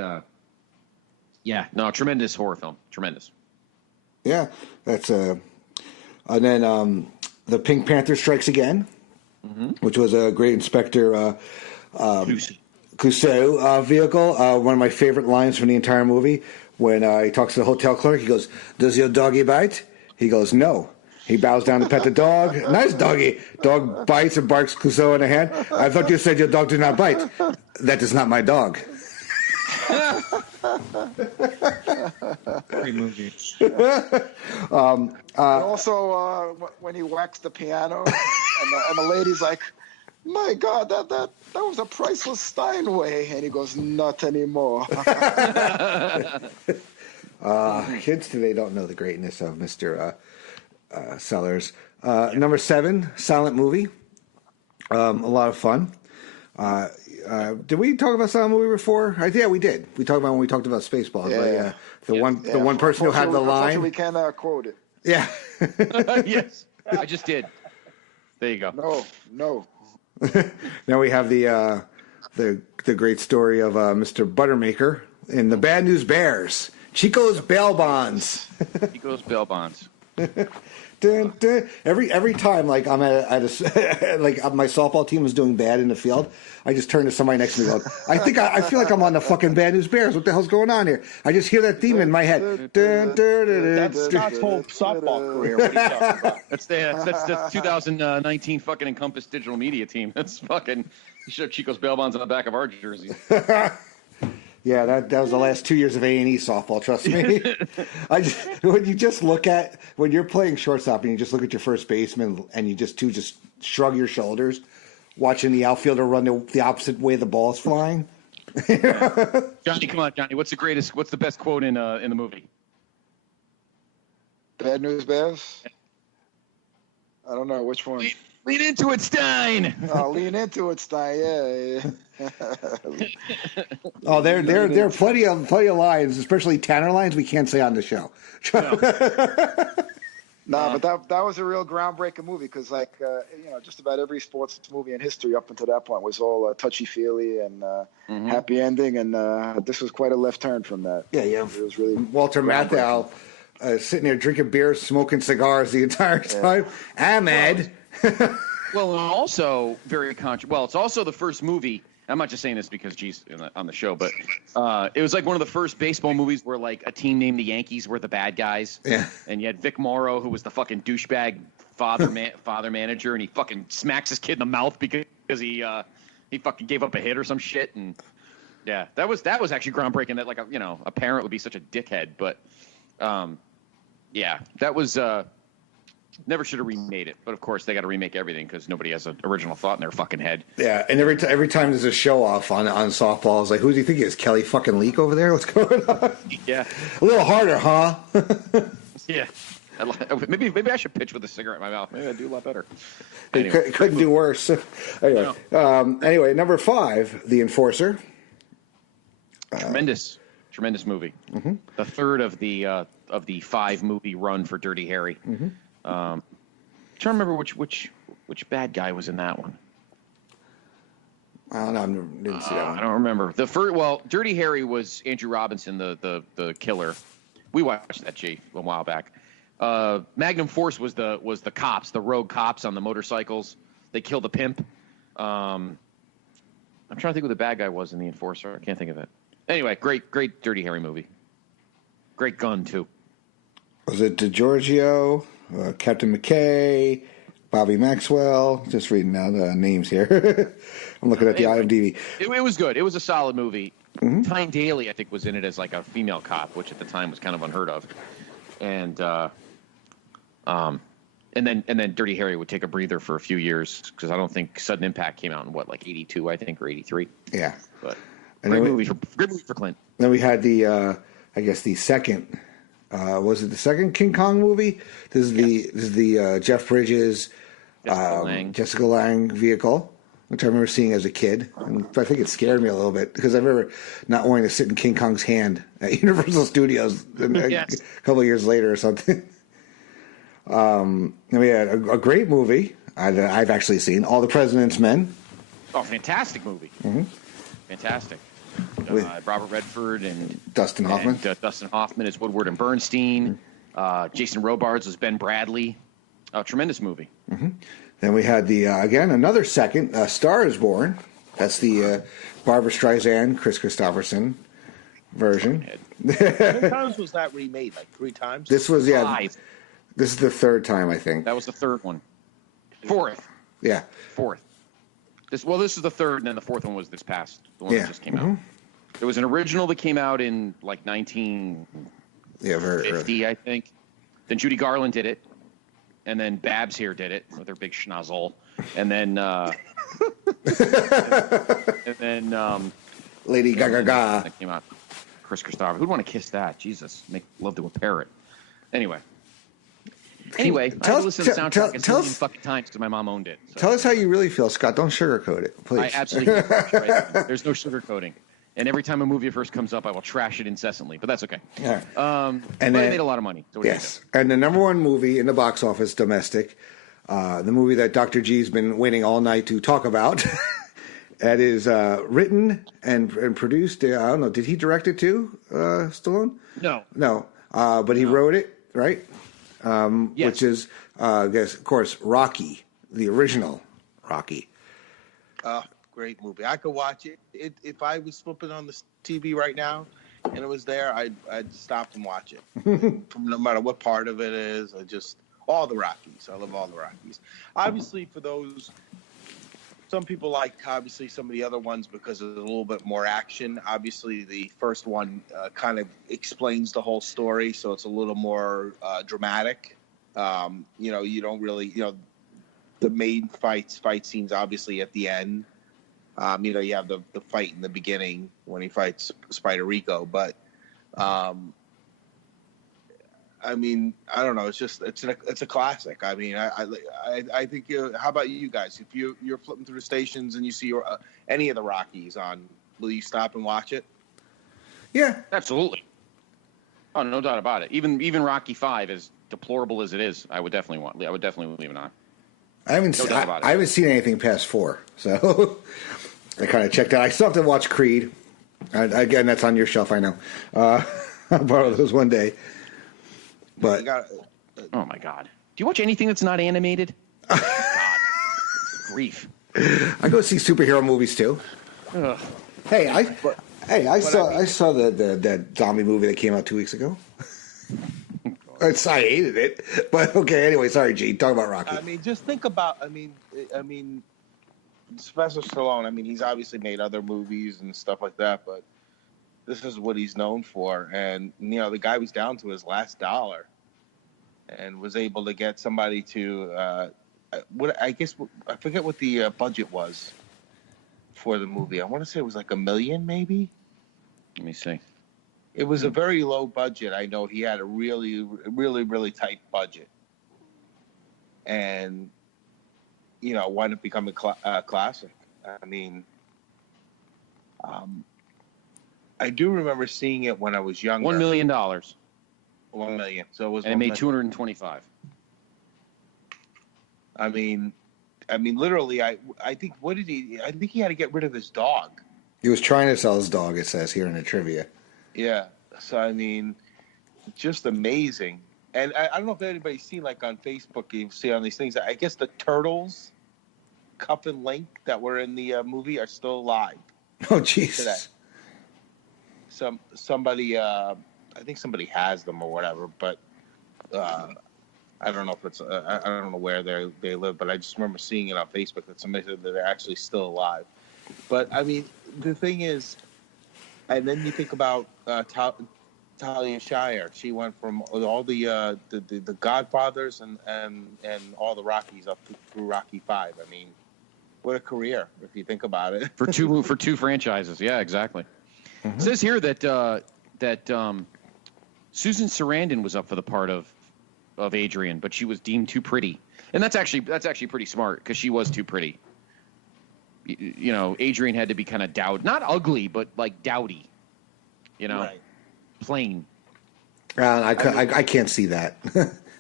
tremendous horror film. Tremendous. Yeah, that's and then the Pink Panther Strikes Again, which was a great Inspector Clouseau vehicle. One of my favorite lines from the entire movie when he talks to the hotel clerk. He goes, "Does your doggy bite?" He goes, "No." He bows down to pet the dog. Nice doggy. Dog bites and barks Clouseau in the hand. "I thought you said your dog did not bite." "That is not my dog." Great movie. Also, when he whacks the piano, and the lady's like, "My God, that was a priceless Steinway," and he goes, "Not anymore." Kids today don't know the greatness of Mr. Sellers. Number 7, Silent Movie. A lot of fun. Did we talk about Silent Movie before? Yeah, we did. We talked about when we talked about Spaceballs. Yeah. The one person who had the line. We can quote it. Yeah. Yes, I just did. There you go. No. Now we have the great story of Mr. Buttermaker in The Bad News Bears. Chico's Bail Bonds. Chico's Bail Bonds. Dun, dun. Every time, like I'm at a like my softball team is doing bad in the field, I just turn to somebody next to me and go, I feel like I'm on the fucking Bad News Bears. What the hell's going on here? I just hear that theme in my head. That's Scott's whole softball career. What are you talking about? That's the 2019 fucking Encompass Digital Media team. That's fucking Chico's Bail Bonds on the back of our jerseys. Yeah, that was the last 2 years of A&E softball. Trust me. When you're playing shortstop and you just look at your first baseman and you just shrug your shoulders, watching the outfielder run the opposite way the ball is flying. Johnny, come on, Johnny. What's the best quote in the movie? Bad News Bears. I don't know which one. Lean into it, Stein. Oh, lean into it, Stein. Yeah. Oh, there are plenty of lines, especially Tanner lines we can't say on the show. No, but that was a real groundbreaking movie because, just about every sports movie in history up until that point was all touchy-feely and happy ending, and this was quite a left turn from that. Yeah. It was really Walter Matthau sitting there drinking beer, smoking cigars the entire time. Ahmed. Well, and also very well, it's also the first movie. I'm not just saying this because G's on the show, but it was like one of the first baseball movies where like a team named the Yankees were the bad guys. Yeah. And you had Vic Morrow, who was the fucking douchebag father manager, and he fucking smacks his kid in the mouth because he fucking gave up a hit or some shit. And yeah, that was actually groundbreaking. That like a parent would be such a dickhead, but yeah, that was. Never should have remade it, but of course they got to remake everything because nobody has an original thought in their fucking head. Yeah, and every time there's a show off on softball, it's like, who do you think it is? Kelly fucking Leak over there? What's going on? Yeah, a little harder, huh? Yeah, maybe I should pitch with a cigarette in my mouth. Maybe I'd do a lot better. Anyway. Couldn't do worse. Anyway, no. Anyway, number 5, The Enforcer. Tremendous movie. Mm-hmm. The third of the 5 movie run for Dirty Harry. Mm-hmm. Trying to remember which bad guy was in that one. I don't know. I didn't see that one. I don't remember. Dirty Harry was Andrew Robinson, the killer. We watched that, Jay, a while back. Magnum Force was the cops, the rogue cops on the motorcycles. They killed the pimp. I'm trying to think who the bad guy was in The Enforcer. I can't think of it. Anyway, great Dirty Harry movie. Great gun too. Was it DiGiorgio? Captain McKay, Bobby Maxwell. Just reading now the names here. I'm looking at the IMDb. It was good. It was a solid movie. Mm-hmm. Tyne Daly, I think, was in it as like a female cop, which at the time was kind of unheard of. And then Dirty Harry would take a breather for a few years because I don't think Sudden Impact came out in like 82, I think, or 83. Yeah, but great movie for Clint. Then we had the second. Was it the second King Kong movie? This is the Jeff Bridges, Jessica Lange vehicle, which I remember seeing as a kid. And I think it scared me a little bit because I remember not wanting to sit in King Kong's hand at Universal Studios a couple of years later or something. Then we had a great movie that I've actually seen, All the President's Men. Oh, fantastic movie. Mm-hmm. Fantastic. Robert Redford and Dustin Hoffman. Dustin Hoffman is Woodward and Bernstein. Jason Robards was Ben Bradley. Tremendous movie. Mm-hmm. Then we had again another second, Star is Born. That's the Barbra Streisand, Chris Christopherson version. How many times was that remade? Like 3 times? This was 5. This is the 3rd time, I think. That was the 3rd one. 4th. Yeah. 4th. This is the 3rd, and then the 4th one was this past, the one that just came out. There was an original that came out in like 1950, I think. Then Judy Garland did it, and then Babs here did it with her big schnozzle, and then Lady Gaga that came out. Chris Christopher. Who'd want to kiss that? Jesus, make love to a parrot. Anyway, I listened to the soundtrack a million fucking times because my mom owned it. So. Tell us how you really feel, Scott. Don't sugarcoat it, please. I absolutely don't. There's no sugarcoating. And every time a movie first comes up, I will trash it incessantly. But that's okay. Yeah. And then, they made a lot of money. So yes. And the number 1 movie in the box office, domestic, the movie that Dr. G's been waiting all night to talk about, that is written and produced. I don't know. Did he direct it too, Stallone? No. But he wrote it, right? Yes. Which is, of course, Rocky, the original Rocky. Great movie. I could watch it. If I was flipping on the TV right now and it was there, I'd stop and watch it. From no matter what part of it is, all the Rockies. I love all the Rockies. Obviously, for those, some people like obviously some of the other ones because there's a little bit more action. Obviously, the first one kind of explains the whole story, so it's a little more dramatic. You don't really, the main fight scenes obviously at the end. You have the fight in the beginning when he fights Spider Rico, but I don't know. It's a classic. I think. How about you guys? If you're flipping through the stations and you see any of the Rockies on, will you stop and watch it? Yeah, absolutely. Oh, no doubt about it. Even Rocky 5, as deplorable as it is, I would definitely leave it on. I haven't seen anything past 4, so I kind of checked out. I still have to watch Creed. Again, that's on your shelf, I know. I'll borrow those one day. But oh my God, do you watch anything that's not animated? God, grief. I go see superhero movies too. Ugh. Hey, I saw that zombie movie that came out 2 weeks ago. I hated it, but okay. Anyway, sorry, G. Talk about Rocky. I mean, just think about. I mean, Sylvester Stallone. I mean, he's obviously made other movies and stuff like that, but this is what he's known for. And the guy was down to his last dollar, and was able to get somebody to. I forget what the budget was for the movie. I want to say it was like $1 million, maybe. Let me see. It was a very low budget. I know he had a really, really, really tight budget, and wound up becoming a classic. I mean, I do remember seeing it when I was younger. $1 million. $1 million. So it was. And it made 225. I mean, literally, I think I think he had to get rid of his dog. He was trying to sell his dog. It says here in the trivia. Yeah. So I mean, just amazing. And I don't know if anybody's seen, like, on Facebook, you see on these things. I guess the turtles, Cup and Link, that were in the movie are still alive. Oh, jeez. Somebody, I think somebody has them or whatever, but I don't know if it's, I don't know where they live, but I just remember seeing it on Facebook that somebody said that they're actually still alive. But, I mean, the thing is, and then you think about Talia Shire. She went from all the Godfathers and all the Rockies up through Rocky V. I mean, what a career if you think about it. for two franchises, yeah, exactly. Mm-hmm. It says here that Susan Sarandon was up for the part of Adrian, but she was deemed too pretty, and that's actually pretty smart because she was too pretty. Adrian had to be kind of not ugly, but like dowdy. Right. Plain. I can't see that.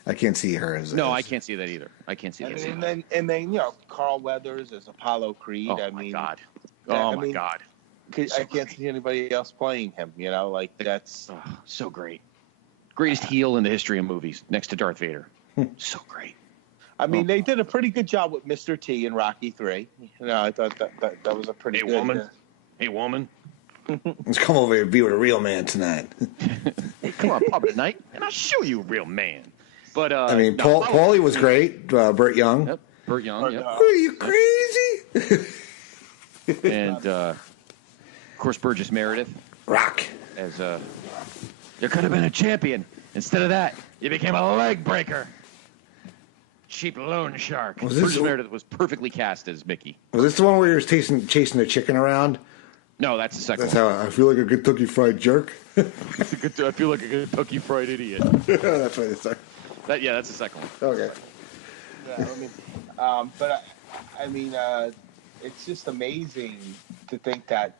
I can't see her as. No, I can't see that either. I can't see that. And then Carl Weathers as Apollo Creed. Oh my God. Oh my God. I can't see anybody else playing him. That's so great. Greatest heel in the history of movies, next to Darth Vader. So great. I mean, they did a pretty good job with Mr. T in Rocky III. I thought that was a pretty good. Woman. Hey, woman. Let's come over here and be with a real man tonight. Hey, come on, pub tonight, and I'll show you a real man. But I mean, Paulie was great. Burt Young. Yep, Burt Young. Yep. Are you crazy? And of course, Burgess Meredith. Rock. As you could have been a champion. Instead of that, you became a leg breaker. Cheap loan shark. Burgess Meredith was perfectly cast as Mickey. Was this the one where he was chasing the chicken around? No, that's the second one. That's how I feel like a Kentucky Fried Jerk. I feel like a Kentucky Fried Idiot. That's what it's like. That's the second one. Okay. Yeah, I mean, it's just amazing to think that,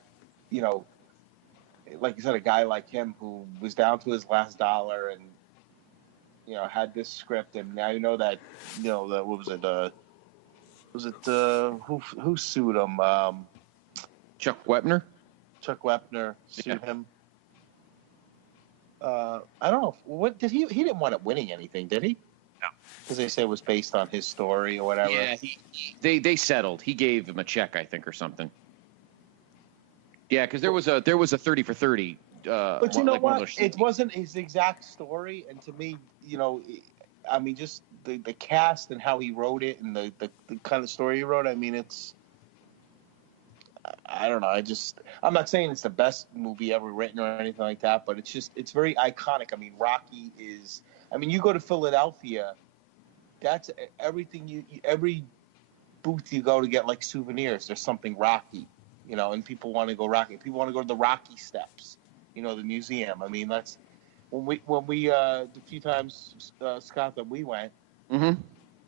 like you said, a guy like him who was down to his last dollar and, had this script, and now that, what was it, who sued him? Chuck Wepner? Chuck Wepner sued him. I don't know. What did he didn't wind up winning anything, did he? No. Because they say it was based on his story or whatever. Yeah, they settled. He gave him a check, I think, or something. Yeah, because there was a 30 for 30. But you know what? It wasn't his exact story, and to me, I mean, just the cast and how he wrote it and the kind of story he wrote. I mean, it's. I don't know. I'm not saying it's the best movie ever written or anything like that, but it's very iconic. I mean, Rocky is. I mean, you go to Philadelphia, that's everything. Every booth you go to get like souvenirs, there's something Rocky, and people want to go Rocky. People want to go to the Rocky Steps, the museum. I mean, that's when we the few times Scott that we went, mm-hmm.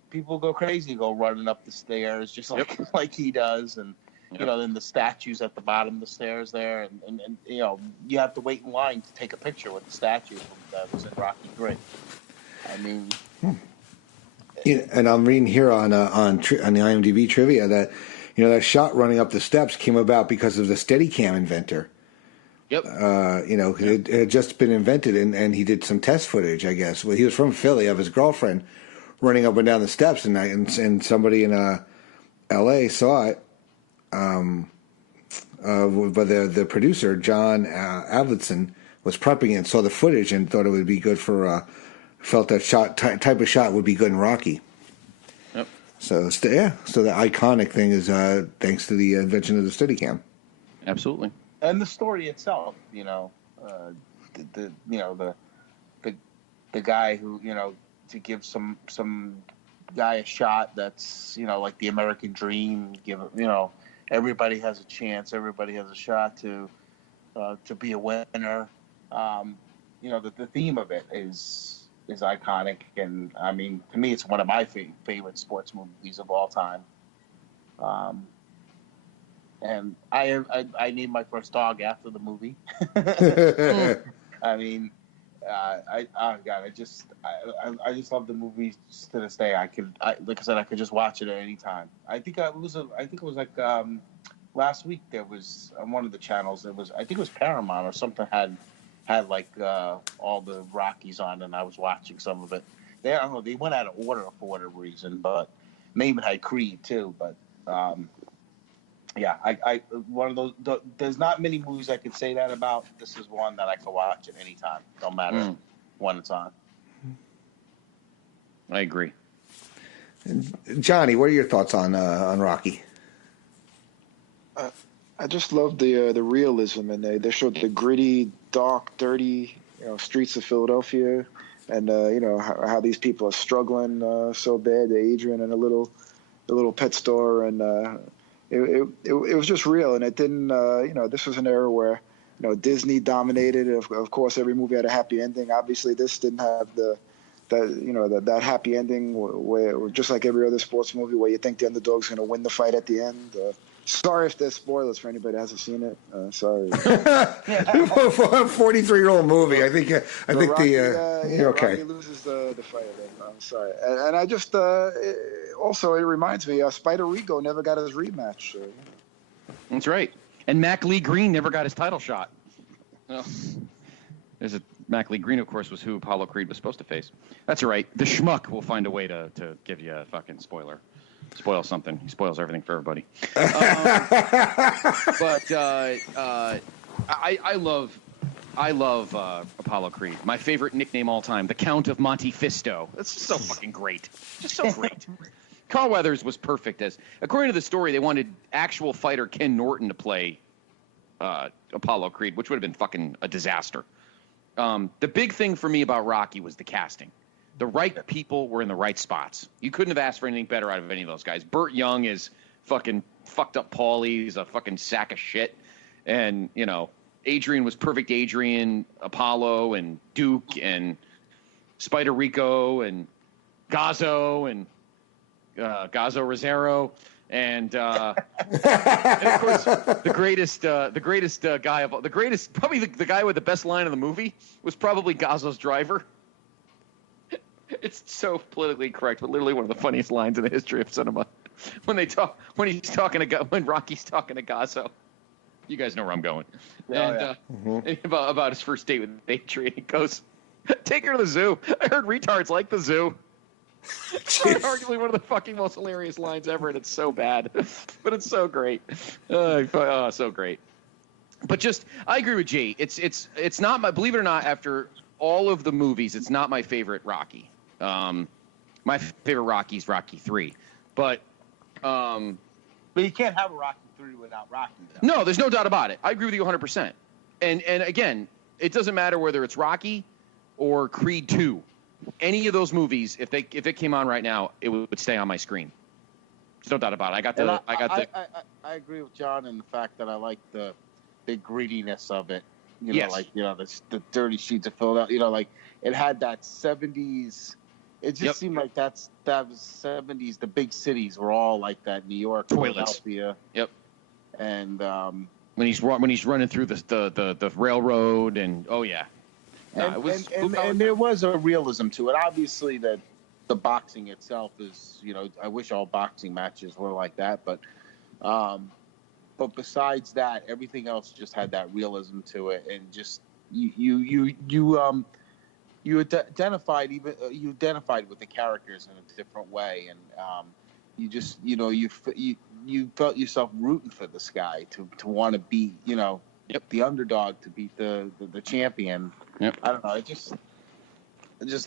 people go crazy, go running up the stairs just like he does, and. Yep. Then the statues at the bottom of the stairs there, and you have to wait in line to take a picture with the statue that was in Rocky III. I mean, and I'm reading here on the IMDb trivia that that shot running up the steps came about because of the Steadicam inventor. Yep. It had just been invented, and he did some test footage, I guess. Well, he was from Philly, of his girlfriend running up and down the steps, and somebody in L.A. saw it. But the producer, John Avildsen, was prepping it and saw the footage and thought it would be good for, felt that type of shot would be good in Rocky. Yep. So the iconic thing is thanks to the invention of the Steadicam. Absolutely. And the story itself, the guy who, to give some guy a shot that's, like the American dream, everybody has a chance, everybody has a shot to be a winner. The theme of it is iconic, and I mean, to me, it's one of my favorite sports movies of all time. And I named my first dog after the movie. I mean, I just love the movie to this day. Like I said, I could just watch it at any time. I think it was like last week there was on one of the channels. I think it was Paramount or something had like all the Rockies on, and I was watching some of it. I don't know, they went out of order for whatever reason, but maybe it had Creed too. But yeah, I one of those. There's not many movies I could say that about. This is one that I could watch at any time. Don't matter when it's on. I agree. Johnny, what are your thoughts on Rocky? I just love the realism, and they showed the gritty, dark, dirty, streets of Philadelphia, and how these people are struggling so bad. Adrian and a little pet store, and it was just real, and it didn't. This was an era where Disney dominated. Of course, every movie had a happy ending. Obviously, this didn't have that happy ending where just like every other sports movie where you think the underdog's going to win the fight at the end. Sorry if there's spoilers for anybody that hasn't seen it. Sorry. 43-year-old movie. I think Rocky, okay. Rocky loses the fight. I'm sorry, and I just also it reminds me, Spider Rico never got his rematch. That's right, and Mac Lee Green never got his title shot. Oh. Mac Lee Green, of course, was who Apollo Creed was supposed to face. That's all right. The schmuck will find a way to give you a fucking spoiler. Spoil something. He spoils everything for everybody. But I love Apollo Creed. My favorite nickname all time, the Count of Monte Fisto. That's just so fucking great. Just so great. Carl Weathers was perfect according to the story, they wanted actual fighter Ken Norton to play Apollo Creed, which would have been fucking a disaster. The big thing for me about Rocky was the casting. The right people were in the right spots. You couldn't have asked for anything better out of any of those guys. Burt Young is fucking fucked up Paulie. He's a fucking sack of shit. And, Adrian was perfect Adrian, Apollo and Duke and Spider Rico and Gazzo and Gazzo Rosero. And of course, the greatest guy of all, probably the guy with the best line of the movie was probably Gazzo's driver. It's so politically correct, but literally one of the funniest lines in the history of cinema. When Rocky's talking to Gazzo. You guys know where I'm going. About his first date with Adrian, he goes, "Take her to the zoo. I heard retards like the zoo." Arguably one of the fucking most hilarious lines ever, and it's so bad, but it's so great. So great. But I agree with Jay. It's not my, believe it or not, after all of the movies, it's not my favorite Rocky. My favorite Rocky is Rocky 3, but you can't have a Rocky 3 without Rocky, though. No, there's no doubt about it. I agree with you 100%. And again, it doesn't matter whether it's Rocky or Creed 2. Any of those movies, if it came on right now, it would stay on my screen. There's no doubt about it. I agree with John in the fact that I like the grittiness of it. The dirty streets of Philadelphia. Like it had that 70s. It just seemed like that was 70s. The big cities were all like that. New York, Toilets. Philadelphia. Yep. And when he's running through the railroad and and there was a realism to it. Obviously, that the boxing itself is, I wish all boxing matches were like that, but but besides that, everything else just had that realism to it, and just you identified you identified with the characters in a different way, and you just you felt yourself rooting for this guy to want to beat the underdog, to beat the champion. Yep. I don't know. I just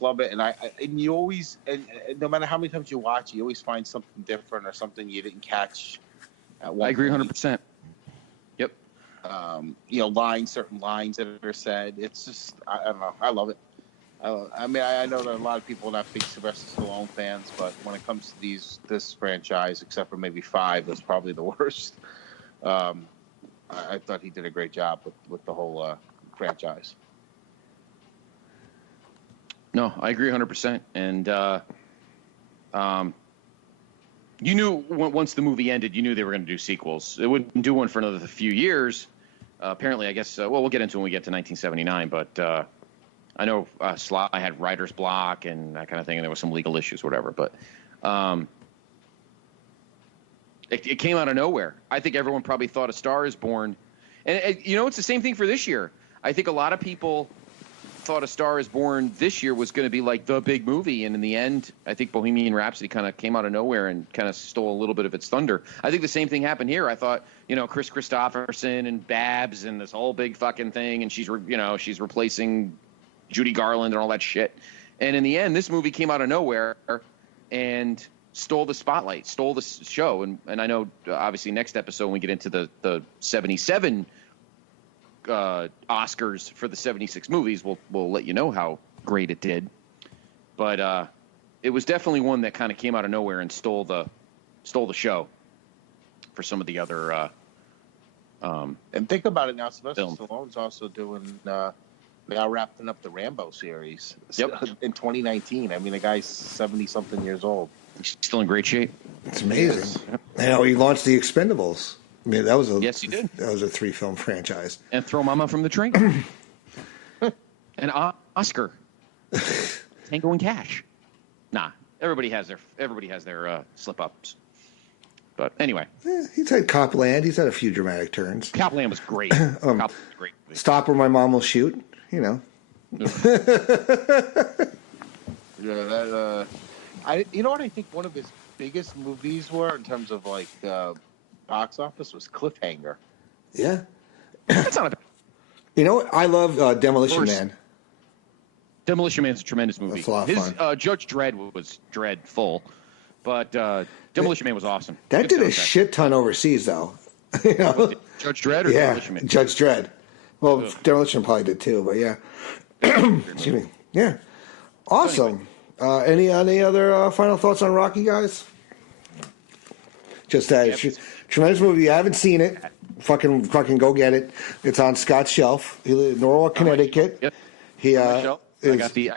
love it, and you always, and no matter how many times you watch, you always find something different or something you didn't catch at one. I agree 100%. Yep. Certain lines that are said. It's just I don't know. I love it. I mean, I know that a lot of people are not big Sylvester Stallone fans, but when it comes to this franchise, except for maybe 5, that's probably the worst. I thought he did a great job with the whole franchise. No, I agree 100%. And you knew once the movie ended, you knew they were going to do sequels. They wouldn't do one for another few years. Apparently, I guess. We'll get into it when we get to 1979, but. I know Sly had writer's block and that kind of thing, and there was some legal issues, whatever. But it came out of nowhere. I think everyone probably thought A Star Is Born. And, it's the same thing for this year. I think a lot of people thought A Star Is Born this year was going to be like the big movie. And in the end, I think Bohemian Rhapsody kind of came out of nowhere and kind of stole a little bit of its thunder. I think the same thing happened here. I thought, Chris Christopherson and Babs and this whole big fucking thing. And she's replacing Judy Garland and all that shit. And in the end, this movie came out of nowhere and stole the spotlight, stole the show. And I know, obviously, next episode, when we get into the 77 Oscars for the 76 movies, we'll let you know how great it did. But it was definitely one that kind of came out of nowhere and stole the show for some of the other and think about it now, Sylvester Stallone's also doing now wrapping up the Rambo series in 2019. I mean, the guy's 70-something years old. He's still in great shape. It's amazing. He launched the Expendables. I mean, that was yes, he did. That was a 3-film franchise. And Throw Mama from the Train. And Oscar. Tango and Cash. Nah, everybody has their slip ups. But anyway, he's had Copland. He's had a few dramatic turns. Copland was great. Copland was great. Stop or My Mom Will Shoot. Yeah, that. You know what I think one of his biggest movies were in terms of like box office was Cliffhanger. Yeah, that's not a. I love Demolition Man. Demolition Man's a tremendous movie. That's a lot of fun. Judge Dredd was dreadful, but Demolition Man was awesome. That did a shit ton overseas, though. Judge Dredd or Demolition Man? Judge Dredd. Well, Demolition probably did too, but yeah. Excuse me. Yeah. Awesome. Anyway. Any other final thoughts on Rocky, guys? Just that tremendous movie. You haven't seen it? Fucking go get it. It's on Scott's shelf. He lives in Norwalk, Connecticut. Yep. I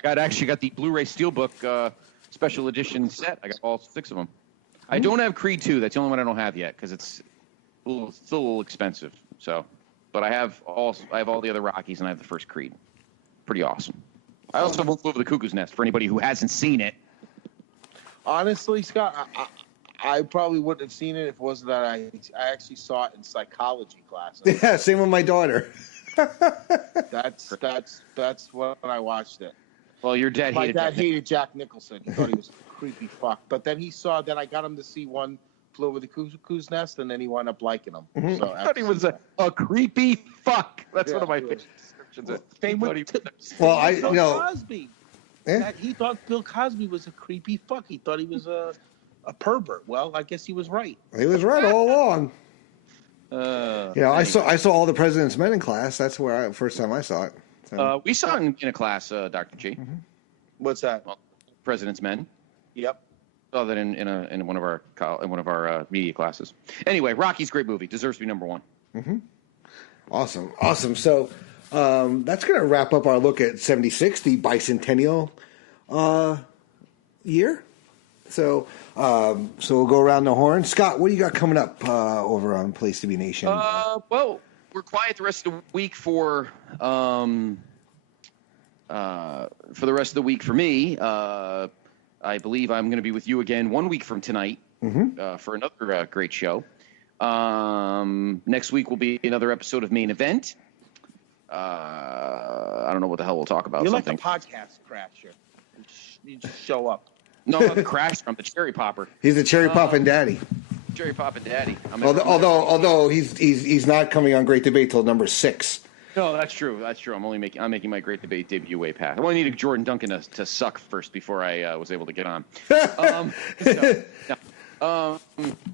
actually got the Blu-ray Steelbook special edition set. I got all 6 of them. I don't have Creed 2. That's the only one I don't have yet because it's still a little expensive. So. But I have all the other Rockies, and I have the first Creed. Pretty awesome. I also won't Flew Over the Cuckoo's Nest for anybody who hasn't seen it. Honestly, Scott, I probably wouldn't have seen it if it wasn't that I actually saw it in psychology classes. Yeah, same with my daughter. That's when I watched it. Well, your dad hated Jack Nicholson. He thought he was a creepy fuck. But then that I got him to see one Flew Over the Cuckoo's Nest, and then he wound up liking him. Mm-hmm. So I thought he was a creepy fuck. That's one of my favorite descriptions. Bill Cosby. Yeah? He thought Bill Cosby was a creepy fuck. He thought he was a pervert. Well, I guess he was right. He was right all along. I saw All the President's Men in class. That's where first time I saw it. So. We saw it in a class, Dr. G. Mm-hmm. What's that? Well, President's Men. Yep. Saw that in one of our media classes. Anyway, Rocky's a great movie. Deserves to be number 1. Mm-hmm. Awesome. So that's going to wrap up our look at 76, the bicentennial year. So we'll go around the horn. Scott, what do you got coming up over on Place to Be Nation? Well, we're quiet the rest of the week for the rest of the week for me. I believe I'm going to be with you again 1 week from tonight for another great show. Next week will be another episode of Main Event. I don't know what the hell we'll talk about. You're something. like a podcast crasher. You just show up. No, I'm the crash from the cherry popper. He's the cherry poppin' daddy. Cherry poppin' daddy. Although he's not coming on Great Debate till number 6. No, that's true. That's true. I'm making my Great Debate debut way past. I only needed Jordan Duncan to suck first before I was able to get on.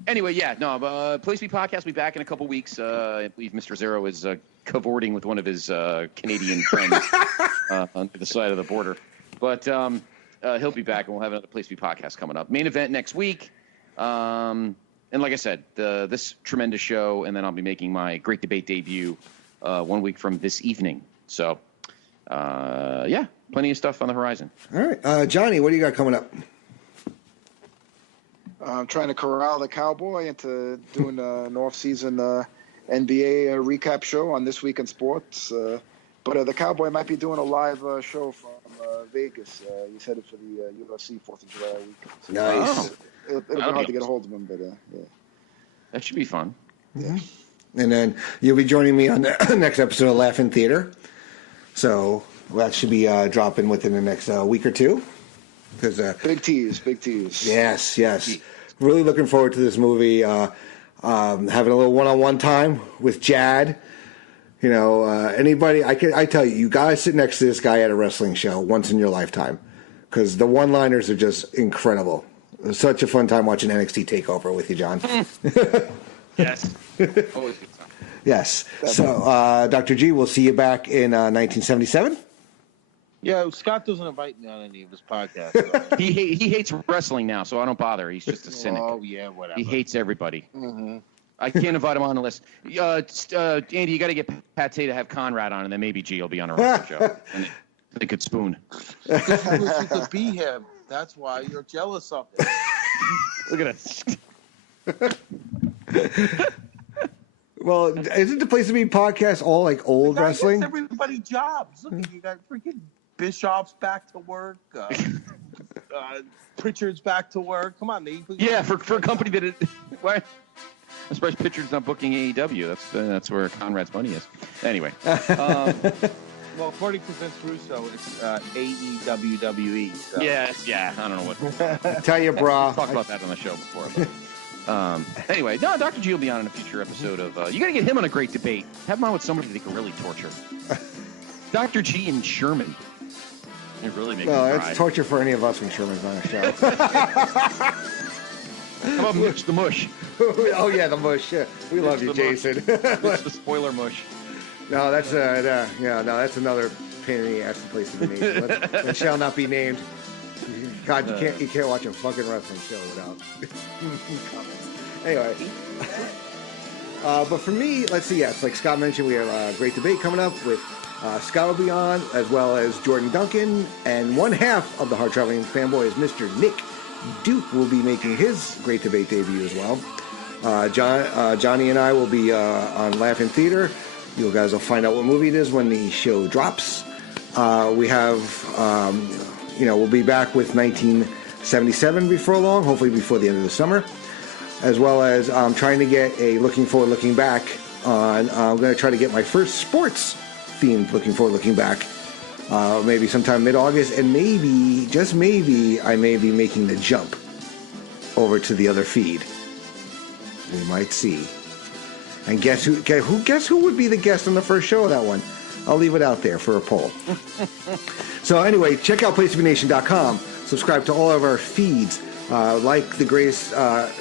Anyway, yeah, no. Place Me Podcast will be back in a couple weeks. I believe Mr. Zero is cavorting with one of his Canadian friends on the side of the border. But he'll be back, and we'll have another Place Me Podcast coming up. Main Event next week. And like I said, this tremendous show, and then I'll be making my Great Debate debut 1 week from this evening. So, yeah, plenty of stuff on the horizon. All right. Johnny, what do you got coming up? I'm trying to corral the Cowboy into doing an off-season NBA recap show on This Week in Sports. But the Cowboy might be doing a live show from Vegas. He's headed for the UFC 4th of July weekend. So Nice. It'll be hard to get a hold of him, but yeah. That should be fun. Yeah. And then you'll be joining me on the next episode of Laugh-In Theater. So that should be dropping within the next week or two. Big tease. Yes. Really looking forward to this movie. Having a little one-on-one time with Jad. You know, anybody, I tell you, you gotta sit next to this guy at a wrestling show once in your lifetime. Because the one-liners are just incredible. It was such a fun time watching NXT TakeOver with you, John. Yes. Always good time. Yes. So, Dr. G, we'll see you back in 1977. Yeah, Scott doesn't invite me on any of his podcasts. So. He hates wrestling now, so I don't bother. He's just a cynic. Oh, yeah, whatever. He hates everybody. Mm-hmm. I can't invite him on the list. Andy, you got to get Pat Tay to have Conrad on, and then maybe G will be on a wrestling show. And they could spoon. Because you wish you could be him. That's why you're jealous of him. Look at us. Well, isn't the Place to Be podcast all like old wrestling? Everybody jobs. Look, you got freaking Bischoff's back to work. Pritchard's back to work. Come on, yeah, for a company that why? I'm surprised Pritchard's not booking AEW. That's where Conrad's money is. Anyway. Well, according to Vince Russo, it's AEWWE. So. Yeah. I don't know what. Tell you, brah. Talked about that on the show before. But, anyway, no, Dr. G will be on in a future episode of. You got to get him on a Great Debate. Have him on with somebody that can really torture. Dr. G and Sherman. It really makes me cry. It's torture for any of us when Sherman's on a show. How about Mush the Mush? Oh yeah, the Mush. Yeah. We love you, Jason. Mush the spoiler Mush. No, that's that's another pain in the ass place to be named. That shall not be named. God, you can't watch a fucking wrestling show without. Anyway, but for me, let's see. Yes, like Scott mentioned, we have a Great Debate coming up with Scott will be on, as well as Jordan Duncan, and one half of the Hard Traveling Fanboy is Mr. Nick Duke will be making his Great Debate debut as well. Johnny and I will be on Laugh-In Theater. You guys will find out what movie it is when the show drops. We have, we'll be back with 1977 before long, hopefully before the end of the summer, as well as I'm trying to get a Looking Forward, Looking Back on. I'm going to try to get my first sports themed Looking Forward, Looking Back, maybe sometime mid-August, and maybe, just maybe, I may be making the jump over to the other feed. We might see. And guess who would be the guest on the first show of that one? I'll leave it out there for a poll. So anyway, check out PlaceToBeNation.com. Subscribe to all of our feeds. Like the greatest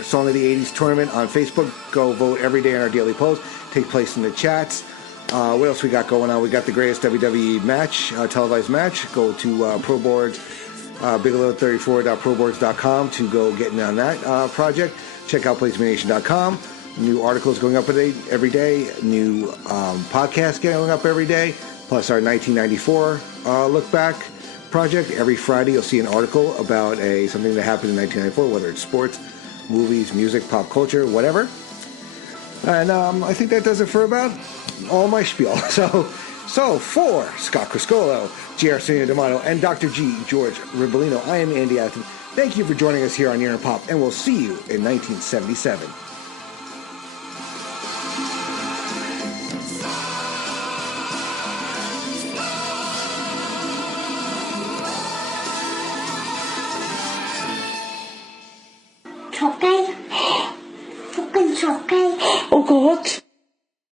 Song of the 80s tournament on Facebook. Go vote every day on our daily polls. Take place in the chats. What else we got going on? We got the greatest WWE match, televised match. Go to ProBoards, Bigelow34.proboards.com to go getting on that project. Check out PlaceToBeNation.com. New articles going up every day. New podcasts going up every day. Plus our 1994 look back project. Every Friday you'll see an article about something that happened in 1994, whether it's sports, movies, music, pop culture, whatever. And I think that does it for about all my spiel. So for Scott Criscuolo, J. Arsenio D'Amato, and Dr. G. George Ribellino, I am Andy Atherton. Thank you for joining us here on Year in Pop, and we'll see you in 1977. Oh God.